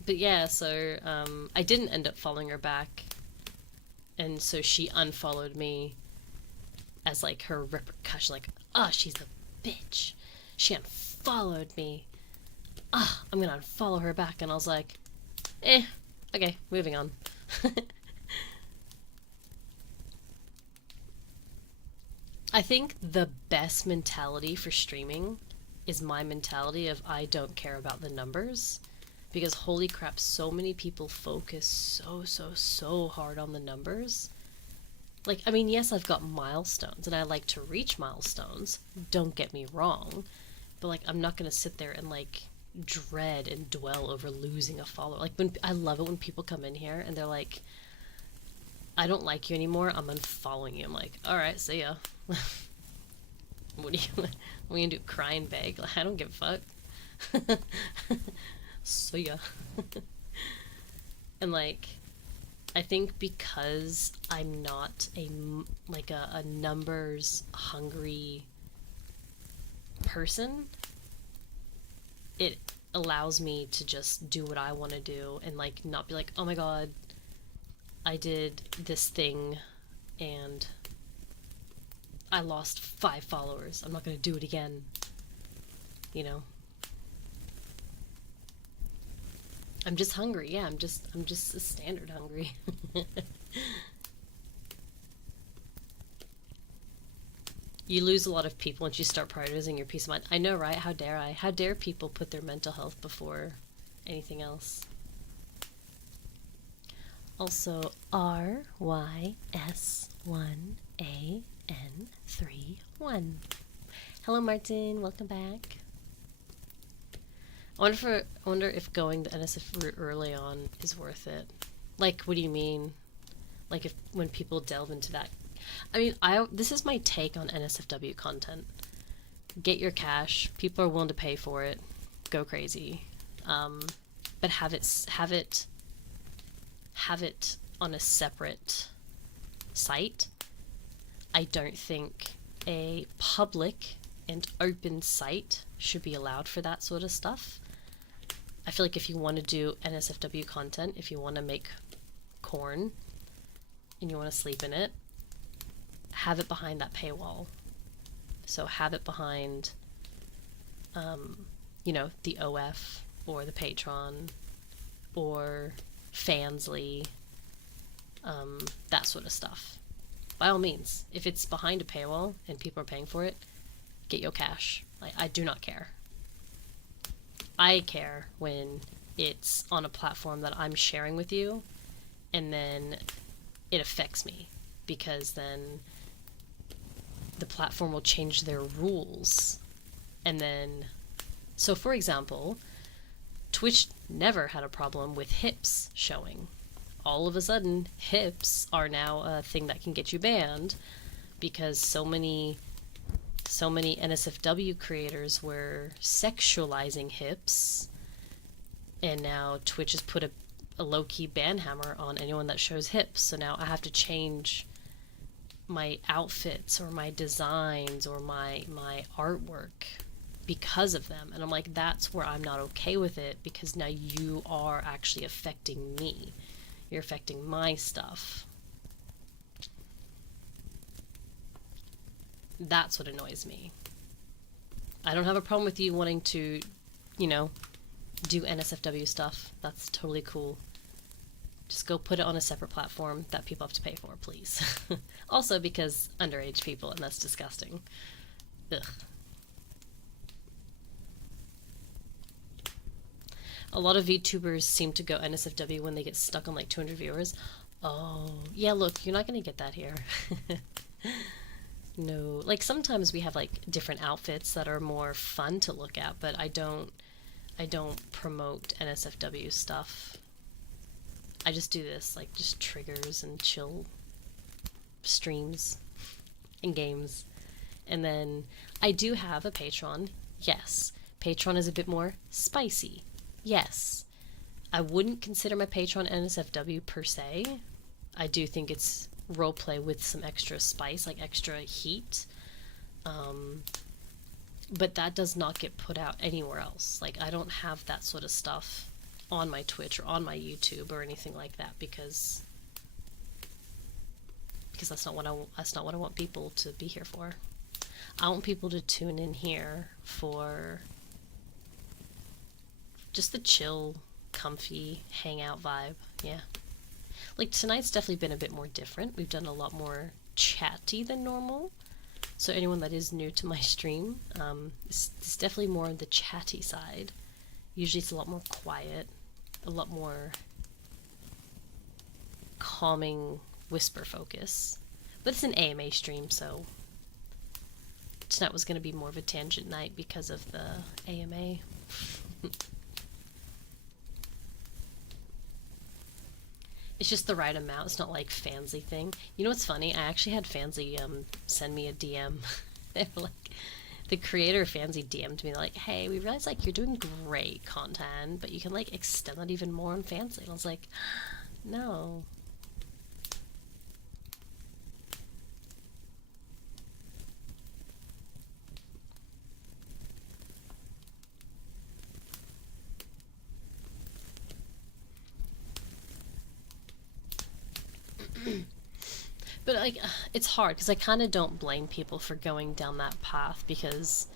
But yeah, so I didn't end up following her back, and so she unfollowed me as like her repercussion, like, oh, she's a bitch, she unfollowed me, I'm gonna unfollow her back. And I was like, okay, moving on. I think the best mentality for streaming is my mentality of I don't care about the numbers. Because holy crap, so many people focus so hard on the numbers. Like, I mean, yes, I've got milestones, and I like to reach milestones, don't get me wrong. But, like, I'm not gonna sit there and, like, dread and dwell over losing a follower. Like, I love it when people come in here and they're like, I don't like you anymore, I'm unfollowing you. I'm like, alright, see ya. What are you gonna do, cry and beg? Like, I don't give a fuck. So yeah. And like, I think because I'm not a numbers hungry person, it allows me to just do what I want to do and like not be like, oh my god, I did this thing and I lost 5 followers, I'm not gonna do it again. you know. I'm just hungry. Yeah, I'm just a standard hungry. You lose a lot of people once you start prioritizing your peace of mind. I know, right? How dare I? How dare people put their mental health before anything else? Also, RYS1AN31. Hello, Martin. Welcome back. I wonder if going the NSF route early on is worth it. Like, what do you mean? Like, if when people delve into that. I mean, this is my take on NSFW content. Get your cash. People are willing to pay for it. Go crazy. But have it on a separate site. I don't think a public and open site should be allowed for that sort of stuff. I feel like if you want to do NSFW content, if you want to make corn and you want to sleep in it, have it behind that paywall. So have it behind, you know, the OF or the Patreon or Fansly, that sort of stuff. By all means, if it's behind a paywall and people are paying for it, get your cash. I do not care. I care when it's on a platform that I'm sharing with you and then it affects me, because then the platform will change their rules. And then, so for example, Twitch never had a problem with hips showing. All of a sudden, hips are now a thing that can get you banned because so many NSFW creators were sexualizing hips, and now Twitch has put a low-key ban hammer on anyone that shows hips. So now I have to change my outfits or my designs or my artwork because of them. And I'm like, that's where I'm not okay with it, because now you are actually affecting me. You're affecting my stuff. That's what annoys me. I don't have a problem with you wanting to, you know, do NSFW stuff. That's totally cool. Just go put it on a separate platform that people have to pay for, please. Also because underage people, and that's disgusting. Ugh. A lot of VTubers seem to go NSFW when they get stuck on like 200 viewers. Oh, yeah, look, you're not going to get that here. No, like sometimes we have like different outfits that are more fun to look at, but I don't promote NSFW stuff. I just do this, like just triggers and chill streams and games. And then I do have a Patreon. Yes. Patreon is a bit more spicy. Yes. I wouldn't consider my Patreon NSFW per se. I do think it's roleplay with some extra spice, like extra heat. But that does not get put out anywhere else. Like, I don't have that sort of stuff on my Twitch or on my YouTube or anything like that, because that's not what I want people to be here for. I want people to tune in here for just the chill, comfy hangout vibe. Yeah. Like, tonight's definitely been a bit more different. We've done a lot more chatty than normal. So anyone that is new to my stream, it's definitely more on the chatty side. Usually it's a lot more quiet, a lot more calming whisper focus. But it's an AMA stream, so tonight was going to be more of a tangent night because of the AMA. It's just the right amount. It's not like Fansly thing. You know what's funny? I actually had Fansly send me a DM. They were like, the creator of Fansly DM'd me like, hey, we realize like you're doing great content, but you can like extend that even more on Fansly. And I was like, no. But like, it's hard because I kind of don't blame people for going down that path, because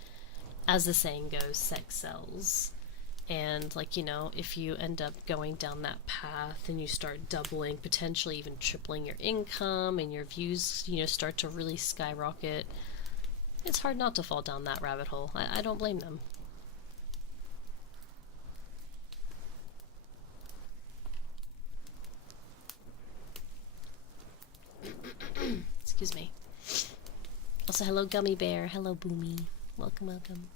as the saying goes, sex sells. And, like, you know, if you end up going down that path and you start doubling, potentially even tripling your income, and your views, you know, start to really skyrocket, it's hard not to fall down that rabbit hole. I don't blame them. Excuse me. Also, hello Gummy Bear. Hello Boomy. Welcome, welcome.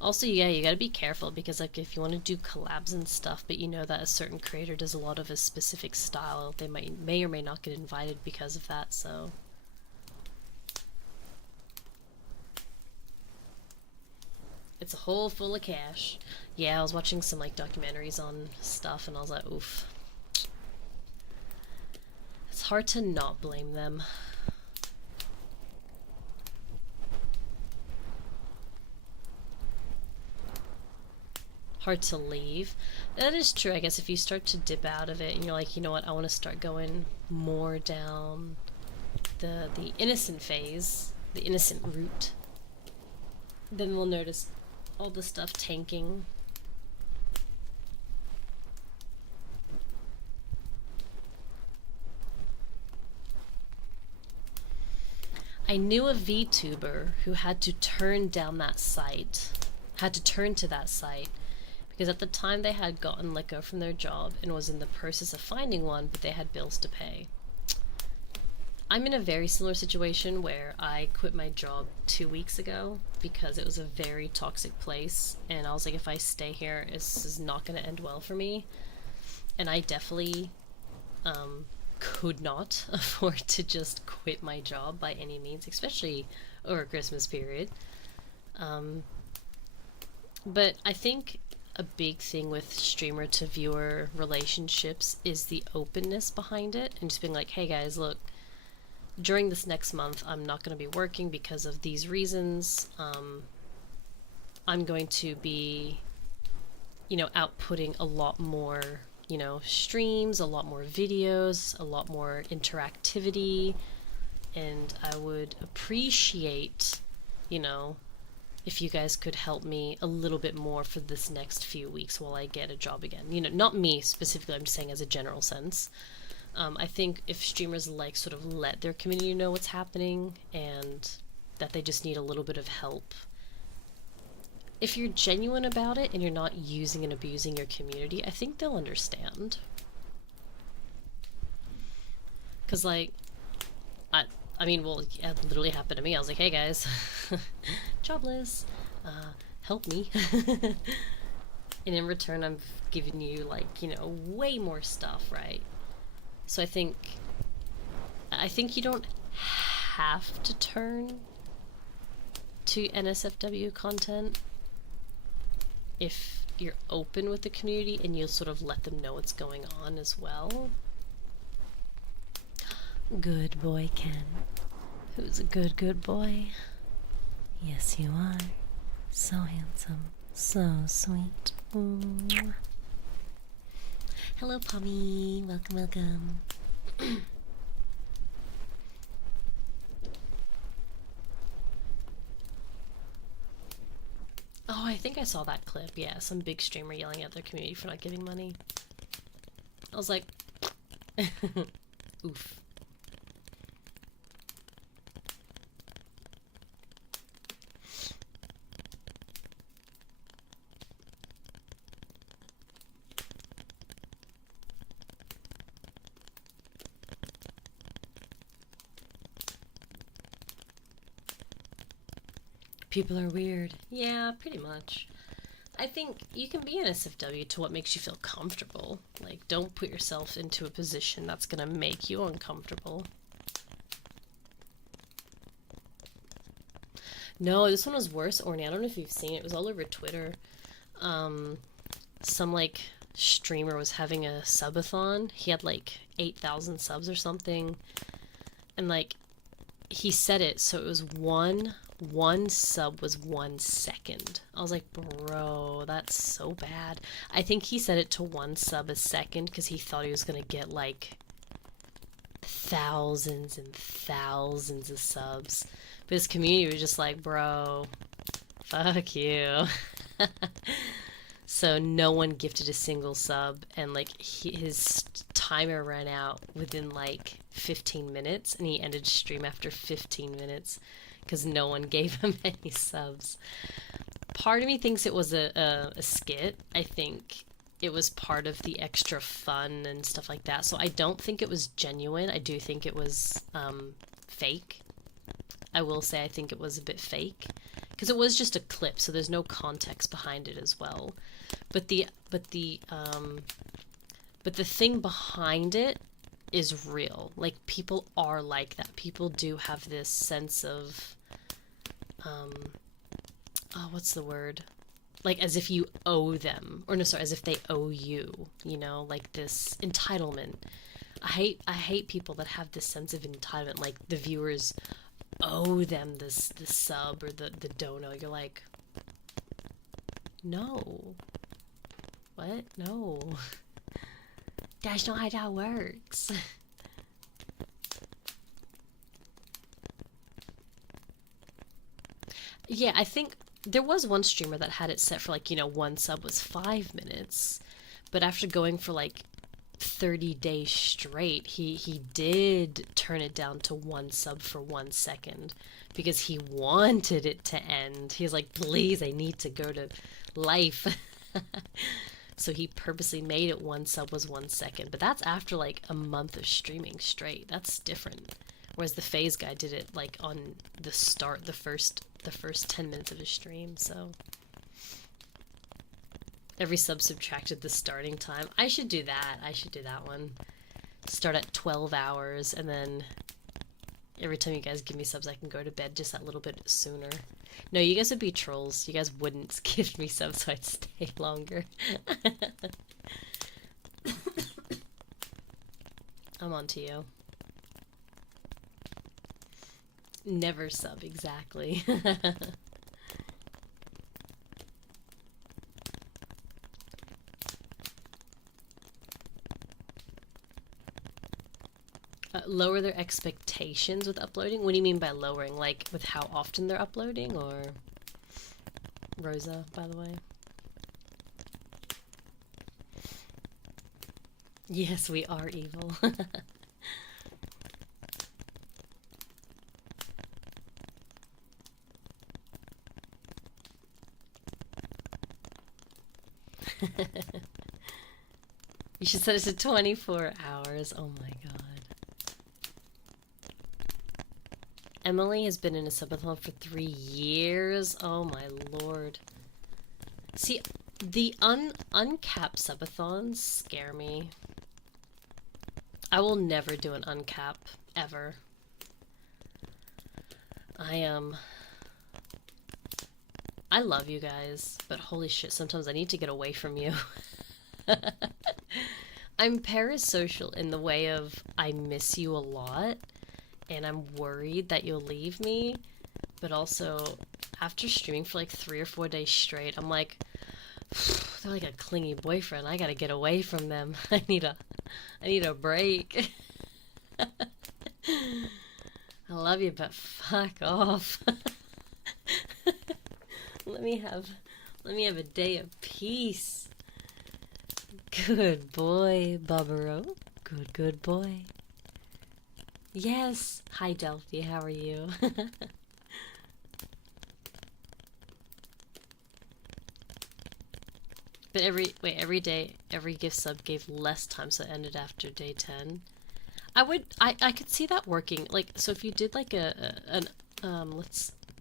Also, yeah, you gotta be careful because, like, if you want to do collabs and stuff, but you know that a certain creator does a lot of a specific style, they may or may not get invited because of that, so. It's a hole full of cash. Yeah, I was watching some, like, documentaries on stuff, and I was like, oof. It's hard to not blame them. Hard to leave. That is true, I guess, if you start to dip out of it and you're like, you know what, I want to start going more down the innocent phase, the innocent route, then we'll notice all the stuff tanking. I knew a VTuber who had to turn down that site, had to turn to that site, because at the time they had gotten let go from their job and was in the process of finding one, but they had bills to pay. I'm in a very similar situation where I quit my job 2 weeks ago because it was a very toxic place, and I was like, if I stay here, this is not going to end well for me. And I definitely could not afford to just quit my job by any means, especially over Christmas period. But I think a big thing with streamer to viewer relationships is the openness behind it, and just being like, hey guys, look, during this next month I'm not going to be working because of these reasons. I'm going to be, you know, outputting a lot more, you know, streams, a lot more videos, a lot more interactivity, and I would appreciate, you know, if you guys could help me a little bit more for this next few weeks while I get a job again. You know, not me specifically, I'm just saying as a general sense. I think if streamers like sort of let their community know what's happening and that they just need a little bit of help, if you're genuine about it and you're not using and abusing your community, I think they'll understand. Because, like, I mean, well, it literally happened to me. I was like, hey guys, jobless, help me. And in return, I'm giving you, like, you know, way more stuff, right? So I think you don't have to turn to NSFW content if you're open with the community and you'll sort of let them know what's going on as well. Good boy, Ken. Who's a good boy? Yes, you are. So handsome. So sweet. Ooh. Hello, Pommy. Welcome, welcome. Oh, I think I saw that clip. Yeah, some big streamer yelling at their community for not giving money. I was like, oof. People are weird. Yeah, pretty much. I think you can be an SFW to what makes you feel comfortable. Like, don't put yourself into a position that's gonna make you uncomfortable. No, this one was worse, Orny. I don't know if you've seen it. It was all over Twitter. Some, like, streamer was having a subathon. He had, like, 8,000 subs or something. And, like, he said it, so it was one sub was 1 second. I was like, bro, that's so bad. I think he set it to 1 sub a second because he thought he was gonna get like thousands and thousands of subs. But his community was just like, bro, fuck you. So no one gifted a single sub, and like his timer ran out within like 15 minutes, and he ended stream after 15 minutes because no one gave him any subs. Part of me thinks it was a skit. I think it was part of the extra fun and stuff like that. So I don't think it was genuine. I do think it was fake. I will say I think it was a bit fake because it was just a clip, so there's no context behind it as well. But the thing behind it is real. Like, people are like that. People do have this sense of oh, what's the word? Like, as if you owe them, or no, sorry, as if they owe you. You know, like this entitlement. I hate people that have this sense of entitlement. Like, the viewers owe them the sub or the dono. You're like, no. What? No. That's not how that works. Yeah, I think there was one streamer that had it set for like, one sub was 5 minutes. But after going for like 30 days straight, he did turn it down to 1 sub for 1 second because he wanted it to end. He's like, please, I need to go to life. So he purposely made it 1 sub was 1 second. But that's after like a month of streaming straight. That's different. Whereas the FaZe guy did it like on the start, the first 10 minutes of his stream. So every sub subtracted the starting time. I should do that. I should do that one. Start at 12 hours, and then every time you guys give me subs, I can go to bed just that little bit sooner. No, you guys would be trolls. You guys wouldn't give me subs, so I'd stay longer. I'm on to you. Never sub, exactly. Lower their expectations with uploading? What do you mean by lowering? Like, with how often they're uploading, or... Rosa, by the way? Yes, we are evil. You should set it to 24 hours. Oh my god. Emily has been in a subathon for 3 years. Oh my lord. See, the uncapped subathons scare me. I will never do an uncap, ever. I love you guys, but holy shit, sometimes I need to get away from you. I'm parasocial in the way of I miss you a lot, and I'm worried that you'll leave me, but also after streaming for like 3 or 4 days straight, I'm like, they're like a clingy boyfriend. I gotta get away from them. I need a break. I love you, but fuck off. Let me have a day of peace. Good boy, Barbaro. Good boy. Yes. Hi, Delphi. How are you? But every day, every gift sub gave less time, so it ended after day 10. I could see that working. Like, so if you did like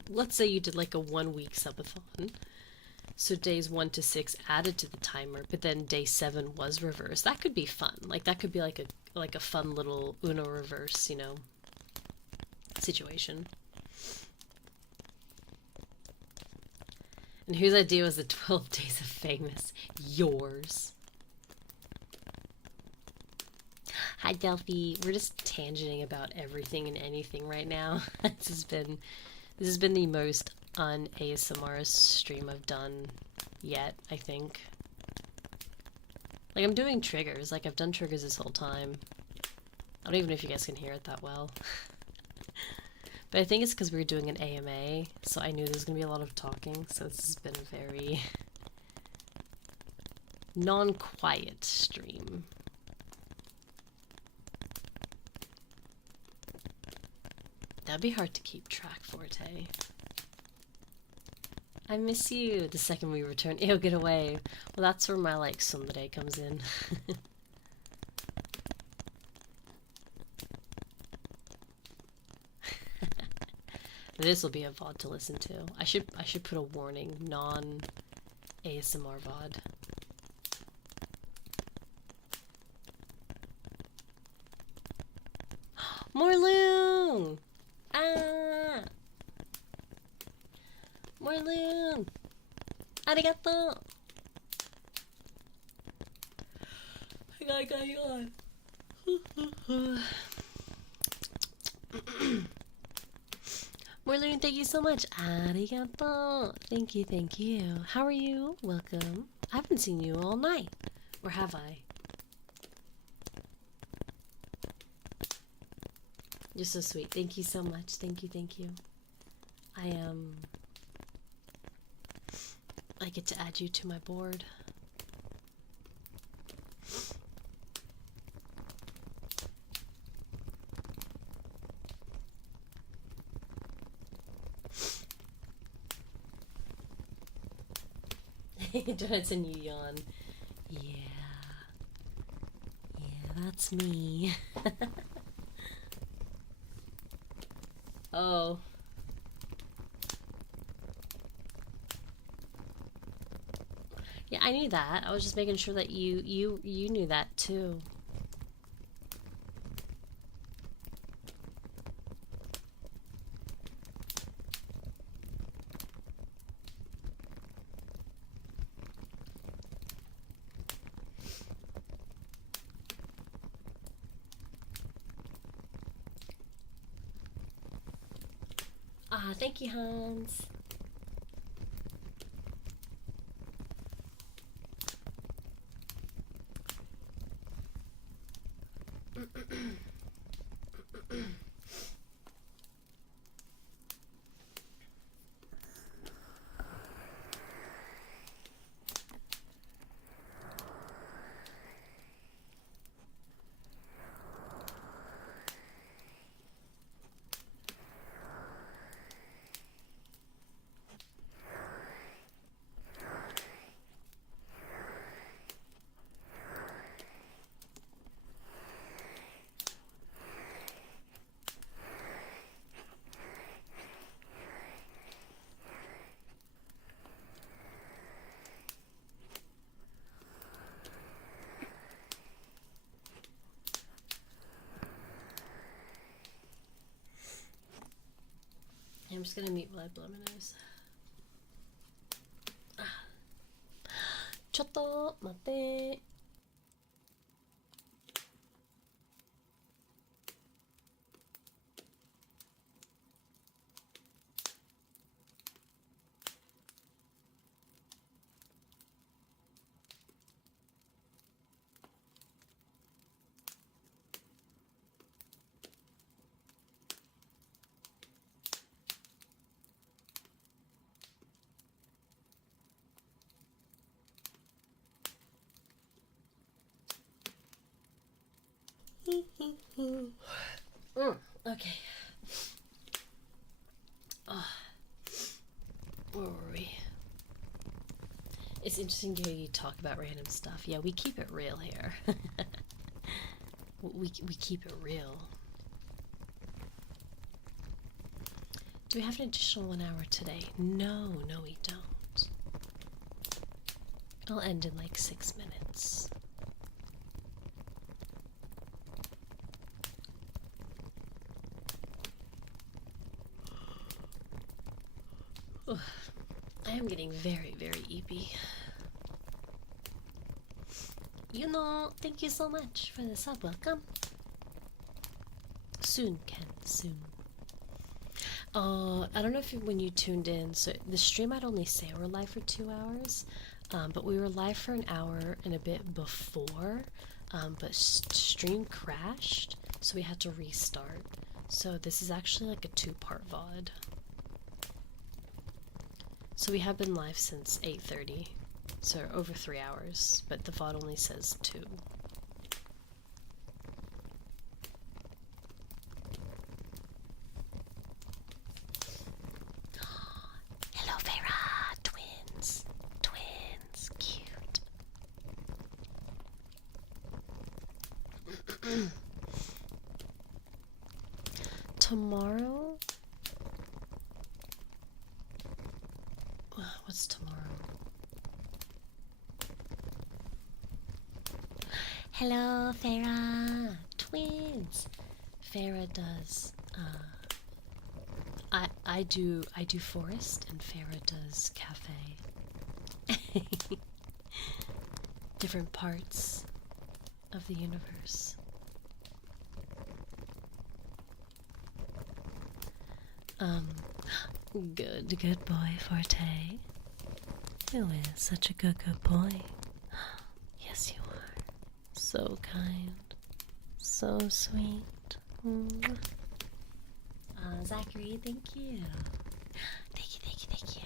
let's say you did like a 1 week subathon. So days 1 to 6 added to the timer, but then day 7 was reversed. That could be fun. Like, that could be like a fun little Uno reverse, you know, situation. And whose idea was the 12 days of famous? Yours. Hi, Delphi. We're just tangenting about everything and anything right now. This has been the most un-ASMR stream I've done yet, I think. Like, I'm doing triggers. Like, I've done triggers this whole time. I don't even know if you guys can hear it that well. But I think it's because we were doing an AMA, so I knew there was going to be a lot of talking, so this has been a very non-quiet stream. That'd be hard to keep track, Forte. I miss you the second we return. Ew, get away. Well, that's where my, like, tsundere comes in. This will be a VOD to listen to. I should put a warning, non-ASMR VOD. Morloon! Ah! Morloon! Arigato! Hang on. Morloon, thank you so much. Arigato. Thank you, thank you. How are you? Welcome. I haven't seen you all night. Or have I? You're so sweet. Thank you so much. Thank you, thank you. I get to add you to my board. Jonathan, you yawn. Yeah. Yeah, that's me. Oh. Yeah, I knew that. I was just making sure that you knew that too. Ah, thank you, Hans. I'm just gonna mute while I blow my nose. Chotto matte. Okay. Where were we? It's interesting to hear you talk about random stuff. Yeah, we keep it real here. we keep it real. Do we have an additional 1 hour today? No, we don't. I'll end in like 6 minutes. I am getting very, very eepy. You know, thank you so much for the sub. Welcome. Soon, Ken, soon. I don't know if when you tuned in, so the stream I'd only say we're live for 2 hours, but we were live for an hour and a bit before, but stream crashed, so we had to restart. So this is actually like a 2-part VOD. So we have been live since 8:30, so over 3 hours, but the VOD only says 2. Hello, Feyre! Twins! Twins! Cute! Tomorrow? What's tomorrow? Hello, Feyre! Twins! Feyre does, I do forest, and Feyre does cafe. Different parts of the universe. Good boy, Forte. You is such a good boy. Yes, you are. So kind. So sweet. Zachary, thank you. Thank you.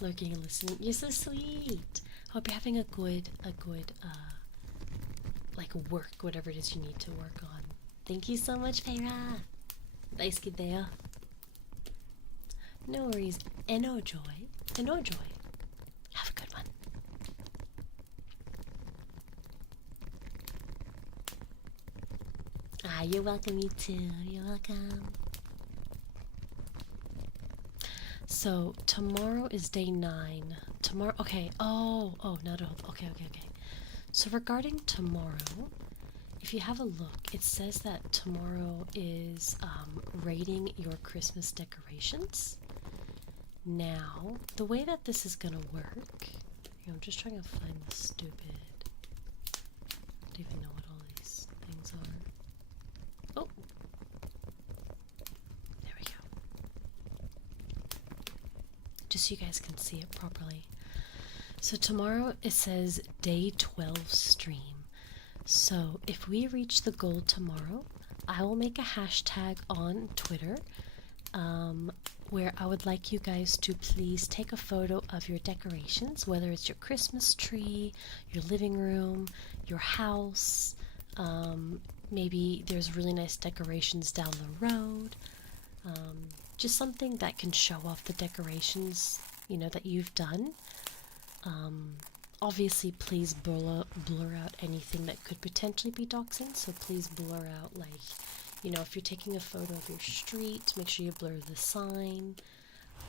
Lurking and listening. You're so sweet. Hope you're having a good, like work, whatever it is you need to work on. Thank you so much, Feyre. Daisuki deyo. No worries. Enjoy. Have a good one. You're welcome, you too. You're welcome. So tomorrow is day 9. Tomorrow, okay. Oh, no. Okay. So regarding tomorrow, if you have a look, it says that tomorrow is rating your Christmas decorations. Now, the way that this is gonna work, I'm just trying to find the stupid. I don't even know what all these things are. Oh, there we go. Just so you guys can see it properly. So tomorrow it says day 12 stream. So if we reach the goal tomorrow, I will make a hashtag on Twitter where I would like you guys to please take a photo of your decorations, whether it's your Christmas tree, your living room, your house, maybe there's really nice decorations down the road, just something that can show off the decorations, that you've done. Obviously, please blur out anything that could potentially be doxing, so please blur out, like, if you're taking a photo of your street, make sure you blur the sign.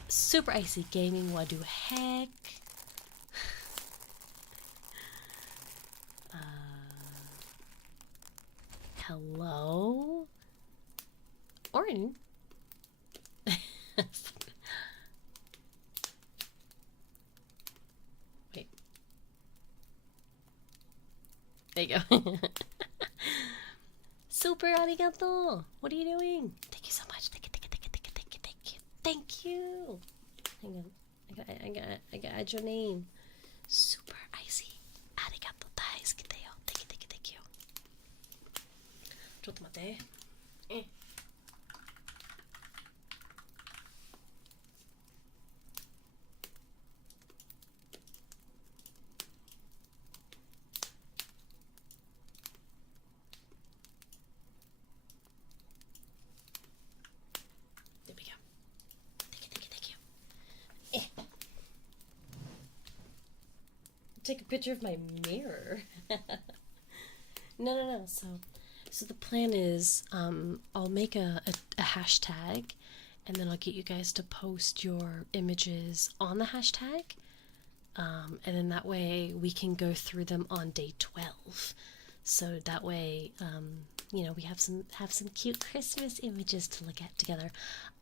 Super Icy Gaming, what do heck? Hello? Orin? Wait. There you go. Super arigato! What are you doing? Thank you so much. Thank you. Hang on. I gotta add your name. Super Icy. Arigato daisuki deyo. Thank you. ちょっと待って。There we go. Thank you. Take a picture of my mirror. No. So the plan is, I'll make a hashtag, and then I'll get you guys to post your images on the hashtag, and then that way we can go through them on day 12. So that way, we have some cute Christmas images to look at together.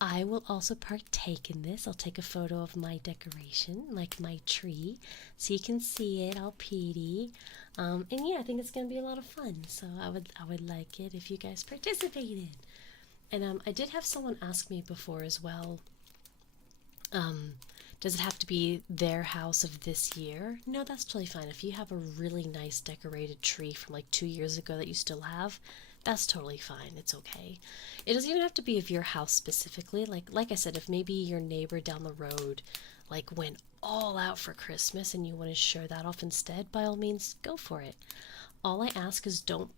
I will also partake in this. I'll take a photo of my decoration, like my tree, so you can see it all pretty. And yeah, I think it's gonna be a lot of fun. So I would like it if you guys participated. And I did have someone ask me before as well. Does it have to be their house of this year? No, that's totally fine. If you have a really nice decorated tree from like 2 years ago that you still have, that's totally fine. It's okay. It doesn't even have to be of your house specifically. Like I said, if maybe your neighbor down the road like went all out for Christmas and you want to show that off instead, by all means, go for it. All I ask is don't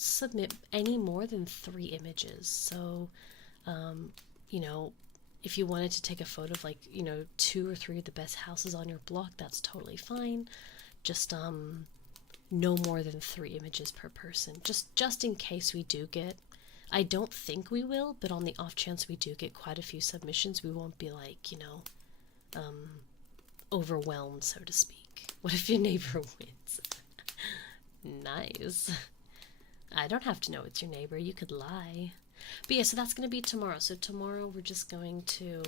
submit any more than 3 images. So, you know, if you wanted to take a photo of like, 2 or 3 of the best houses on your block, that's totally fine. Just no more than 3 images per person. Just in case we do get, I don't think we will, but on the off chance we do get quite a few submissions, we won't be like, overwhelmed, so to speak. What if your neighbor wins? Nice. I don't have to know it's your neighbor. You could lie. But yeah, so that's going to be tomorrow. So tomorrow we're just going to,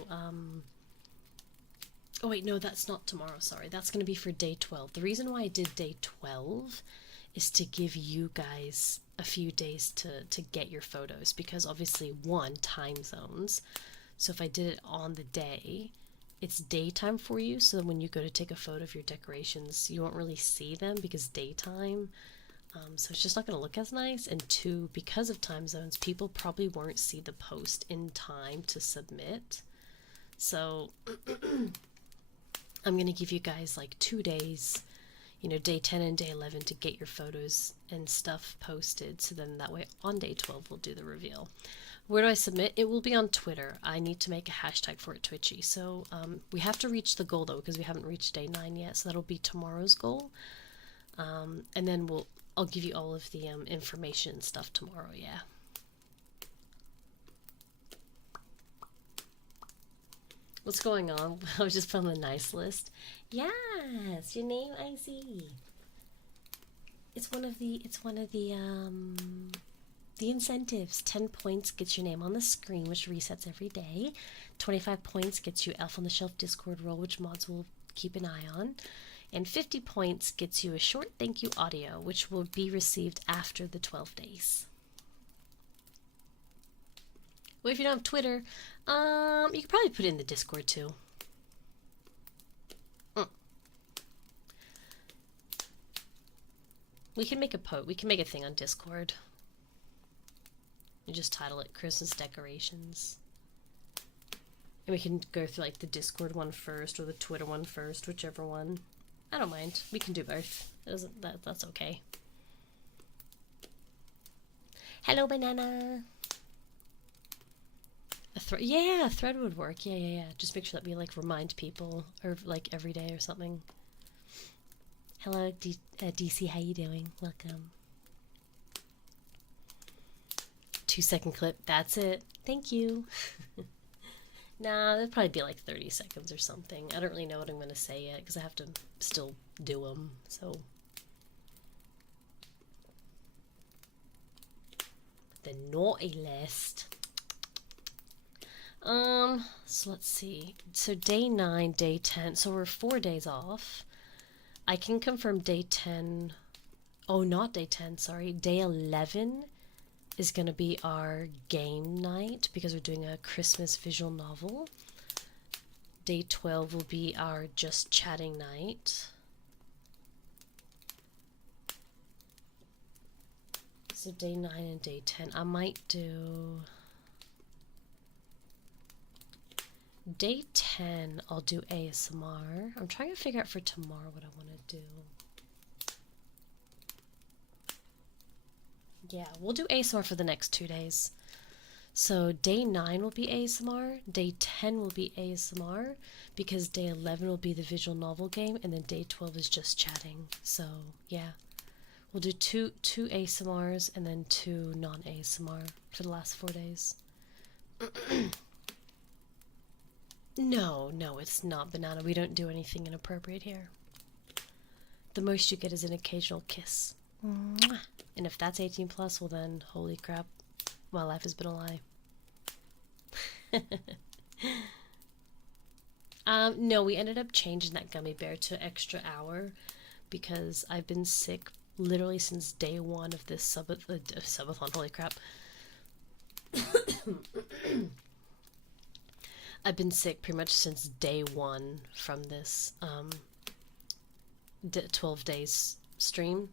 oh wait, no, that's not tomorrow, sorry. That's going to be for day 12. The reason why I did day 12 is to give you guys a few days to get your photos, because obviously, one, time zones. So if I did it on the day, it's daytime for you, so when you go to take a photo of your decorations, you won't really see them because daytime. So it's just not going to look as nice. And two, because of time zones, people probably won't see the post in time to submit. So I'm going to give you guys like 2 days, day 10 and day 11 to get your photos and stuff posted. So then that way on day 12 we'll do the reveal. Where do I submit? It will be on Twitter. I need to make a hashtag for it, Twitchy. So we have to reach the goal though, because we haven't reached day 9 yet. So that'll be tomorrow's goal. And then I'll give you all of the information and stuff tomorrow, yeah. What's going on? I was just from the nice list. Yes, your name I see. It's one of the incentives. 10 points gets your name on the screen, which resets every day. 25 points gets you Elf on the Shelf Discord role, which mods will keep an eye on. And 50 points gets you a short thank you audio, which will be received after the 12 days. Well, if you don't have Twitter, you could probably put it in the Discord too. We can make a thing on Discord. You just title it Christmas decorations. And we can go through like the Discord one first or the Twitter one first, whichever one. I don't mind. We can do both. That's okay. Hello, banana. A thread would work. Yeah. Just make sure that we like remind people, or like every day or something. Hello, DC. How you doing? Welcome. 2-second clip. That's it. Thank you. Nah, that'd probably be like 30 seconds or something. I don't really know what I'm going to say yet because I have to still do them, so. The naughty list. So let's see. So day 9, day 10. So we're 4 days off. I can confirm day 10. Oh, not day 10, sorry. Day 11 is going to be our game night because we're doing a Christmas visual novel. Day 12 will be our just chatting night. So day 9 and day 10. I might do... Day 10, I'll do ASMR. I'm trying to figure out for tomorrow what I want to do. Yeah, we'll do ASMR for the next 2 days. So day 9 will be ASMR, day 10 will be ASMR, because day 11 will be the visual novel game, and then day 12 is just chatting. So yeah, we'll do two ASMRs and then 2 non-ASMR for the last 4 days. No, it's not banana. We don't do anything inappropriate here. The most you get is an occasional kiss. Mwah. And if that's 18 plus, well then, holy crap, my life has been a lie. No, we ended up changing that gummy bear to extra hour because I've been sick literally since day 1 of this subathon, holy crap. I've been sick pretty much since day one from this 12 days stream.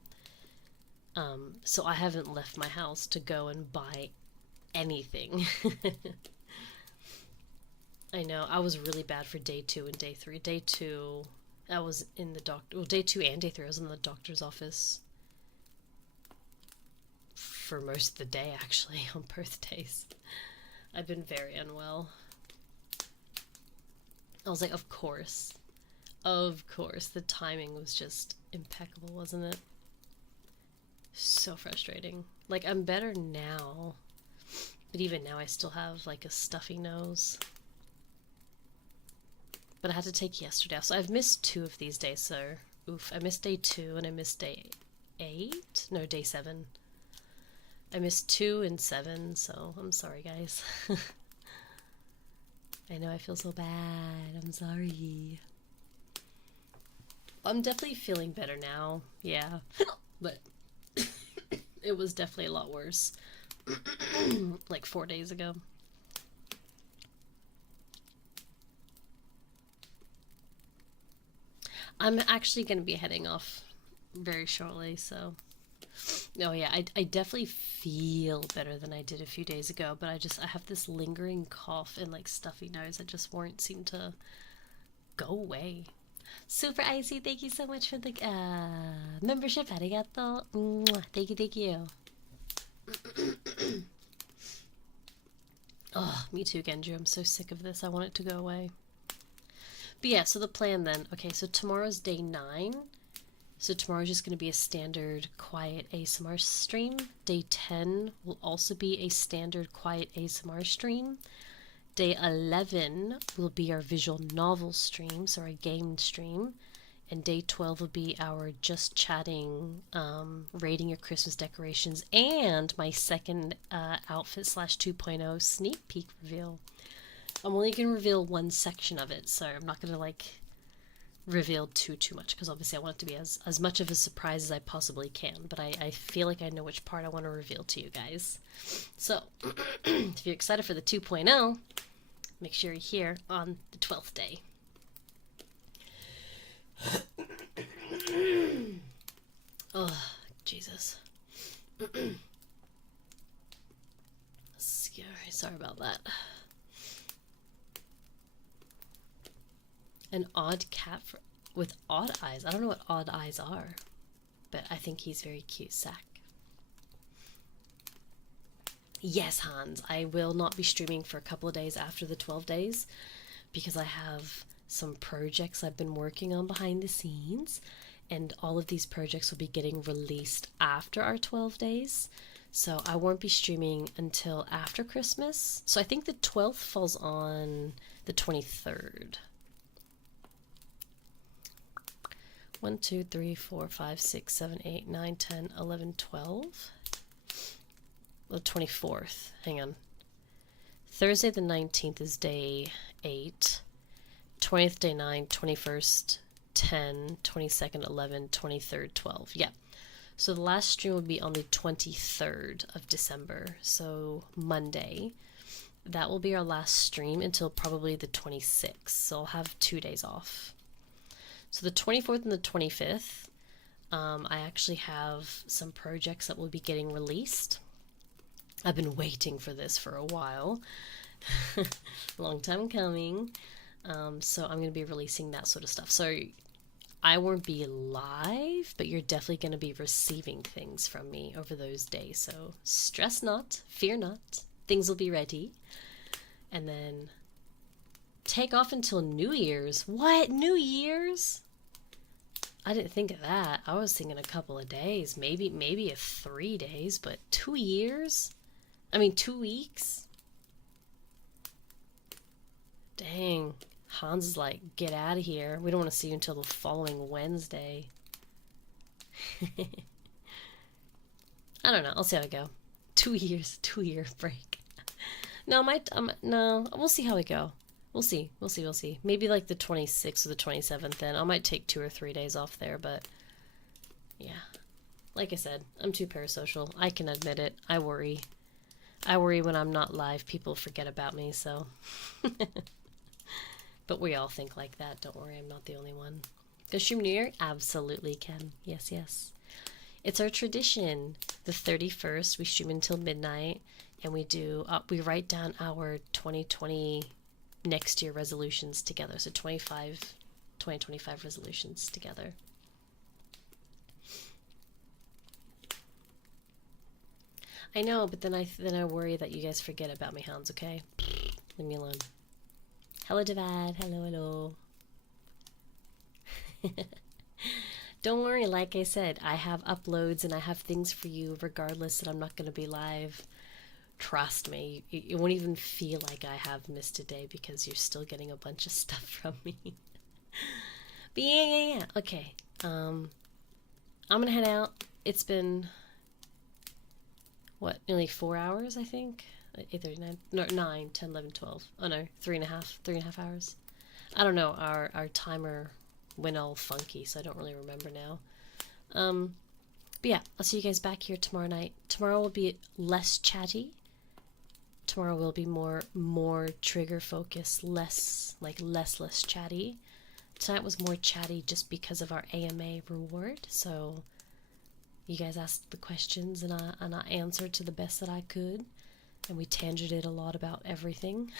So I haven't left my house to go and buy anything. I know, I was really bad for day 2 and day 3. Day 2, I was in the doctor. Well, day 2 and day 3, I was in the doctor's office for most of the day, actually, on birthdays. I've been very unwell. I was like, of course. Of course. The timing was just impeccable, wasn't it? So frustrating. Like, I'm better now, but even now I still have like a stuffy nose. But I had to take yesterday off, so I've missed 2 of these days, so oof. I missed day 2 and I missed day 8? No, day 7. I missed 2 and 7, so I'm sorry, guys. I know I feel so bad. I'm sorry. I'm definitely feeling better now, yeah. But it was definitely a lot worse like 4 days ago. I'm actually going to be heading off very shortly, so... Oh yeah, I definitely feel better than I did a few days ago, but I have this lingering cough and like stuffy nose that just won't seem to go away. Super Icy, thank you so much for the membership. Arigato. Mwah. Thank you, thank you. Oh, me too, Genju. I'm so sick of this. I want it to go away. But yeah, so the plan then. Okay, so tomorrow's day 9. So tomorrow's just going to be a standard quiet ASMR stream. Day 10 will also be a standard quiet ASMR stream. Day 11 will be our visual novel stream, so our game stream. And day 12 will be our just chatting, rating your Christmas decorations, and my second outfit / 2.0 sneak peek reveal. I'm only going to reveal one section of it, so I'm not going to like reveal too much, because obviously I want it to be as much of a surprise as I possibly can, but I feel like I know which part I want to reveal to you guys. So if you're excited for the 2.0, make sure you're here on the 12th day. Oh, Jesus. Scary. Sorry about that. An odd cat with odd eyes. I don't know what odd eyes are, but I think he's very cute, Sack. Yes, Hans, I will not be streaming for a couple of days after the 12 days because I have some projects I've been working on behind the scenes, and all of these projects will be getting released after our 12 days. So I won't be streaming until after Christmas. So I think the 12th falls on the 23rd. 1, 2, 3, 4, 5, 6, 7, 8, 9, 10, 11, 12. The 24th. Hang on. Thursday the 19th is day 8. 20th, day 9. 21st, 10. 22nd, 11. 23rd, 12. Yeah. So the last stream will be on the 23rd of December. So Monday. That will be our last stream until probably the 26th. So I'll have 2 days off. So the 24th and the 25th, I actually have some projects that will be getting released. I've been waiting for this for a while. Long time coming. So I'm going to be releasing that sort of stuff. So I won't be live, but you're definitely going to be receiving things from me over those days. So stress not, fear not. Things will be ready. And then take off until New Year's. What? New Year's? I didn't think of that. I was thinking a couple of days, maybe 3 days, but 2 years? I mean, 2 weeks? Dang. Hans is like, get out of here. We don't want to see you until the following Wednesday. I don't know. I'll see how I go. 2 years, 2-year break. No, no, we'll see how we go. We'll see. Maybe like the 26th or the 27th then. I might take 2 or 3 days off there, but yeah. Like I said, I'm too parasocial. I can admit it. I worry. When I'm not live, people forget about me, so. But we all think like that. Don't worry, I'm not the only one. Does stream New Year? Absolutely can. Yes, yes. It's our tradition. The 31st, we stream until midnight, and we do, we write down our 2020 next year resolutions together. So 2025 resolutions together. I know, but then I worry that you guys forget about my hounds, okay? Leave me alone. Hello, Divad. Hello, hello. Don't worry, like I said, I have uploads and I have things for you regardless that I'm not going to be live. Trust me, it won't even feel like I have missed a day because you're still getting a bunch of stuff from me. But yeah. Okay. I'm going to head out. It's been, what, nearly 4 hours, I think? 8:39, no, 9, 10, 11, 12. Oh no, 3.5 hours. I don't know, our timer went all funky, so I don't really remember now. But yeah, I'll see you guys back here tomorrow night. Tomorrow will be less chatty. Tomorrow will be more trigger focused, less chatty. Tonight was more chatty just because of our AMA reward. So you guys asked the questions and I answered to the best that I could, and we tangented a lot about everything.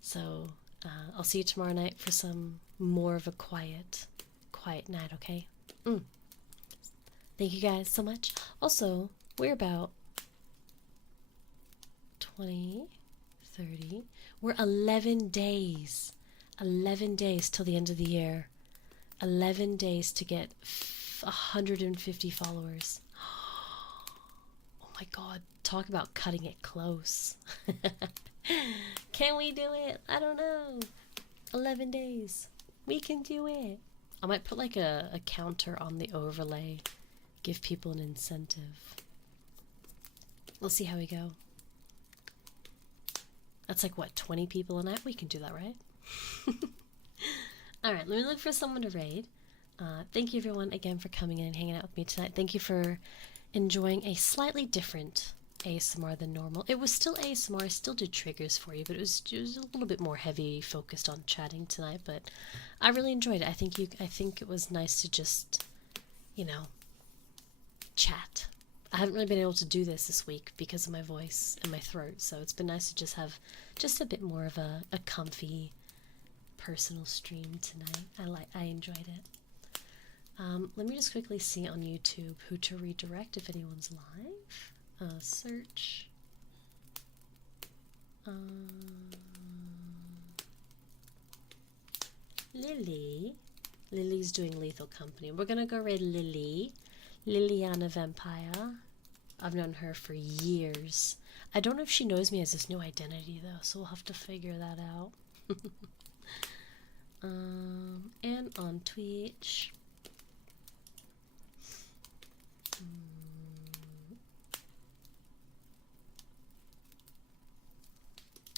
So I'll see you tomorrow night for some more of a quiet night, okay? Thank you guys so much. Also, we're about 20, 30. We're 11 days. 11 days till the end of the year. 11 days to get 150 followers. Oh my god, talk about cutting it close. Can we do it? I don't know. 11 days. We can do it. I might put like a counter on the overlay. Give people an incentive. We'll see how we go. That's like, what, 20 people a night? We can do that, right? Alright, let me look for someone to raid. Thank you everyone again for coming in and hanging out with me tonight. Thank you for enjoying a slightly different ASMR than normal. It was still ASMR, I still did triggers for you, but it was a little bit more heavy focused on chatting tonight, but I really enjoyed it. I think it was nice to just, you know, chat. I haven't really been able to do this week because of my voice and my throat, so it's been nice to just have just a bit more of a comfy personal stream tonight. I enjoyed it. Let me just quickly see on YouTube who to redirect if anyone's live. Search. Lily. Lily's doing Lethal Company. We're gonna go raid Lily. Liliana Vampire. I've known her for years. I don't know if she knows me as this new identity though, so we'll have to figure that out. And on Twitch.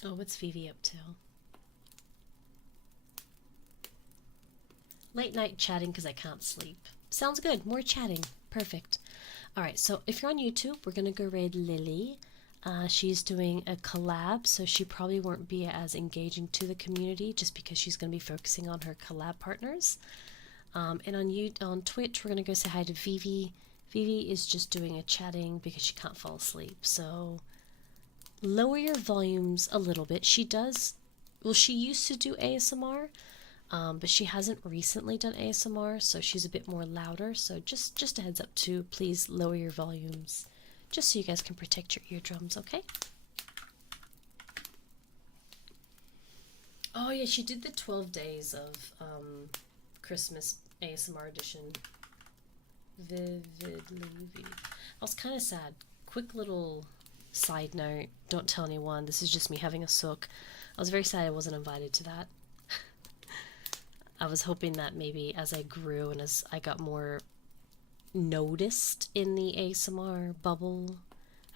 Oh, what's Vivi up to? Late night chatting because I can't sleep. Sounds good. More chatting. Perfect. Alright, so if you're on YouTube, we're going to go raid Lily. She's doing a collab, so she probably won't be as engaging to the community just because she's going to be focusing on her collab partners. And on Twitch, we're going to go say hi to Vivi. Vivi is just doing a chatting because she can't fall asleep. So lower your volumes a little bit. She used to do ASMR, but she hasn't recently done ASMR, so she's a bit more louder. So just a heads up too, please lower your volumes, just so you guys can protect your eardrums, okay? Oh yeah, she did the 12 days of Christmas ASMR edition. Vividly. I was kind of sad. Quick little side note, don't tell anyone, this is just me having a sook. I was very sad I wasn't invited to that. I was hoping that maybe as I grew and as I got more noticed in the ASMR bubble,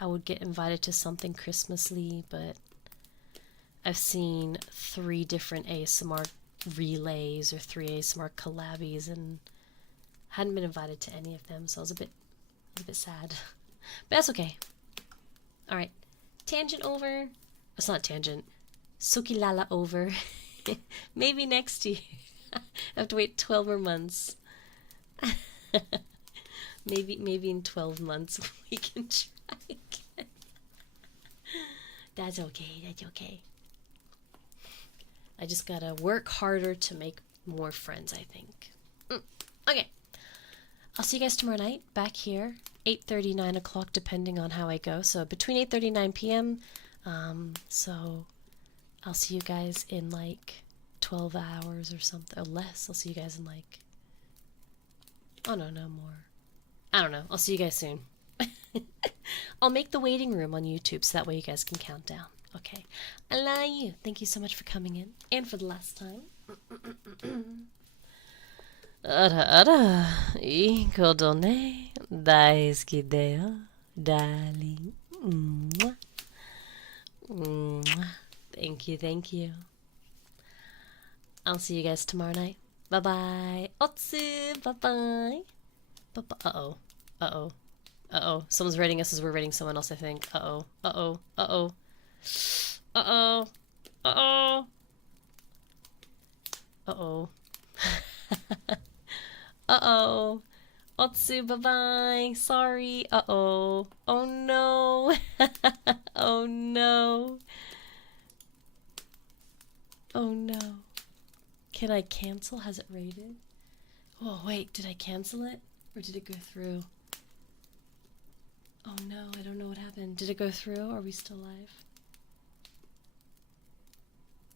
I would get invited to something Christmassy, but I've seen 3 different ASMR relays or 3 ASMR collabs and hadn't been invited to any of them, so I was a bit sad. But that's okay. Alright, tangent over. It's not tangent. Sukilala over. Maybe next year. I have to wait 12 more months. maybe in 12 months we can try again. That's okay. I just gotta work harder to make more friends, I think. Okay. I'll see you guys tomorrow night back here, 8:30, 9 o'clock, depending on how I go. So between 8:30 and 9 p.m. So I'll see you guys in like 12 hours or something, or less. I'll see you guys in like, oh no, no more. I don't know. I'll see you guys soon. I'll make the waiting room on YouTube so that way you guys can count down. Okay. I love you. Thank you so much for coming in. And for the last time. Ara, I kodone daisuki deyo, darling. Thank you. I'll see you guys tomorrow night. Bye-bye. Otsu, bye-bye. Uh-oh. Someone's rating us as we're rating someone else, I think. Uh-oh. Otsu, bye-bye. Sorry. Oh no. Oh no. Can I cancel? Has it rated? Oh, wait. Did I cancel it? Or did it go through? Oh no, I don't know what happened. Did it go through? Are we still live?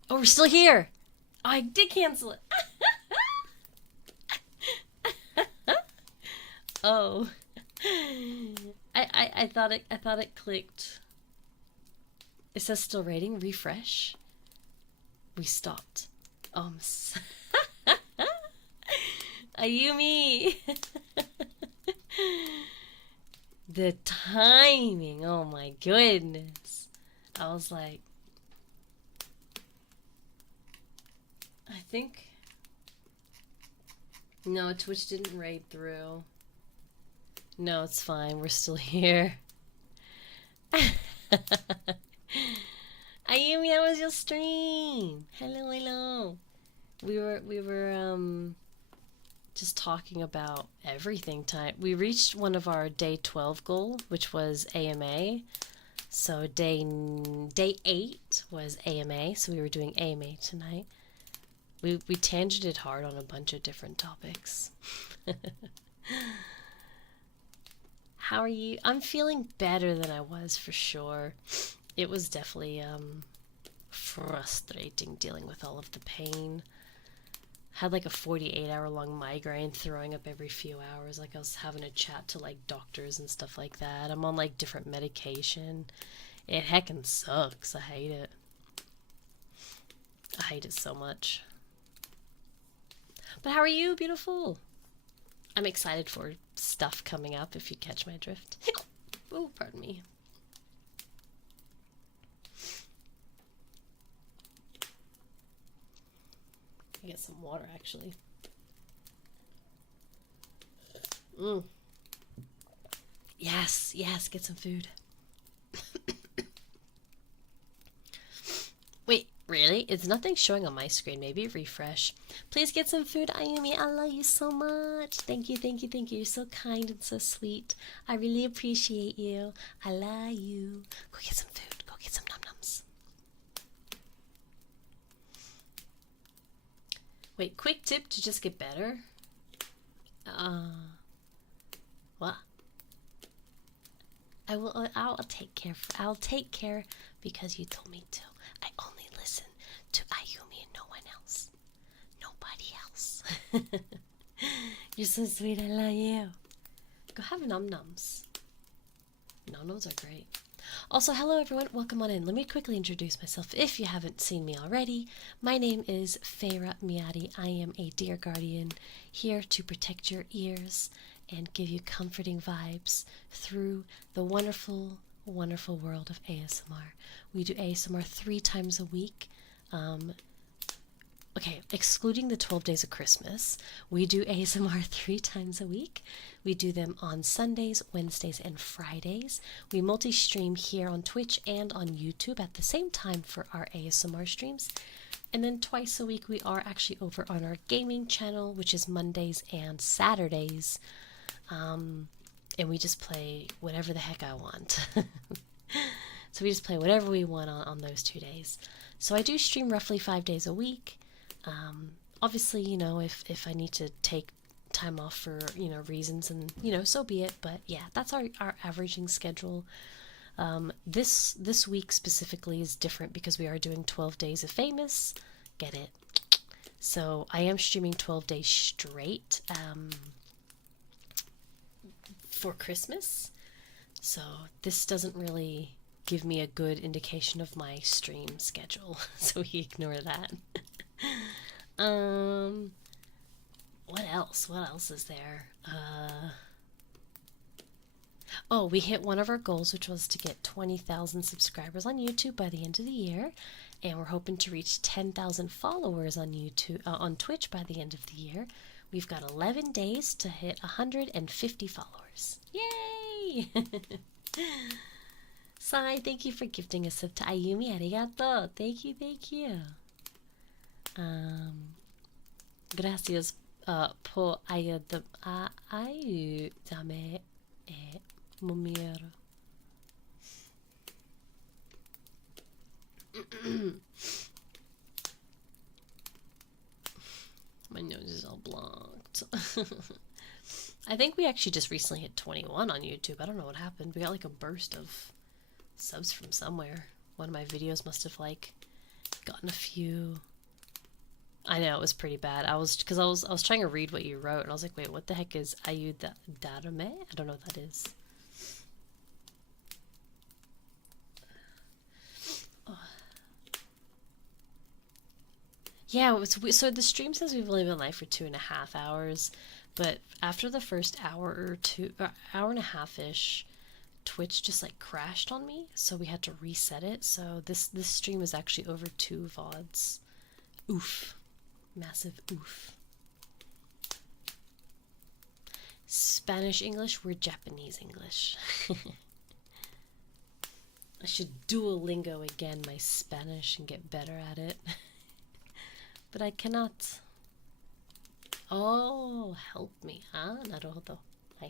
Oh, we're still here! Oh, I did cancel it! Oh. I thought it clicked. It says still rating. Refresh. We stopped. Ayumi! The timing, oh my goodness. I was like, I think, no, Twitch didn't raid through. No, it's fine, we're still here. Ayumi, how was your stream? Hello. We were just talking about everything time. We reached one of our day 12 goal, which was AMA. So day 8 was AMA, so we were doing AMA tonight. We tangented hard on a bunch of different topics. How are you? I'm feeling better than I was for sure. It was definitely frustrating dealing with all of the pain. Had like a 48-hour long migraine, throwing up every few hours. Like I was having a chat to like doctors and stuff like that. I'm on like different medication. It heckin' sucks. I hate it. I hate it so much. But how are you, beautiful? I'm excited for stuff coming up, if you catch my drift. Oh, pardon me. Get some water, actually. Yes, get some food. Wait, really? It's nothing showing on my screen. Maybe refresh. Please get some food, Ayumi. I love you so much. Thank you. You're so kind and so sweet. I really appreciate you. I love you. Go get some food. Go get some num-nums. Wait, quick tip to just get better? What? I'll take care. I'll take care because you told me to. I only listen to Ayumi and no one else. Nobody else. You're so sweet. I love you. Go have num-nums. Num-nums are great. Also, hello everyone, welcome on in. Let me quickly introduce myself if you haven't seen me already. My name is Feyremiari. I am a deer guardian here to protect your ears and give you comforting vibes through the wonderful, wonderful world of ASMR. We do ASMR 3 times a week. okay, excluding the 12 days of Christmas, we do ASMR 3 times a week. We do them on Sundays, Wednesdays, and Fridays. We multi-stream here on Twitch and on YouTube at the same time for our ASMR streams. And then twice a week we are actually over on our gaming channel, which is Mondays and Saturdays. And we just play whatever the heck I want. So we just play whatever we want on those 2 days. So I do stream roughly 5 days a week. Obviously, you know, if I need to take time off for, you know, reasons, and, you know, so be it. But yeah, that's our averaging schedule. This week specifically is different because we are doing 12 days of famous. Get it? So I am streaming 12 days straight for Christmas. So this doesn't really give me a good indication of my stream schedule. So we ignore that. What else? What else is there? Oh, we hit one of our goals, which was to get 20,000 subscribers on YouTube by the end of the year, and we're hoping to reach 10,000 followers on YouTube, on Twitch by the end of the year. We've got 11 days to hit 150 followers. Yay! Sai, thank you for gifting a sub to Ayumi. Arigato. Thank you, thank you. Gracias por ayudarme mumir. My nose is all blocked. I think we actually just recently hit 21 on YouTube. I don't know what happened. We got like a burst of subs from somewhere. One of my videos must have like gotten a few. I know, it was pretty bad. I was trying to read what you wrote, and I was like, wait, what the heck is ayudarme? I don't know what that is. Oh. Yeah, so the stream says we've only been live for 2.5 hours, but after the first hour or two, hour and a half-ish, Twitch just like crashed on me, so we had to reset it. So this stream is actually over 2 VODs. Oof. Massive oof. Spanish English, we're Japanese English. I should Duolingo again my Spanish and get better at it. But I cannot. Oh, help me. Ah, naruhodo. Hi.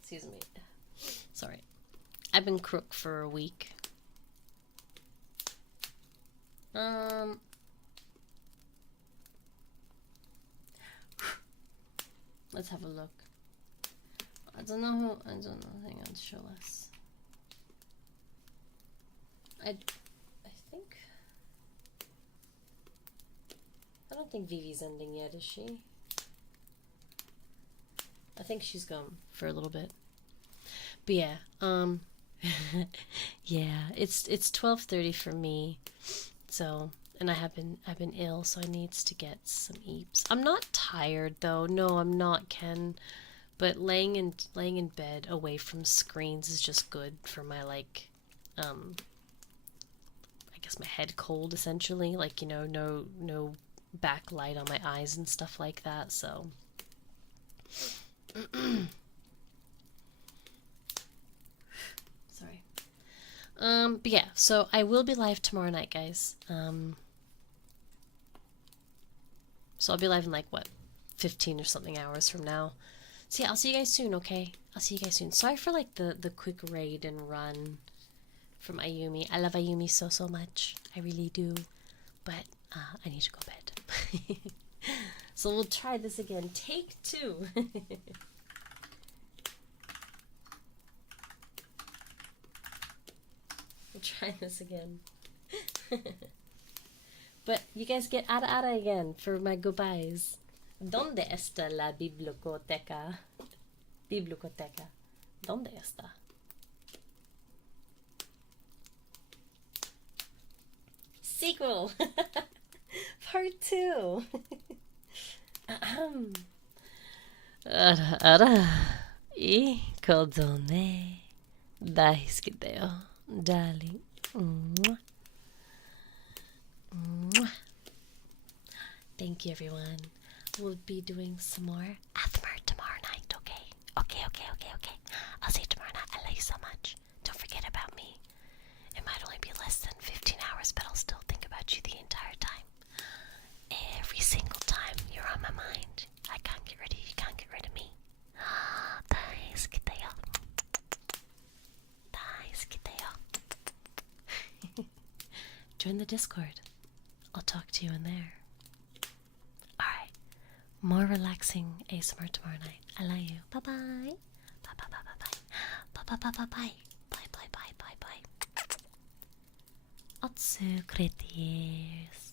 Excuse me. Sorry. I've been crook for a week. Let's have a look. I don't know. Hang on, show us. I think. I don't think Vivi's ending yet, is she? I think she's gone for a little bit. But yeah, yeah, it's 12:30 for me. So, and I've been ill, so I needs to get some eeps. I'm not tired though. No, I'm not, Ken. But laying in bed away from screens is just good for my like I guess my head cold essentially, like, you know, no backlight on my eyes and stuff like that. So sorry. But yeah, so I will be live tomorrow night, guys. So I'll be live in like what, 15 or something hours from now. So yeah, I'll see you guys soon, okay? I'll see you guys soon. Sorry for like the quick raid and run from Ayumi. I love Ayumi so much. I really do. But I need to go to bed. So we'll try this again. Take 2. We'll try this again. But you guys get ara again for my goodbyes. ¿Dónde está la biblioteca? Biblioteca. ¿Dónde está? Sequel! Part 2! あらあら、いい子だね。大好きだよ、darling. Mwah. Mwah. Thank you, everyone. We'll be doing some more ASMR tomorrow night, okay? Okay. I'll see you tomorrow night. I love you so much. Don't forget about me. It might only be less than 15 hours, but I'll still think about you the entire time. Every single time you're on my mind. I can't get rid of you. You can't get rid of me. 다이스키대요. Join the Discord. I'll talk to you in there. Alright. More relaxing ASMR tomorrow night. I love you. Bye-bye. Bye-bye. Bye-bye. Bye. Bye. Otsu, creators.